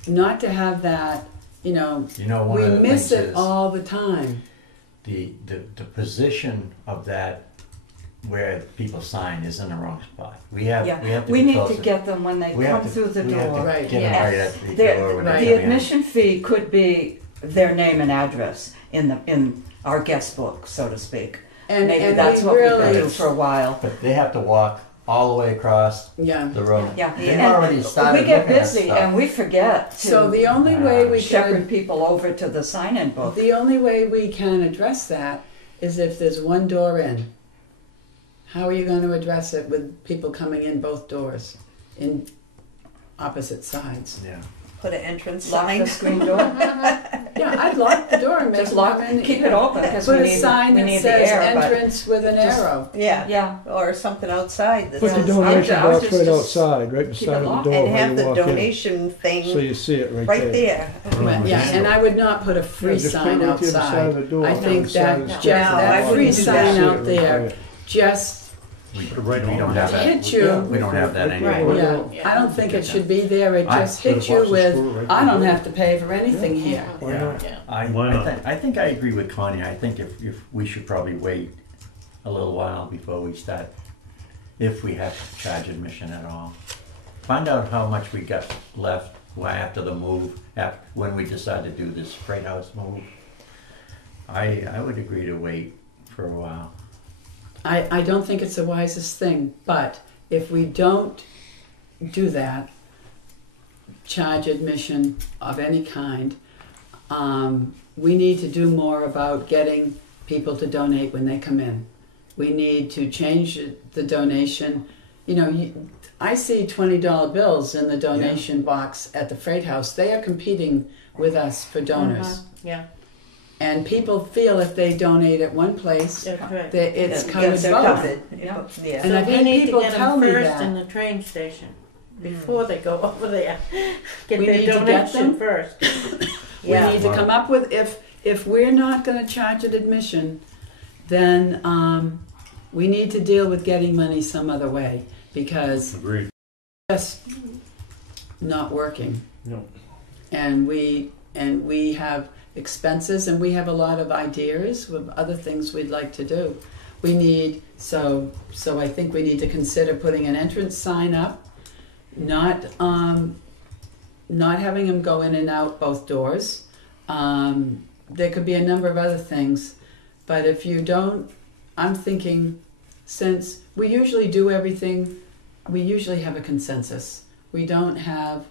not to have that, you know, You know, one we of the miss things it is all the time. the position of that where people sign is in the wrong spot. We have Yeah, to we be need closer. to get them when they We have come to- through the we have to door. Right. Get them Yes. right at the The, door when right. they the come in. admission fee could be their name and address in our guest book, so to speak. And, Maybe and that's we what we really, could do for a while. But they have to walk all the way across yeah. the road. Yeah, They've and already started we get looking at busy stuff. and we forget to So the only way we shepherd can, people over to the sign-in book. the only way we can address that is if there's one door in. How are you going to address it with people coming in both doors, in opposite sides? Yeah. Put an entrance Lock sign. the screen door. Yeah, I'd lock the door and make Just them lock, come in. keep it open because Put we a need, sign we that need the says air. But entrance with an just- arrow. Yeah. yeah, Or something outside that Put the says, donation I was box just- right just outside, right keep beside it the locked door and when have you the walk donation thing in. So you see it right, right there. there. Yeah, and I would not put a free Yeah, just put it sign right to the side outside. of the door, I on think the side that of the just street. No, I that wouldn't free do sign that. out there just We, Right we on. don't have that. hit you. We don't have that anyway. Yeah, Yeah. I don't think it should be there. It I- just Put a hit you box of with, screw right I don't there. have to pay for anything here. Why Yeah. not? Yeah. Why not? I think I agree with Connie. I think if we should probably wait a little while before we start, if we have to charge admission at all. Find out how much we got left after the move, when we decide to do this Freight House move. I would agree to wait for a while. I don't think it's the wisest thing, but if we don't do that, charge admission of any kind, we need to do more about getting people to donate when they come in. We need to change the donation. You know, I see $20 bills in the donation box at the Freight House. They are competing with us for donors. Yeah, And people feel if they donate at one place, that's right. that it's Yeah, covered they're both. covered. Yeah. Yeah. And I've So we had need people to get tell them me first that. in the train station before they go over there. Get We their need to get donation them. first. We Yeah. need to come up with, if we're not going to charge an admission, then we need to deal with getting money some other way because Agreed. it's just not working. No. And we have expenses and we have a lot of ideas of other things we'd like to do. We need, so I think we need to consider putting an entrance sign up, not having them go in and out both doors. There could be a number of other things, but if you don't, I'm thinking, since we usually do everything, we usually have a consensus. We don't have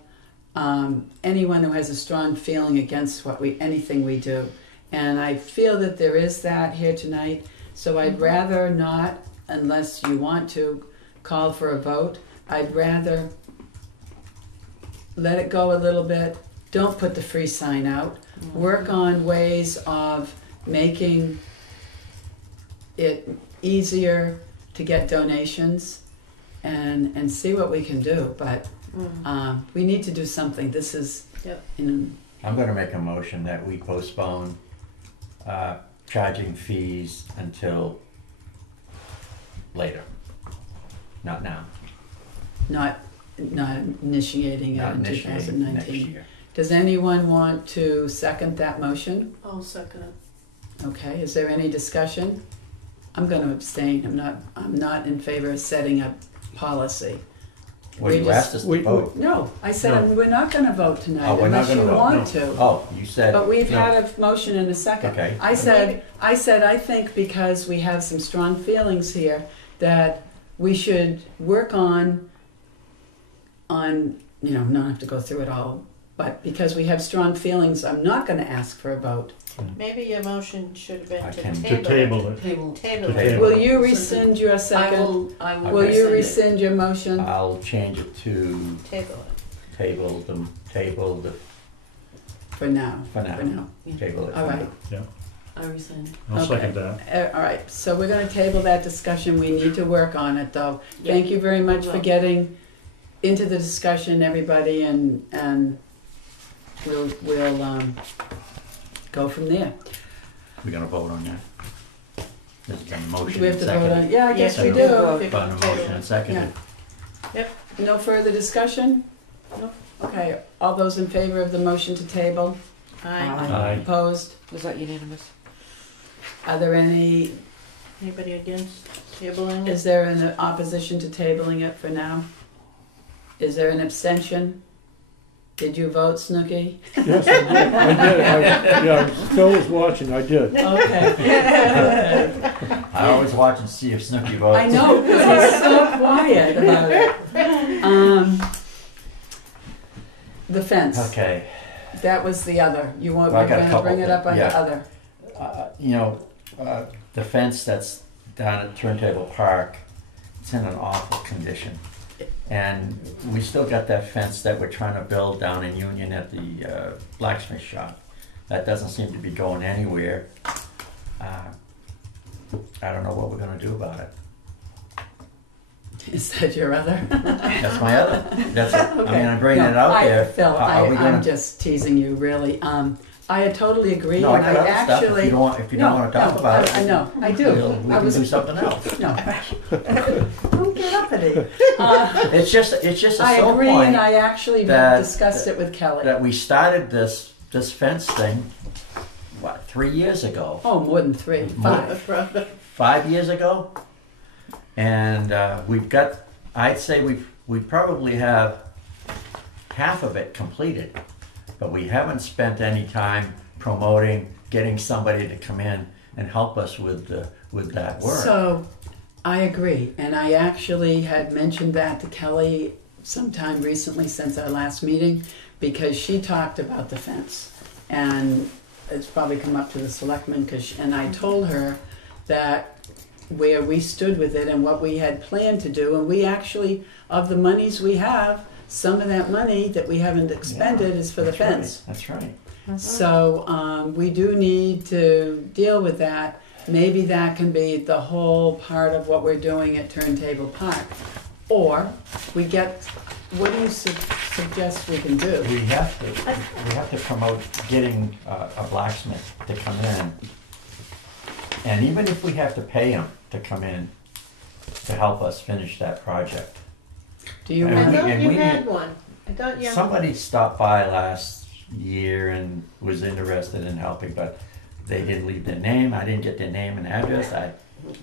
anyone who has a strong feeling against anything we do. And I feel that there is that here tonight, so I'd rather not, unless you want to, call for a vote. I'd rather let it go a little bit. Don't put the free sign out. Work on ways of making it easier to get donations and see what we can do. But we need to do something. This is, Yep. I'm going to make a motion that we postpone charging fees until later. Not now. not initiating it Not in initiating next 2019. year. Does anyone want to second that motion? I'll second it. Okay, is there any discussion? I'm going to abstain. I'm not in favor of setting a policy. Well, We you just- asked us to we- vote. No, I said No. we're not going to vote tonight Oh, we're not unless you gonna vote, want to. Oh, you said. But we've no. had a motion and a second. Okay. I said I think because we have some strong feelings here that we should work on not have to go through it all, but because we have strong feelings, I'm not going to ask for a vote. Maybe your motion should have been I to can- To table it. Table. Table To it. table. Will you rescind your second? I will Will you rescind it. rescind your motion? I'll change it to Table it. table the For now. for now. For now. Table it. All for right. now. I rescind it. I'll Okay. second that. All right, so we're going to table that discussion. We need to work on it, though. Yeah. Thank you very much We for will. getting into the discussion, everybody, and we'll go from there. We're gonna vote on that. There's been a Do motion we have and to vote on? second. Yeah, I guess we Second. do. Vote. On the motion and seconded. No further discussion? No. Okay, all those in favor of the motion to table? Aye. Aye. Opposed? Was that unanimous? Are there any Anybody against tabling? Is there an opposition to tabling it for now? Is there an abstention? Did you vote, Snooky? Yes, I did. Yeah, Phil was watching, I did. Okay. I always watch and see if Snooki votes. I know, because he's so quiet about it. The fence. Okay. That was the other. You want Well, I me got a to couple bring it up on things, the yeah. other? The fence that's down at Turntable Park, it's in an awful condition. And we still got that fence that we're trying to build down in Union at the blacksmith shop. That doesn't seem to be going anywhere. I don't know what we're gonna do about it. Is that your other? That's my other, that's, I Okay. mean, I'm bringing No, it out there. Phil, Are we I'm gonna- just teasing you, really. I totally agree, No, I and got I other stuff if actually. you don't want, if you don't wanna talk about it. I know, I do. We I can was do something else. No. Don't get uppity. It's just a I sore agree, point and I actually that- discussed it with Kelly. that we started this fence thing, what, 3 years ago? Oh, more than 3, 5. 5 years ago? And we've got, I'd say we probably have half of it completed, but we haven't spent any time promoting, getting somebody to come in and help us with that work. So, I agree, and I actually had mentioned that to Kelly sometime recently since our last meeting, because she talked about the fence, and it's probably come up to the selectmen, and I told her that where we stood with it and what we had planned to do, and we actually, of the monies we have, some of that money that we haven't expended is for the That's right, fence. That's right. So we do need to deal with that. Maybe that can be the whole part of what we're doing at Turntable Park. Or we get, what do you suggest we can do? We have to promote getting a blacksmith to come in. And even if we have to pay him to come in to help us finish that project. Do you And I want, we- thought and you we had need- one. I thought you. Somebody stopped by last year and was interested in helping, but they didn't leave their name. I didn't get their name and address. That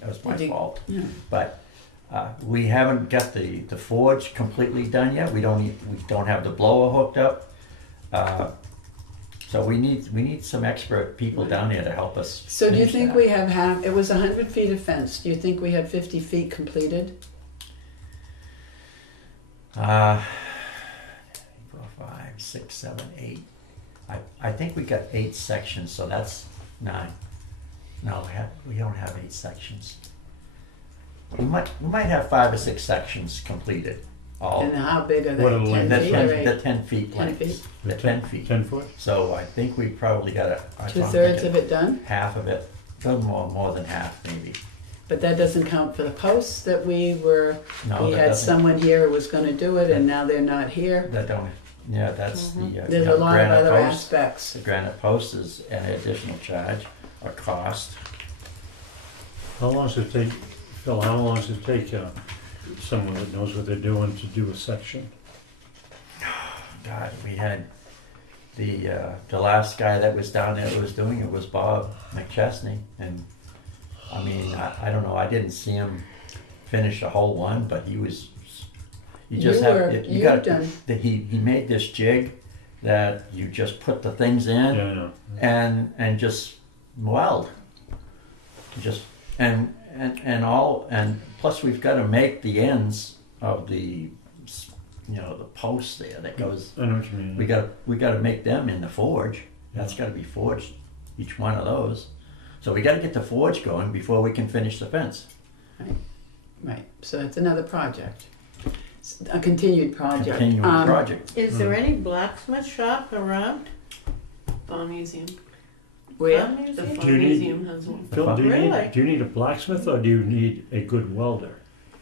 was my Did you- fault. yeah. But we haven't got the forge completely done yet. We don't have the blower hooked up. So we need some expert people down there to help us. so do you finish think that. we have half, it was 100 feet of fence. Do you think we have 50 feet completed? 4, 5, 6, 7, 8. I think we got 8 sections, so that's 9. No, we don't have 8 sections. We might have 5 or 6 sections completed. All And how big are they? What are the 10 lengths? feet or 8? the 10 feet 10 lengths. feet? The 10 feet. 10 foot? So I think we probably got Two-thirds of it done? half of it, a little more than half maybe. But that doesn't count for the posts that we were, No, we that had doesn't. someone here who was gonna do it and now they're not here. That don't. Yeah, that's the. There's a lot of granite other post. aspects. The granite post is an additional charge or cost. How long does it take, Phil, how long does it take someone that knows what they're doing to do a section? God, we had the last guy that was down there that was doing it was Bob McChesney, and I mean I don't know, I didn't see him finish a whole one, but he was. You just he made this jig that you just put the things in Yeah, I know. and just weld. Just and plus we've got to make the ends of the the posts there that goes. I know what you mean. We got to make them in the forge. That's got to be forged, each one of those. So we got to get the forge going before we can finish the fence. Right, so it's another project. It's a continued project. Continuing project. Is there any blacksmith shop around? Farm Museum. Where? Farm The museum? Farm Do you need- Museum has one. Phil, Really? do you need a blacksmith or do you need a good welder?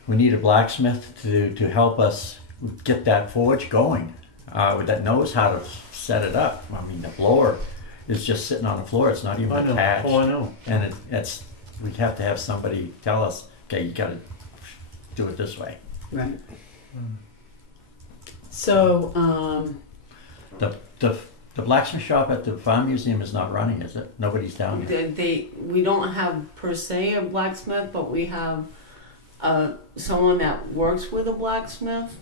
We need a blacksmith to help us get that forge going. That knows how to set it up. I mean, the blower is just sitting on the floor. It's not even I know. attached. Oh, I know. And it's we'd have to have somebody tell us, okay, you got to do it this way. Right. So, The The blacksmith shop at the Farm Museum is not running, is it? Nobody's down there. We don't have per se a blacksmith, but we have someone that works with a blacksmith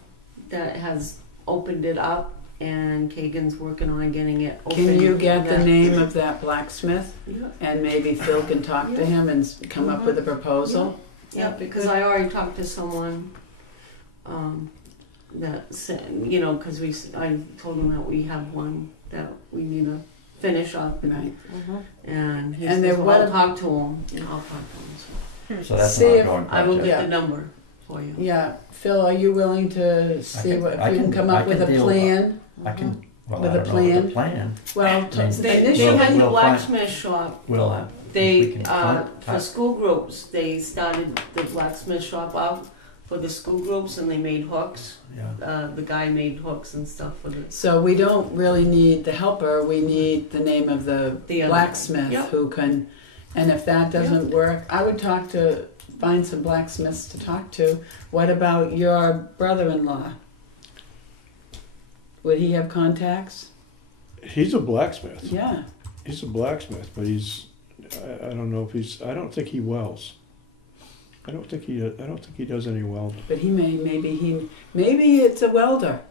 that has opened it up, and Kagan's working on getting it open. Can you get the name of that blacksmith? Yeah. And maybe Phil can talk to him and come up with a proposal? Yeah, because I already talked to someone that said, you know, because I told him that we have one that we need to finish up, Right. and he And says, then well, I'll talk to him, and I'll talk to him. So that's See an if ongoing I will project. get Yeah. the number for you. Yeah, Phil, are you willing to see can- what, if I you can can- come I up with can a deal- plan? I can, well, With I a don't know what plan? the plan. Well, They initially, had the we'll blacksmith shop. We'll, we They can for school groups, they started the blacksmith shop up for the school groups, and they made hooks. yeah. The guy made hooks and stuff for the. so we don't really need the helper, we need the name of the The other- blacksmith Yep. who can, and if that doesn't work, I would find some blacksmiths to talk to. What about your brother-in-law? Would he have contacts? He's a blacksmith. Yeah. He's a blacksmith, but I don't know if I don't think he welds. I don't think he does any welding. But maybe it's a welder.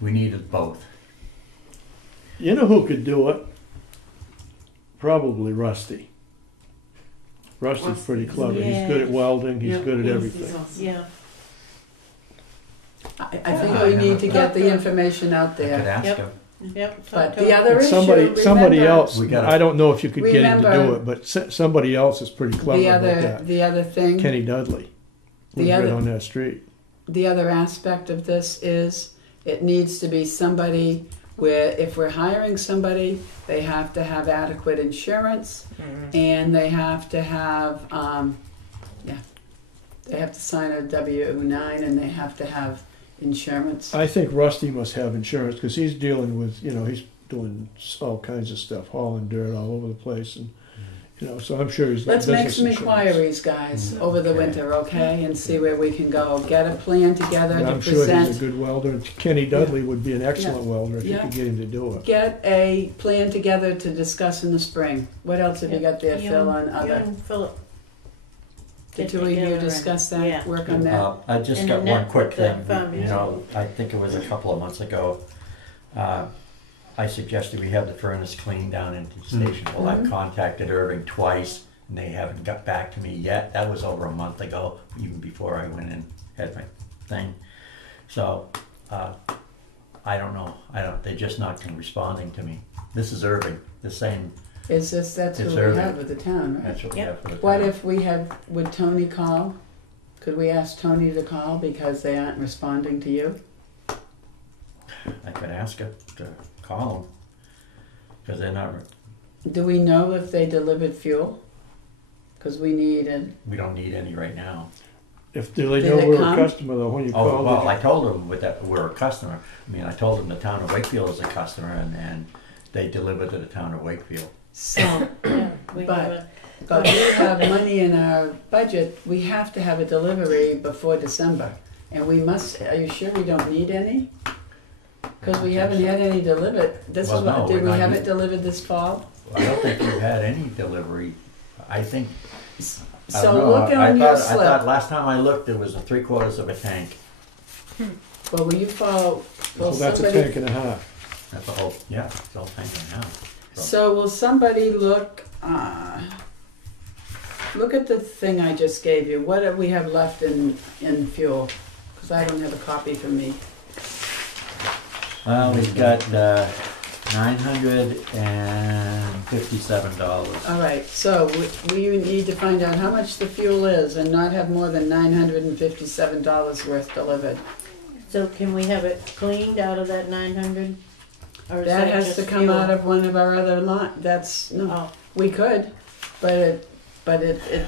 We needed both. You know who could do it? Probably Rusty. Rusty's pretty clever. He's good at welding. He's good at everything. Yeah. I think Yeah, we I need never to get the information out I could there. ask Yep. him. Yep. But talk to the him. other And issue, somebody remember, else. We gotta- I don't know if you could get him to do Remember- it, but somebody else is pretty clever about that. the other thing, Kenny Dudley. The Lives right other- on that street. the other aspect of this is it needs to be somebody where if we're hiring somebody, they have to have adequate insurance and they have to have, they have to sign a W-9 and they have to have insurance. I think Rusty must have insurance because he's dealing with, he's doing all kinds of stuff, hauling dirt all over the place, and so I'm sure he's got Let's make business some insurance. inquiries, guys, over the Okay. winter, okay, and see where we can go. Get a plan together And to I'm sure he's a present. good welder. Kenny Dudley would be an excellent welder if you Yeah. could get him to do it. Get a plan together to discuss in the spring. What else have you got there, Phil, on You other? and Philip. The get two of you together and- discuss that, yeah. work on that? I just And got Annette one quick put the thing. farm I think it was a couple of months ago. I suggested we have the furnace cleaned down into the station. Well, I've contacted Irving twice, and they haven't got back to me yet. That was over a month ago, even before I went and had my thing. So I don't know. They're just not responding to me. This is Irving, the same. That's who It's we early. have with the town, right? That's what we Yep. have for the What town. if would Tony call? Could we ask Tony to call because they aren't responding to you? I could ask her to call them because they're not. Do we know if they delivered fuel? Because we need it. We don't need any right now. If they Did know it we're come? a customer, though, when you Oh, call, well, I told them that we're a customer. I mean, I told them the town of Wakefield is a customer, and they deliver to the town of Wakefield. So, Yeah, we But- have a- but we have money in our budget. We have to have a delivery before December, and we must. Are you sure we don't need any? Because we haven't had any delivered. This Well, is what no, did we're we not have u- it delivered this fall? I don't think you've had any delivery. I think. I So don't know. look on your I slip. thought last time I looked, there was a 3/4 of a tank. Well, will you follow? so that's a tank and a half. That's a whole, yeah, it's all tank and a half. So will somebody look? Look at the thing I just gave you. What do we have left in fuel? Because I don't have a copy for me. Well, we've got $957. All right. So we need to find out how much the fuel is and not have more than $957 worth delivered. So can we have it cleaned out of that 900? Or is That has just to come fuel? out of one of our other That's no. Oh, We could, but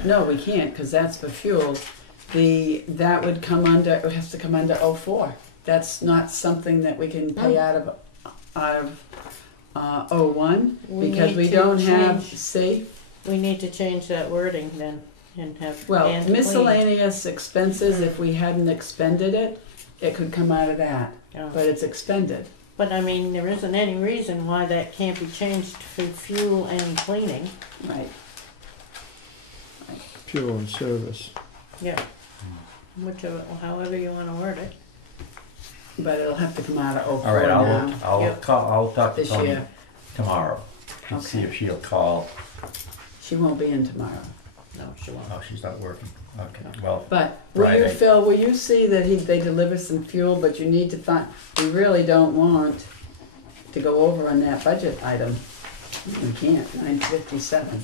no, we can't because that's for fuel. That would come under. It has to come under 04. That's not something that we can pay out of 01 We because need we to don't have. change- See, we need to change that wording then and have. well, and clean. miscellaneous expenses. If we hadn't expended it, it could come out of that. Oh. But it's expended. But I mean, there isn't any reason why that can't be changed for fuel and cleaning. Right. Fuel and service. Yeah. Whichever, however you wanna word it. But it'll have to come out of All right, 04 now, Yep. I'll talk to this Tony year. tomorrow and see Okay. if she'll call. She won't be in tomorrow. No, she won't. Oh, she's not working. Okay, well, But will you, Friday. Phil, will you see that they deliver some fuel, but you need to find, we really don't want to go over on that budget item. We can't, 957.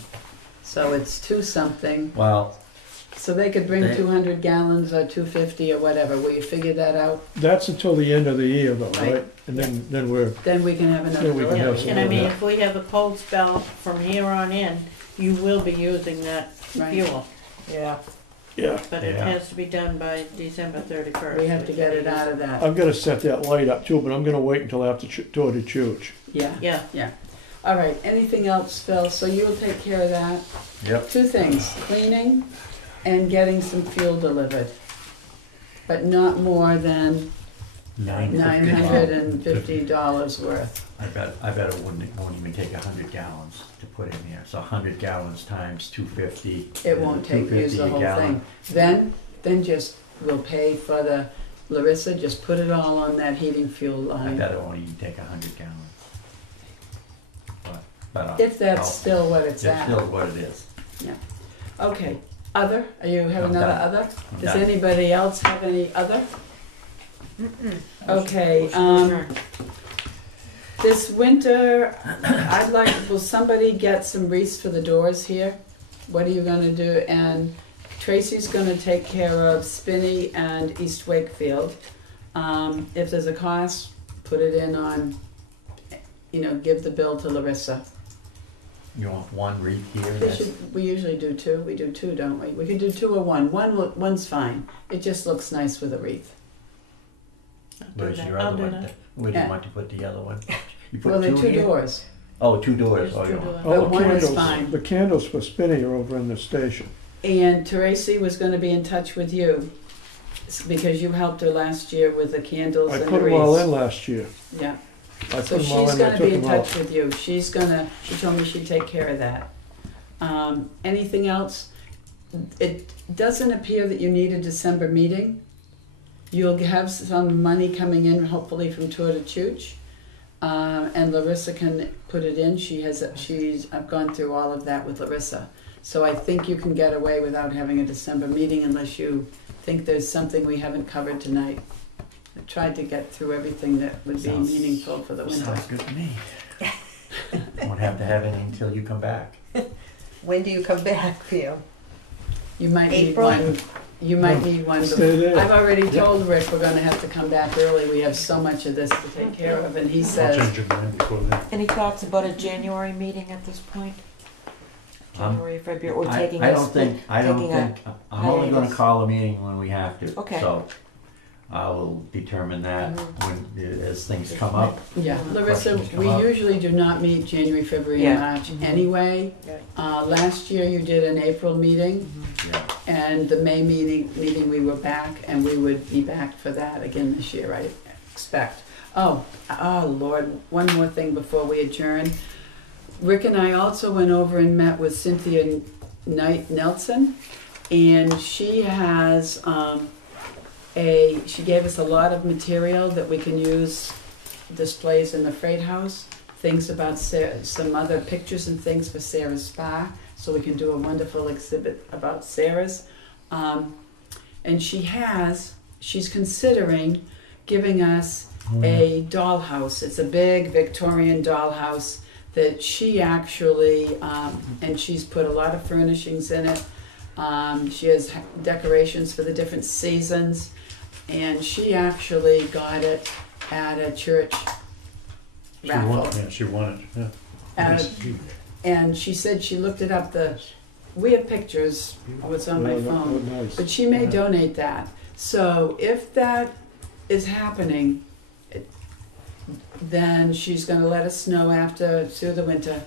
So it's 2 something, well, so they could bring They- 200 gallons or 250 or whatever. Will you figure that out? That's until the end of the year though, Right. right? And then we're, Then we can have another Then we can delivery. have some And I mean, Yeah. if we have a cold spell from here on in, you will be using that Right. fuel. Yeah. yeah. But it Yeah. has to be done by December 31st. We have to get it out of that. I'm gonna set that light up too, but I'm gonna wait until after Tour de Church. Yeah. Yeah, All right, anything else, Phil? So you'll take care of that? yep. 2 things, cleaning and getting some fuel delivered. But not more than $950 worth. I bet it won't even take 100 gallons to put in there. So 100 gallons times 250. It won't take, use the $2.50 a whole gallon. thing. Then just, we'll pay for the, Larissa, just put it all on that heating fuel I line. bet it won't even take 100 gallons. But If that's I'll- still what it's It's at. still what it is. Okay, other, you have I'm another done. other? I'm Does done. anybody else have any other? Okay, Motion to adjourn. this winter, I'd like, will somebody get some wreaths for the doors here? What are you gonna do? And Tracy's gonna take care of Spinney and East Wakefield. If there's a cost, put it in on, give the bill to Larissa. You want one wreath here? We usually do 2. We do 2, don't we? We can do 2 or 1. One's fine. It just looks nice with a wreath. I'll do Where's that. your I'll other do one? that. Where do you Yeah. want to put the other one? You put Well, they're 2 here? doors. Oh, 2 doors. There's Oh, two you doors. But All the one is candles, fine. the candles for Spinney are over in the station. And Teresi was going to be in touch with you because you helped her last year with the candles I and the put them all wreaths. in last year. Yeah. I So put them all she's in, going I to took be in them out. touch with you. She told me she'd take care of that. Anything else? It doesn't appear that you need a December meeting. You'll have some money coming in, hopefully from Tour de Church. And Larissa can put it in. I've gone through all of that with Larissa. So I think you can get away without having a December meeting unless you think there's something we haven't covered tonight. I tried to get through everything that would be Sounds- meaningful for the winter. Sounds good to me. Won't have to have any until you come back. When do you come back, Theo? You might need April? one. You might need one. Stay there. I've already told Rick we're gonna have to come back early. We have so much of this to take care of, and he I'll says, change your mind before then. Any thoughts about a January meeting at this point? January, February, or taking I a don't think, I'm only gonna hiatus. call a meeting when we have to. Okay. So I will determine that Mhm. as things come up. yeah, Mhm. Larissa, Questions come we up? usually do not meet January, February, Yeah. and March Mhm. anyway. Right. Last year you did an April meeting, Mhm. Yeah. and the May meeting we were back, and we would be back for that again this year, I expect. Oh Lord, one more thing before we adjourn. Rick and I also went over and met with Cynthia Nelson, and she has she gave us a lot of material that we can use, displays in the Freight House, things about some other pictures and things for Sarah's spa, so we can do a wonderful exhibit about Sarah's. And she's considering giving us a dollhouse. It's a big Victorian dollhouse that she actually, and she's put a lot of furnishings in it. She has decorations for the different seasons, and she actually got it at a church raffle. She won it, yeah. At and she said she looked it up. We have pictures. Oh, it's on my Yeah, that phone. looked nice. But she may Yeah. donate that. So if that is happening, then she's going to let us know through the winter.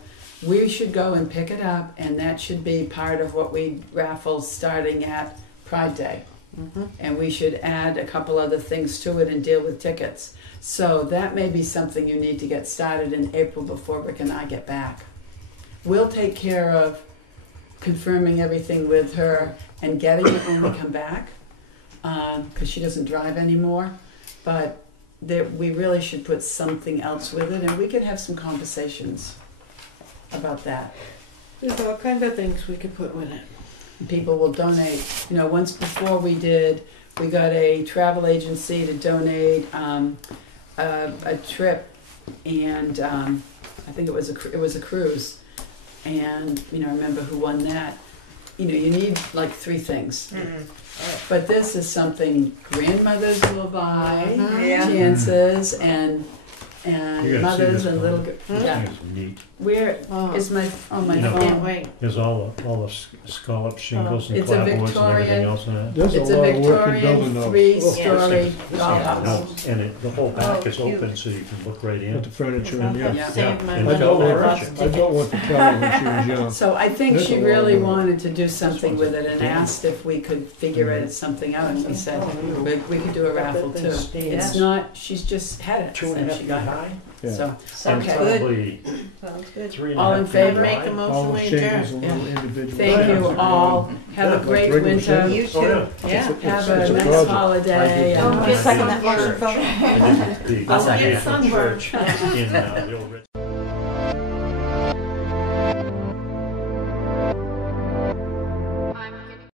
We should go and pick it up, and that should be part of what we raffle starting at Pride Day. Mhm. And we should add a couple other things to it and deal with tickets. So that may be something you need to get started in April before Rick and I get back. We'll take care of confirming everything with her and getting it when we come back, because she doesn't drive anymore. But we really should put something else with it, and we could have some conversations about that. There's all kinds of things we could put with it. People will donate. You know, once before we got a travel agency to donate a trip, and I think it was a cruise. And you know, remember who won that? You know, you need like 3 things. But this is something grandmothers will buy, Yeah. chances, and You gotta see mothers this and one. little. This Yeah. thing is neat. Where Oh, is my You know, can't phone? wait. There's all the scallop shingles and It's a clapboards and Victorian- everything else in it. There's It's a a lot of work in Victorian building those. 3-story This dollhouse. house, and the whole back Oh, is cute. open, so you can look right in. With the furniture in, yeah. Yeah. Save my And I it's money all don't on want, bus furniture. I don't want to tell her when she was young. So I think There's she a lot really of work. wanted to do something one's with it and a dandy. asked if we could figure it something out. And we said we could do a raffle too. It's not. She's just had it 2.5 since she feet got it. high, Yeah. So and Sounds Okay. good. probably Sounds good. 3.5 All in feet favor? Make a wide. motion, All the we adjourn. shingles and Yeah. little individual. thank you shingles. all. Have a Like great regular winter. shingles. You Oh, too. yeah. Yeah. Have It's a a nice project. holiday. I and- did Second that church. motion, Phil. I did the I'll Evangelical get sunburned. church in the old